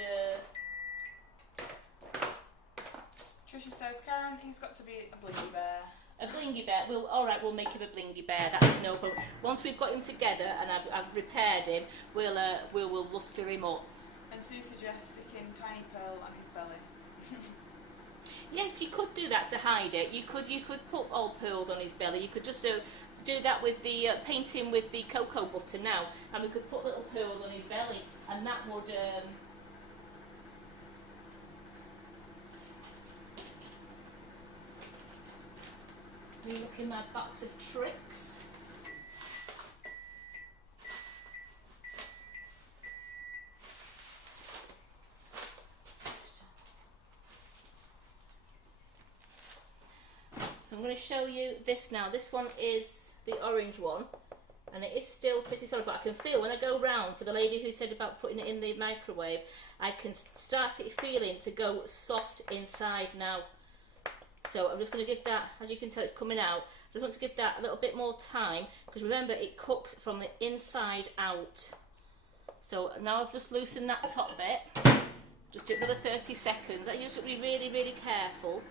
Trisha says, Karen, he's got to be a blingy bear. A blingy bear. We'll make him a blingy bear. That's no problem. Once we've got him together and I've repaired him, we'll luster him up. And Sue suggests sticking tiny pearl on his belly. Yes, you could do that to hide it. You could put old pearls on his belly. You could just do that with the painting with the cocoa butter now, and we could put little pearls on his belly, and that would. You look in my box of tricks. So I'm going to show you this now. This one is the orange one, and it is still pretty solid, but I can feel when I go round, for the lady who said about putting it in the microwave, I can start it feeling to go soft inside now. So I'm just going to give that, as you can tell, it's coming out. I just want to give that a little bit more time, because remember, it cooks from the inside out. So now I've just loosened that top bit. Just do another 30 seconds. You just have to be really, really careful.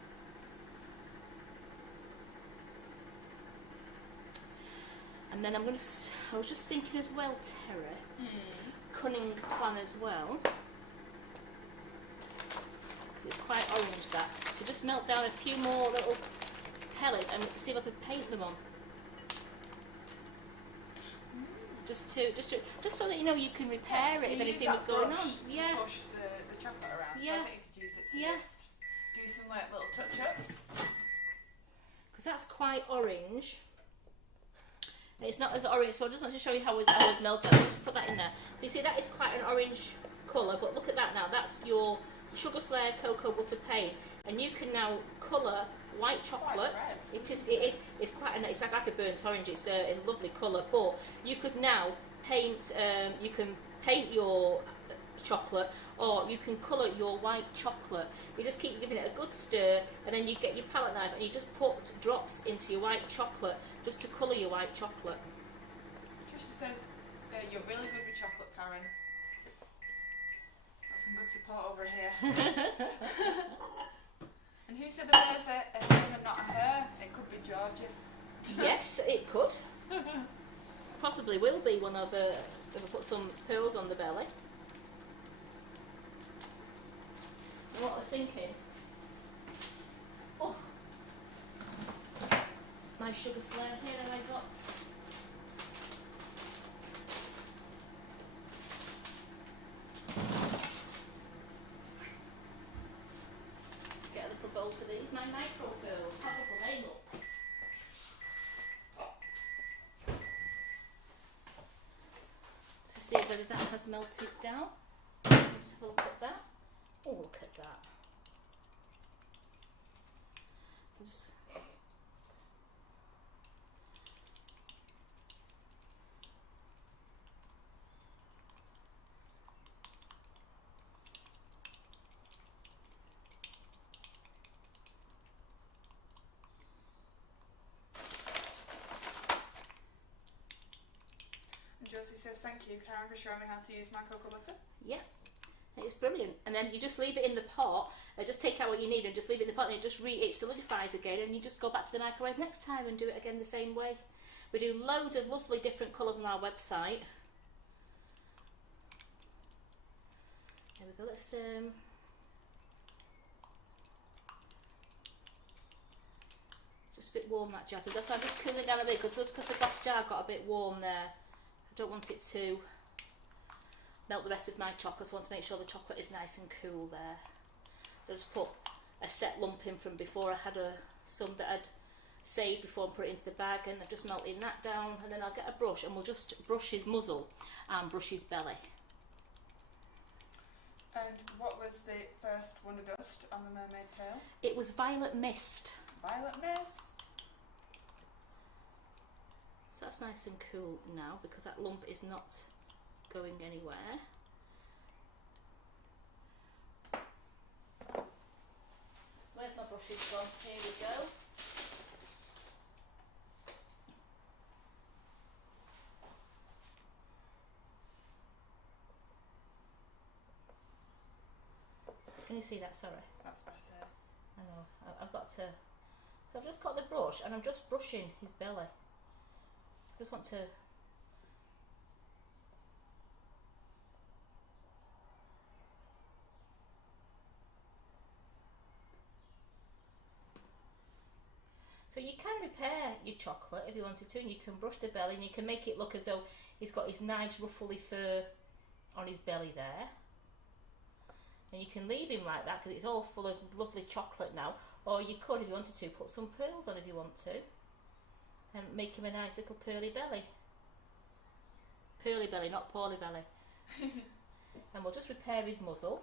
And then I was just thinking as well, Terry, cunning plan as well. It's quite orange, that. So just melt down a few more little pellets and see if I could paint them on. Just so that you know you can repair it if anything was going on. Yeah. Push the chocolate around. Yeah. So I think you could use it to just do some like little touch-ups. Because that's quite orange. And it's not as orange, so I just want to show you how it was melted. I'll just put that in there. So you see that is quite an orange colour, but look at that now. That's your sugar flare cocoa butter paint, and you can now colour white chocolate. It's quite it's like a burnt orange. It's a lovely colour, but you could now paint. You can paint your chocolate, or you can colour your white chocolate. You just keep giving it a good stir, and then you get your palette knife and you just put drops into your white chocolate just to colour your white chocolate. Trisha says you're really good with chocolate, Karen. Good support over here. And who said there was a him and not a her? It could be Georgia. Yes, it could. Possibly will be one of if I put some pearls on the belly. And what I was thinking, oh, my sugar flare here that I got. Get a little bowl for these, my micro pearls. Have a little name up. To see whether that has melted down. Let's have a look at that. Oh, look at that. So just Josie says, thank you, Karen, for showing me how to use my cocoa butter. yeah. It's brilliant, and then you just leave it in the pot. Just take out what you need and just leave it in the pot, and it solidifies again. And you just go back to the microwave next time and do it again the same way. We do loads of lovely different colours on our website. There we go. Let's just a bit warm, that jazz. That's why I'm just cooling it down a bit, because the glass jar got a bit warm there. I don't want it to melt the rest of my chocolate, so I want to make sure the chocolate is nice and cool there. So I just put a set lump in from before. I had some that I'd saved before and put it into the bag, and I'm just melting that down, and then I'll get a brush and we'll just brush his muzzle and brush his belly. And what was the first Wonder Dust on the mermaid tail? It was Violet Mist. Violet Mist. So that's nice and cool now, because that lump is not going anywhere. Where's my brushes gone? Here we go. Can you see that? Sorry. That's better. I know. I've got to. So I've just got the brush and I'm just brushing his belly. I just want to. So you can repair your chocolate if you wanted to, and you can brush the belly and you can make it look as though he's got his nice ruffly fur on his belly there. And you can leave him like that because it's all full of lovely chocolate now. Or you could, if you wanted to, put some pearls on if you want to. And make him a nice little pearly belly. Pearly belly, not poorly belly. And we'll just repair his muzzle.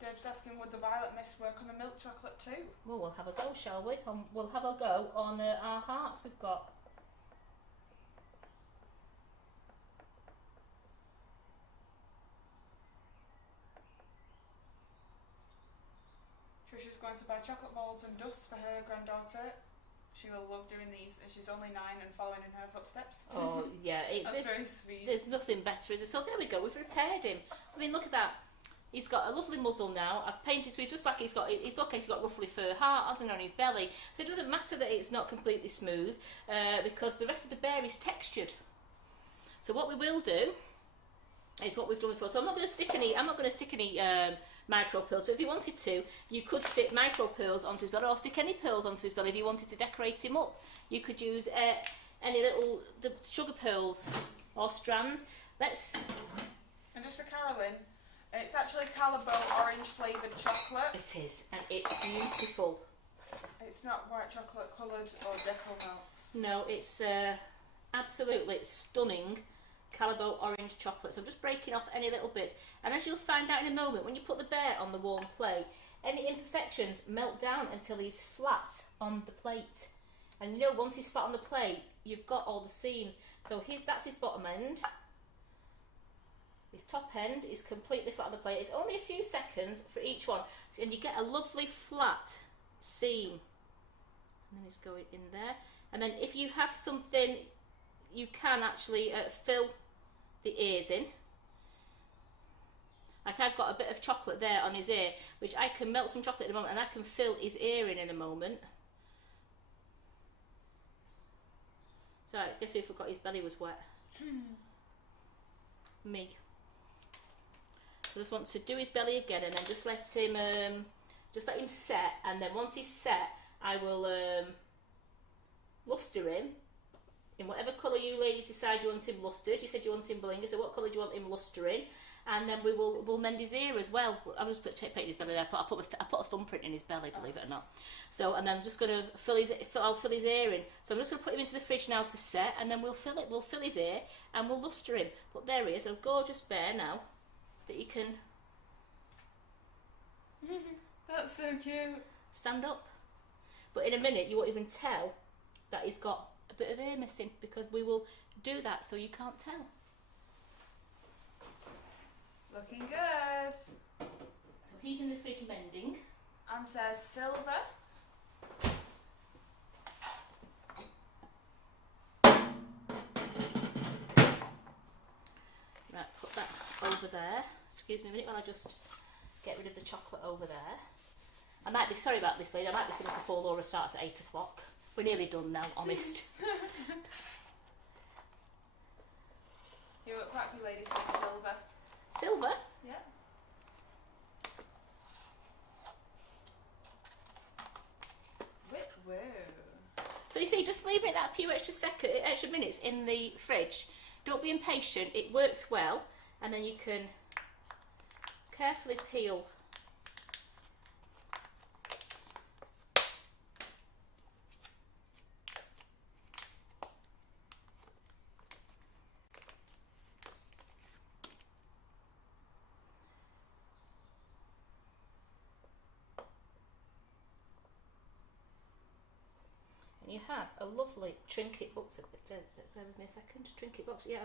Deb's asking, would the Violet Mist work on the milk chocolate too? Well, we'll have a go, shall we? We'll have a go on our hearts we've got. Trisha's going to buy chocolate moulds and dusts for her granddaughter. She will love doing these, and she's only 9 and following in her footsteps. Oh, yeah. That's very sweet. There's nothing better, is it? So there we go, we've repaired him. I mean, look at that. He's got a lovely muzzle now. I've painted, so he's just like he's got roughly fur heart, hasn't he, on his belly. So it doesn't matter that it's not completely smooth, because the rest of the bear is textured. So what we will do is what we've done before. So I'm not going to stick any micro pearls, but if you wanted to, you could stick micro pearls onto his belly, or stick any pearls onto his belly if you wanted to decorate him up. You could use any little sugar pearls or strands. And just for Carolyn, it's actually Calibo orange flavoured chocolate. It is, and it's beautiful. It's not white chocolate coloured or deco melts. No, it's absolutely stunning Calibo orange chocolate. So I'm just breaking off any little bits, and as you'll find out in a moment, when you put the bear on the warm plate, any imperfections melt down until he's flat on the plate. And you know, once he's flat on the plate, you've got all the seams. So that's his bottom end. His top end is completely flat on the plate. It's only a few seconds for each one, and you get a lovely flat seam. And then it's going in there. And then if you have something, you can actually fill the ears in. Like I've got a bit of chocolate there on his ear, which I can melt some chocolate in a moment and I can fill his ear in a moment. So I guess who forgot his belly was wet? Me. So I just want to do his belly again and then just let him set, and then once he's set I will luster him in whatever colour you ladies decide you want him lustered. You said you want him blingy, so what colour do you want him lustering? And then we'll mend his ear as well. I'll just paint his belly there. I put a thumbprint in his belly, believe it or not. So, and then I'm just gonna I'll fill his ear in. So I'm just gonna put him into the fridge now to set, and then we'll fill his ear and we'll luster him. But there he is, a gorgeous bear now that you can. That's so cute. Stand up. But in a minute you won't even tell that he's got a bit of ear missing, because we will do that so you can't tell. Looking good. So he's in the fridge mending. Anne says silver. Right, put that over there. Excuse me a minute while I just get rid of the chocolate over there. I might be, sorry about this lady, I might be finished before Laura starts at 8 o'clock. We're nearly done now, honest. You got quite a few ladies saying silver. Silver? Yeah. Whoa. So you see, just leave it that few extra minutes in the fridge. Don't be impatient, it works well, and then you can carefully peel. And you have a lovely trinket box. Bear with me a second. Trinket box. Yeah,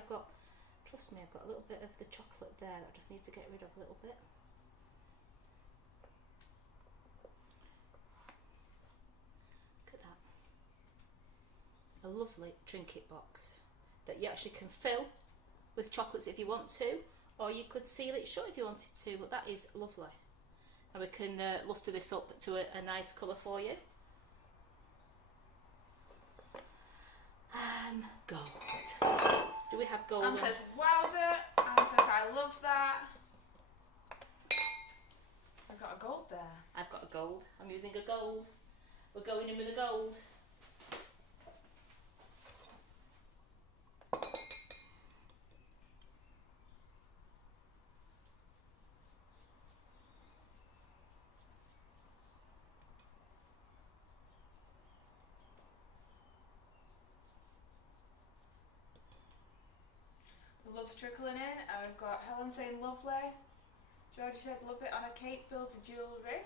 trust me, I've got a little bit of the chocolate there that I just need to get rid of a little bit. Look at that. A lovely trinket box that you actually can fill with chocolates if you want to, or you could seal it shut if you wanted to, but that is lovely. And we can luster this up to a nice colour for you. Gold. Do we have gold? Anne says wowzer. Anne says I love that. I've got a gold there. I've got a gold. I'm using a gold. We're going in with a gold. Love's trickling in. I've got Helen saying lovely. Georgie said love it on a cake filled with jewellery.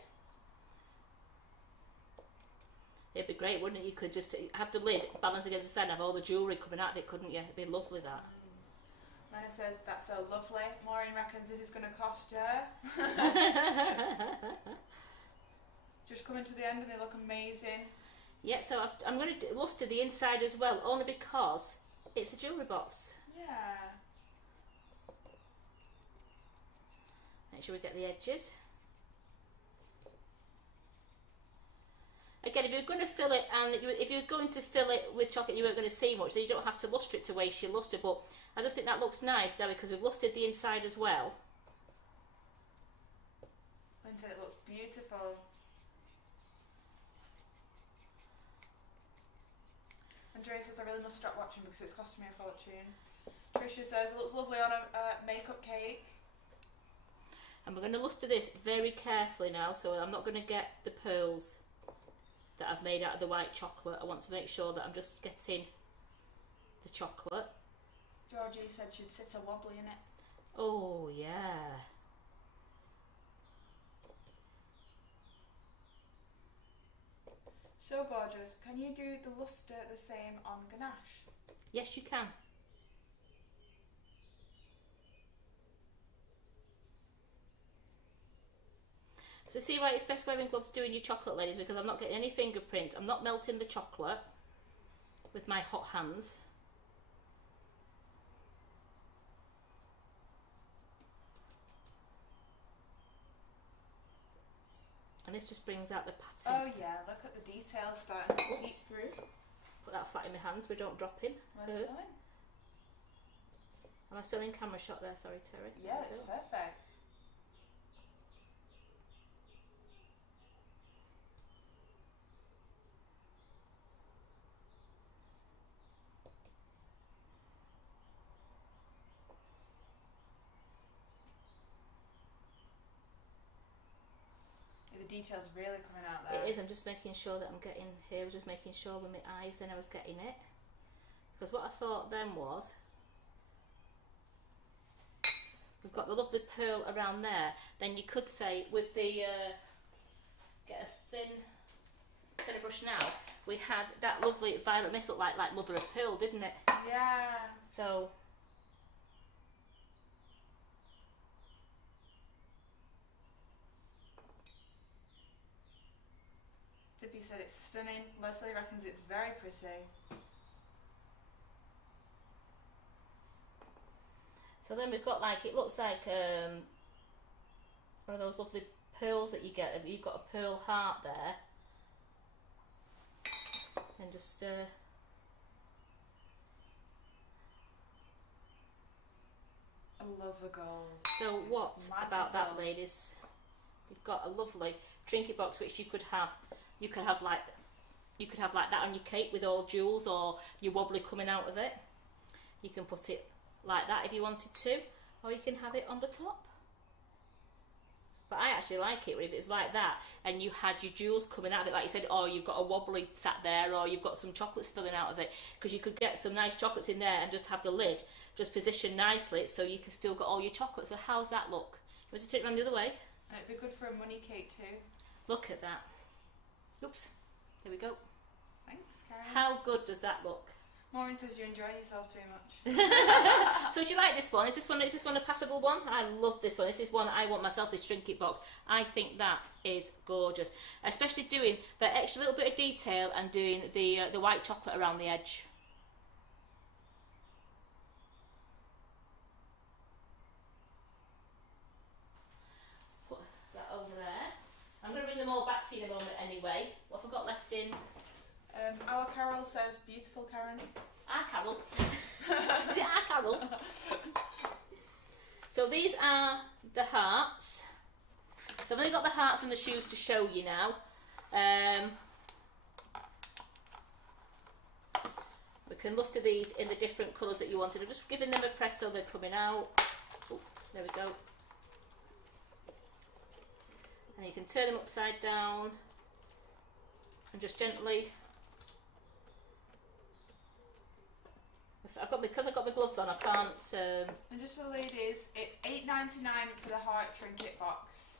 It'd be great, wouldn't it? You could just have the lid balanced against the side and have all the jewellery coming out of it, couldn't you? It'd be lovely, that. Lena says that's so lovely. Maureen reckons this is going to cost her. Just coming to the end and they look amazing. Yeah, so I'm going to luster the inside as well, only because it's a jewellery box. Yeah. Make sure we get the edges. Again, if you're going to fill it, and if you was going to fill it with chocolate, you weren't going to see much, so you don't have to luster it to waste your luster. But I just think that looks nice there because we've lustered the inside as well. Lynn said it looks beautiful. Andrea says I really must stop watching because it's costing me a fortune. Tricia says it looks lovely on a makeup cake. And we're going to luster this very carefully now, so I'm not going to get the pearls that I've made out of the white chocolate. I want to make sure that I'm just getting the chocolate. Georgie said she'd sit a wobbly in it. Oh, yeah. So gorgeous. Can you do the luster the same on ganache? Yes, you can. So see why it's best wearing gloves doing your chocolate, ladies, because I'm not getting any fingerprints. I'm not melting the chocolate with my hot hands. And this just brings out the pattern. Oh yeah, look at the details starting to peek through. Put that flat in my hands, we don't drop him. Where's it going? Am I still in camera shot there? Sorry, Terry. Yeah, it's perfect. The details really coming out there. It is. I'm just making sure that I'm getting here. I was just making sure with my eyes then I was getting it. Because what I thought then was, we've got the lovely pearl around there. Then you could say with the, get a thinner brush now, we had that lovely violet mist look like mother of pearl, didn't it? Yeah. So, Dippy said it's stunning. Leslie reckons it's very pretty. so then we've got like, it looks like one of those lovely pearls that you get. You've got a pearl heart there. And just I love the gold. so It's what about that, magical. ladies? You've got a lovely trinket box which you could have. You could have like that on your cake with all jewels, or your wobbly coming out of it. You can put it like that if you wanted to, or you can have it on the top. But I actually like it if it's like that and you had your jewels coming out of it, like you said, or you've got a wobbly sat there, or you've got some chocolate spilling out of it, because you could get some nice chocolates in there and just have the lid just positioned nicely so you can still got all your chocolates. So how's that look? You want to turn it around the other way? And it'd be good for a money cake too. Look at that. Oops. There we go. Thanks, Karen. How good does that look? Maureen says you're enjoying yourself too much. So do you like this one? Is this one a passable one? I love this one. This is one I want myself, this trinket box. I think that is gorgeous. Especially doing that extra little bit of detail and doing the white chocolate around the edge. Put that over there. I'm going to bring them all back to you in a moment anyway. What have I got left in? Our Carol says, beautiful Karen. Carol. Is it Carol? So these are the hearts. So I've only got the hearts and the shoes to show you now. We can muster these in the different colours that you wanted. I'm just giving them a press so they're coming out. Oh, there we go. And you can turn them upside down and just gently. Because I've got my gloves on, I can't. And just for the ladies, it's $8.99 for the heart trinket box.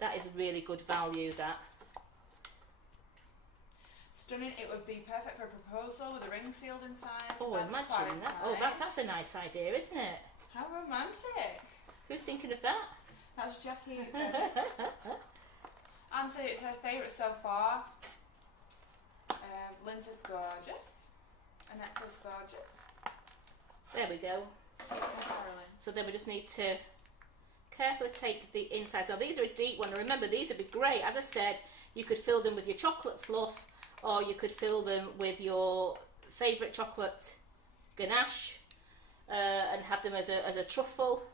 That is really good value, that. Stunning. It would be perfect for a proposal with a ring sealed inside. Oh, That's imagine quite that. Nice. Oh, that's a nice idea, isn't it? How romantic. Who's thinking of that? That's Jackie. Anne said it's her favourite so far. Lynn says gorgeous. Annette says gorgeous. There we go. So then we just need to carefully take the inside. So these are a deep one. Remember, these would be great. As I said, you could fill them with your chocolate fluff, or you could fill them with your favourite chocolate ganache and have them as a truffle.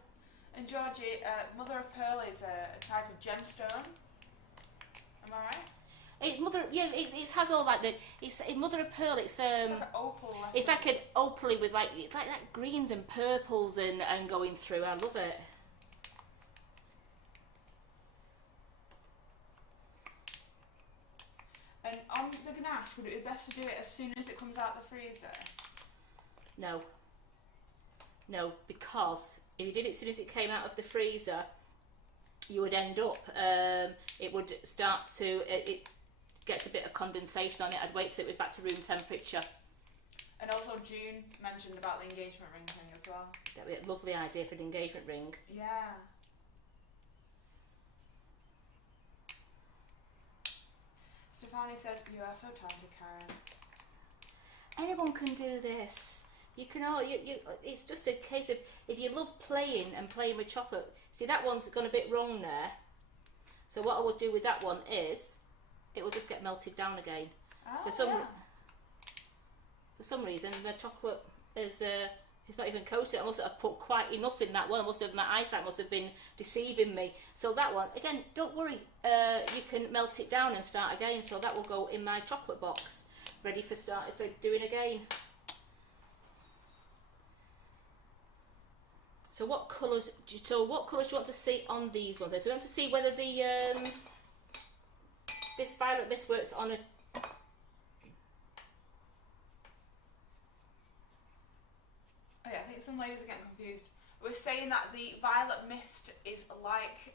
And Georgie, mother of pearl is a type of gemstone. Am I right? It has all like it's mother of pearl. It's It's like an opal. It's like an opaly with it's like that greens and purples and going through. I love it. And on the ganache, would it be best to do it as soon as it comes out the freezer? No, because if you did it as soon as it came out of the freezer, you would end up. It would start to. It gets a bit of condensation on it. I'd wait till it was back to room temperature. And also June mentioned about the engagement ring thing as well. That'd be a lovely idea for an engagement ring. Yeah. Stefani says, you are so talented, Karen. Anyone can do this. You can all. It's just a case of if you love playing and playing with chocolate. See, that one's gone a bit wrong there. So what I would do with that one is, it will just get melted down again. Oh, For some reason, the chocolate is it's not even coated. I must have put quite enough in that one. My eyesight must have been deceiving me. So that one, again, don't worry. You can melt it down and start again. So that will go in my chocolate box, ready for doing again. So what colours? Do you want to see on these ones? So you want to see whether the this violet mist works on a. Oh yeah, I think some ladies are getting confused. We're saying that the violet mist is like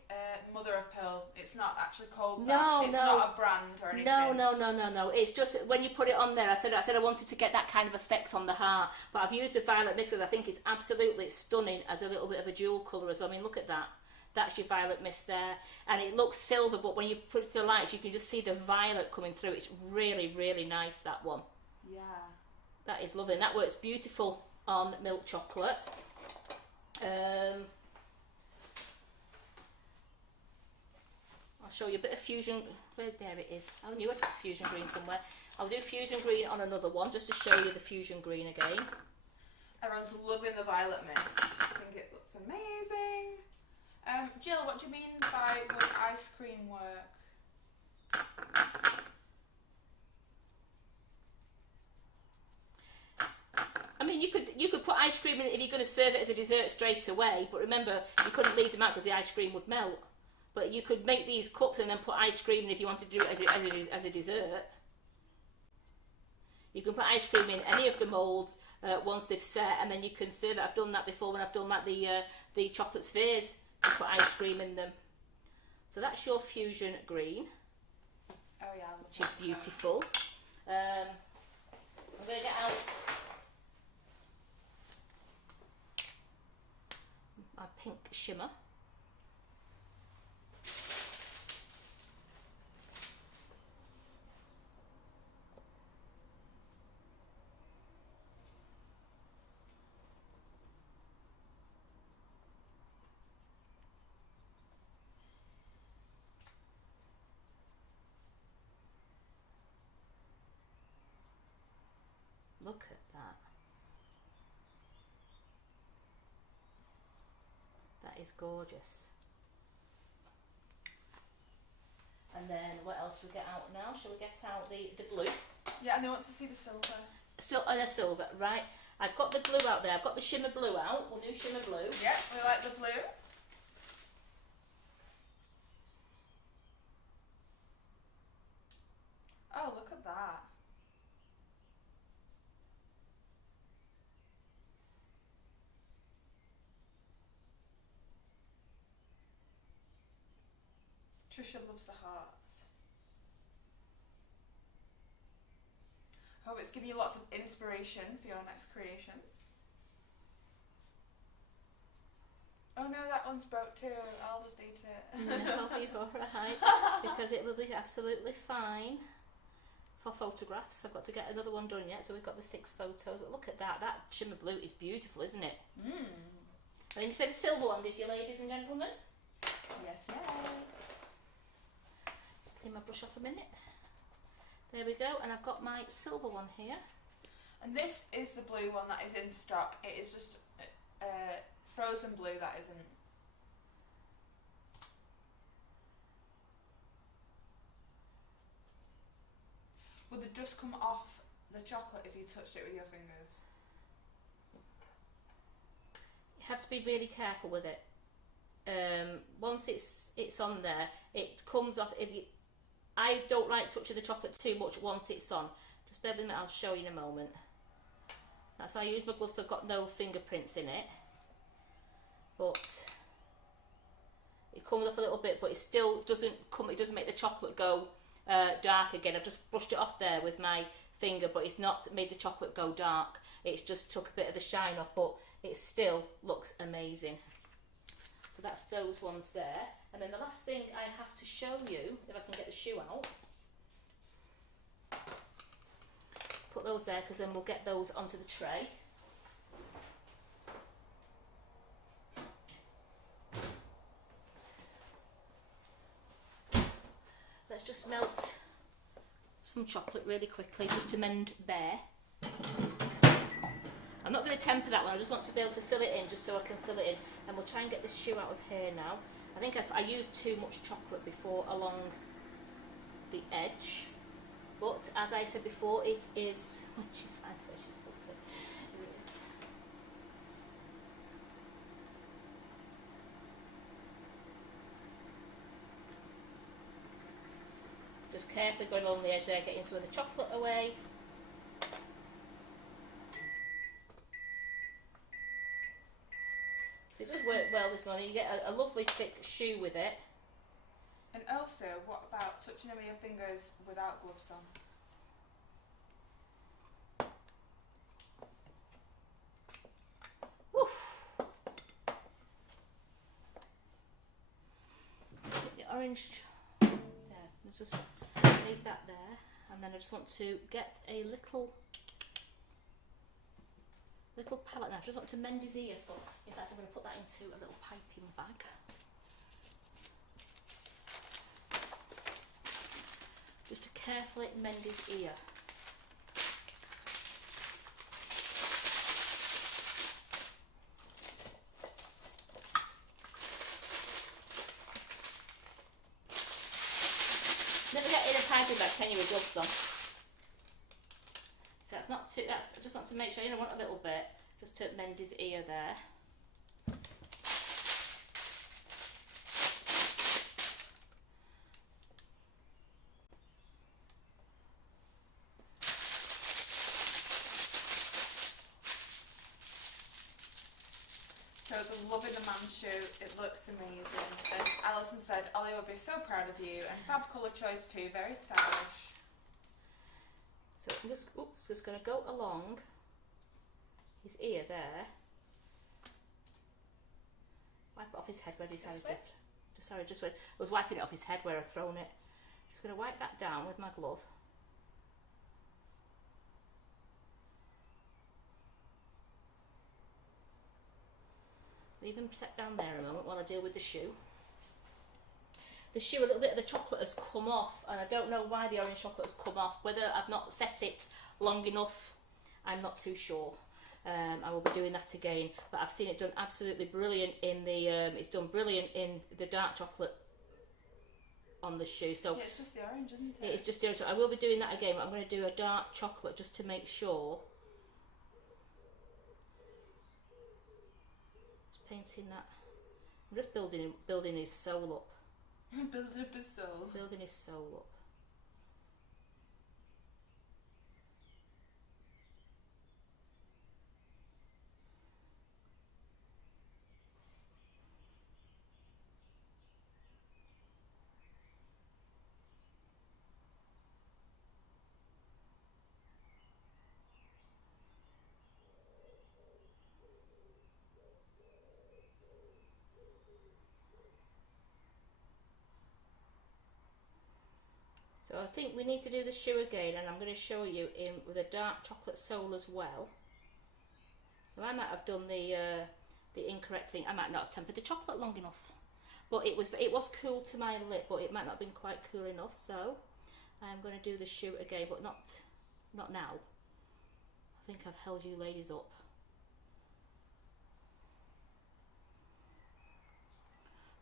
mother of pearl. It's not actually called that. It's not a brand or anything. No. It's just when you put it on there. I said I wanted to get that kind of effect on the heart, but I've used the violet mist because I think it's absolutely stunning as a little bit of a jewel colour as well. I mean, look at that. That's your violet mist there, and it looks silver, but when you put it to the lights, you can just see the violet coming through. It's really, really nice, that one. Yeah. That is lovely, and that works beautiful on milk chocolate. I'll show you a bit of fusion. There it is. I knew I put fusion green somewhere. I'll do fusion green on another one just to show you the fusion green again. Everyone's loving the violet mist. I think it looks amazing. Jill, what do you mean by would ice cream work? I mean, you could put ice cream in it if you're going to serve it as a dessert straight away, but remember, you couldn't leave them out because the ice cream would melt. But you could make these cups and then put ice cream in if you wanted to do it as a dessert. You can put ice cream in any of the moulds once they've set, and then you can serve it. I've done that before when I've done that, the chocolate spheres. You put ice cream in them. So that's your fusion green. Oh yeah, which is beautiful. I'm going to get out my pink shimmer. Look at that. That is gorgeous. And then what else shall we get out now? Shall we get out the blue? Yeah, and they want to see the silver. The silver, right. I've got the blue out there. I've got the shimmer blue out. We'll do shimmer blue. Yeah, we like the blue. Oh, look at that. Trisha loves the hearts. Hope it's giving you lots of inspiration for your next creations. Oh no, that one's broke too. I'll just eat it. No, you're alright. Because it will be absolutely fine for photographs. I've got to get another one done yet, so we've got the 6 photos. But look at that. That shimmer blue is beautiful, isn't it? Mm. And then you said the silver one, did you, ladies and gentlemen? Yes. Just clean my brush off a minute. There we go, and I've got my silver one here. And this is the blue one that is in stock. It is just frozen blue that isn't. Would the dust come off the chocolate if you touched it with your fingers? You have to be really careful with it. Once it's on there, it comes off. I don't like touching the chocolate too much once it's on. Just bear with me, I'll show you in a moment. That's why I use my gloves, so I've got no fingerprints in it. But it comes off a little bit, but it still doesn't come. It doesn't make the chocolate go dark again. I've just brushed it off there with my finger, but it's not made the chocolate go dark. It's just took a bit of the shine off, but it still looks amazing. So that's those ones there. And then the last thing I have to show you, if I can get the shoe out, put those there because then we'll get those onto the tray. just melt some chocolate really quickly just to mend bare. I'm not going to temper that one, I just want to be able to fill it in just so I can fill it in. And we'll try and get this shoe out of here now. I think I used too much chocolate before along the edge. But as I said before, it is... When she finds where she's put it. Here it is. Just carefully going along the edge there, getting some of the chocolate away. It does work well this morning. You get a lovely thick shoe with it. And also, what about touching them with your fingers without gloves on? Woof. Put the orange there. Let's just leave that there, and then I just want to get a little palette knife. I just want to mend his ear for. In fact, I'm going to put that into a little piping bag. Just to carefully mend his ear. Never get in a piping bag, can you, with gloves on? So that's not too. That's I just want to make sure. I want a little bit just to mend his ear there. So the loving the man shoe, it looks amazing. And Alison said Ollie would be so proud of you, and fab colour choice too, very stylish. So I'm just going to go along his ear there. Wipe it off his head where he decided to. Just I was wiping it off his head where I've thrown it. Just going to wipe that down with my glove. Leave him set down there a moment while I deal with the shoe. The shoe, a little bit of the chocolate has come off, and I don't know why the orange chocolate has come off. Whether I've not set it long enough, I'm not too sure. I will be doing that again, but I've seen it done absolutely brilliant in the. It's done brilliant in the dark chocolate on the shoe. So yeah, it's just the orange, isn't it? It's just the orange. So I will be doing that again, but I'm going to do a dark chocolate just to make sure. Just painting that. I'm just building his soul up. Build up his soul. Building his soul up. So I think we need to do the shoe again, and I'm going to show you in with a dark chocolate sole as well. Now, I might have done the incorrect thing. I might not have tempered the chocolate long enough, but it was cool to my lip, but it might not have been quite cool enough. So I'm going to do the shoe again, but not now. I think I've held you ladies up.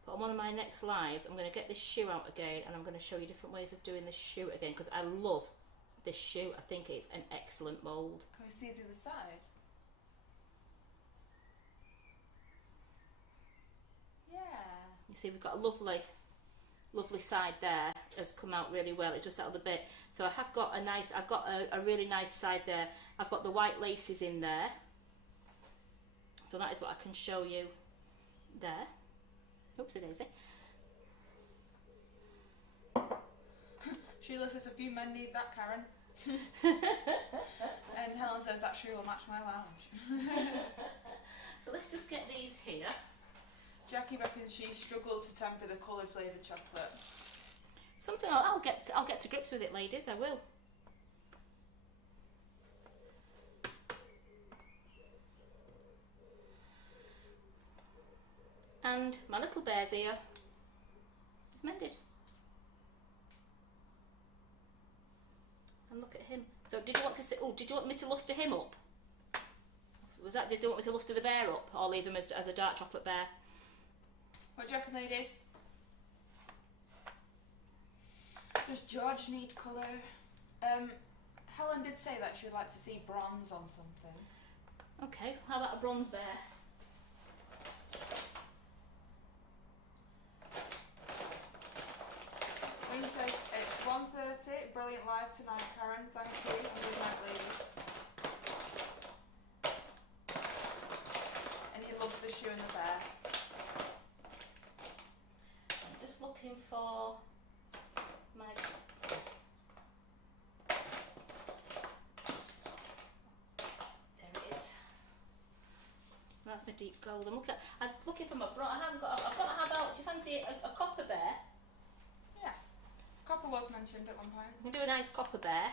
But on one of my next lives, I'm going to get this shoe out again, and I'm going to show you different ways of doing this shoe again, because I love this shoe. I think it's an excellent mould. Can we see the other side? Yeah. You see, we've got a lovely side there. Has come out really well. It's just that other bit. So I've got a really nice side there. I've got the white laces in there. So that is what I can show you there. Oopsie daisy. Sheila says a few men need that, Karen. And Helen says that shoe will match my lounge. So let's just get these here. Jackie reckons she struggled to temper the coloured flavoured chocolate. Something I'll get to grips with it, ladies. I will. And my little bear's ear is mended. him. So did you want to say, did you want me to luster him up? Did they want me to luster the bear up, or leave him as a dark chocolate bear? What do you reckon, ladies? Does George need colour? Helen did say that she would like to see bronze on something. Okay, how about a bronze bear? Wayne says it's 1:30. Brilliant live tonight, Karen. Thank you. And good night, ladies. And he loves the shoe and the bear. I'm just looking for my... There it is. That's my deep gold. I'm looking for my bronze. I've got to have out. Do you fancy a copper bear? Yeah. Copper was mentioned at one point. We can do a nice copper bear.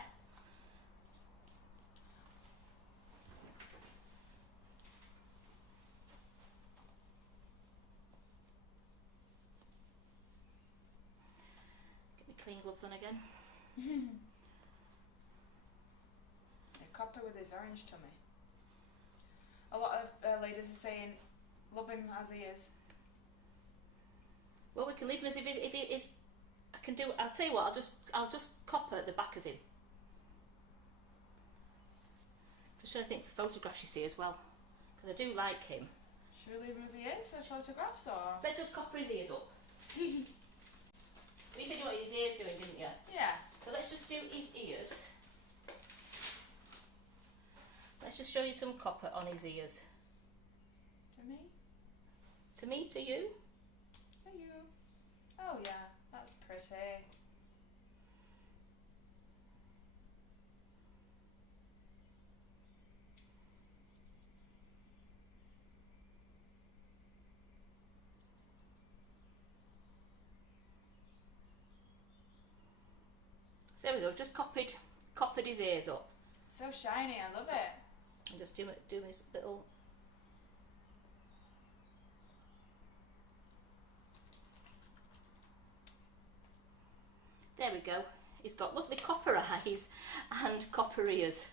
Get my clean gloves on again. Yeah, copper with his orange tummy. A lot of ladies are saying, love him as he is. Well, we can leave him as if it is. I can do. I'll tell you what. I'll just copper the back of him. Just trying to think for photographs you see as well, because I do like him. Should we leave him as he is for photographs, or? Let's just copper his ears up. You said you wanted his ears doing, didn't you? Yeah. So let's just do his ears. Let's just show you some copper on his ears. To me? To me, to you. To you. Oh yeah, that's pretty. So there we go, just coppered his ears up. So shiny, I love it. And just do his little... There we go. He's got lovely copper eyes and copper ears.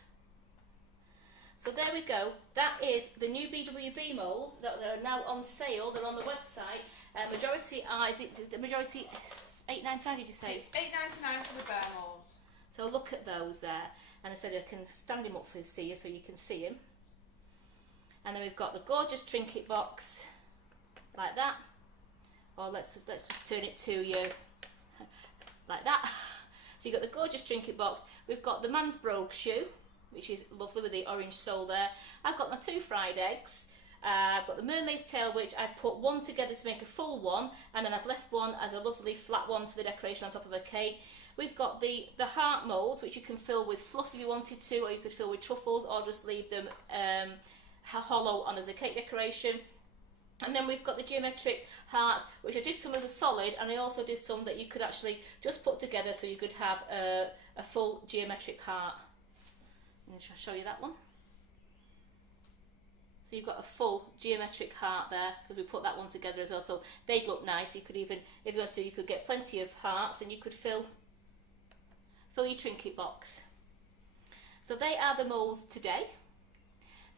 So there we go. That is the new BWB moulds that are now on sale. They're on the website. Majority are, is it the majority £8.99 did you say? It's £8.99 for the bear mould. So look at those there. And I said I can stand him up for you so you can see him. And then we've got the gorgeous trinket box like that. Or let's just turn it to you like that. So you've got the gorgeous trinket box. We've got the man's brogue shoe, which is lovely with the orange sole there. I've got my 2 fried eggs. I've got the mermaid's tail, which I've put one together to make a full one, and then I've left one as a lovely flat one for the decoration on top of a cake. We've got the heart moulds, which you can fill with fluff if you wanted to, or you could fill with truffles, or just leave them hollow on as a cake decoration. And then we've got the geometric hearts, which I did some as a solid, and I also did some that you could actually just put together so you could have a full geometric heart. And I'll show you that one. So you've got a full geometric heart there, because we put that one together as well, so they'd look nice. You could even, if you want to, you could get plenty of hearts, and you could fill your trinket box. So they are the moulds today.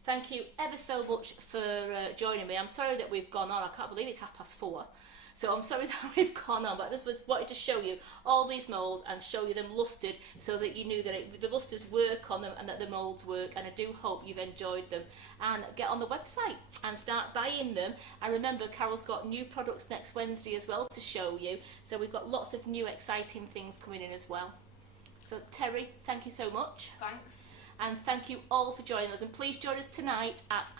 Thank you ever so much for joining me. I'm sorry that we've gone on. I can't believe it's 4:30. So I'm sorry that we've gone on, but I just wanted to show you all these moulds and show you them lustered so that you knew that the lusters work on them and that the moulds work, and I do hope you've enjoyed them. And get on the website and start buying them. And remember, Carol's got new products next Wednesday as well to show you. So we've got lots of new exciting things coming in as well. So Terry, thank you so much. Thanks. And thank you all for joining us. And please join us tonight at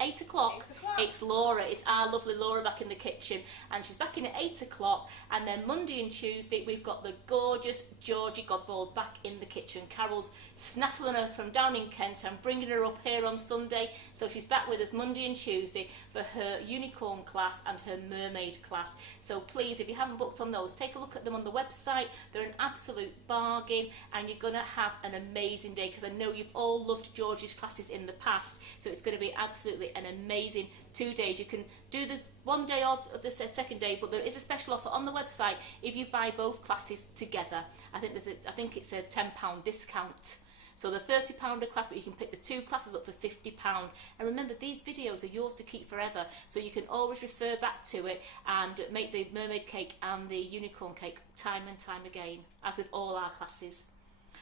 8 o'clock. It's Laura. It's our lovely Laura back in the kitchen. And she's back in at 8 o'clock. And then Monday and Tuesday, we've got the gorgeous Georgie Godbold back in the kitchen. Carol's snaffling her from down in Kent and bringing her up here on Sunday. So she's back with us Monday and Tuesday for her unicorn class and her mermaid class. So please, if you haven't booked on those, take a look at them on the website. They're an absolute bargain, and you're going to have an amazing day, because I know you've all loved Georgie's classes in the past. So it's going to be absolutely absolutely an amazing 2 days. You can do the one day or the second day, but there is a special offer on the website if you buy both classes together. I think it's a £10 discount. So the £30 a class, but you can pick the 2 classes up for £50. And remember, these videos are yours to keep forever, so you can always refer back to it and make the mermaid cake and the unicorn cake time and time again, as with all our classes.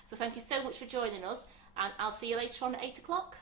So thank you so much for joining us, and I'll see you later on at 8 o'clock.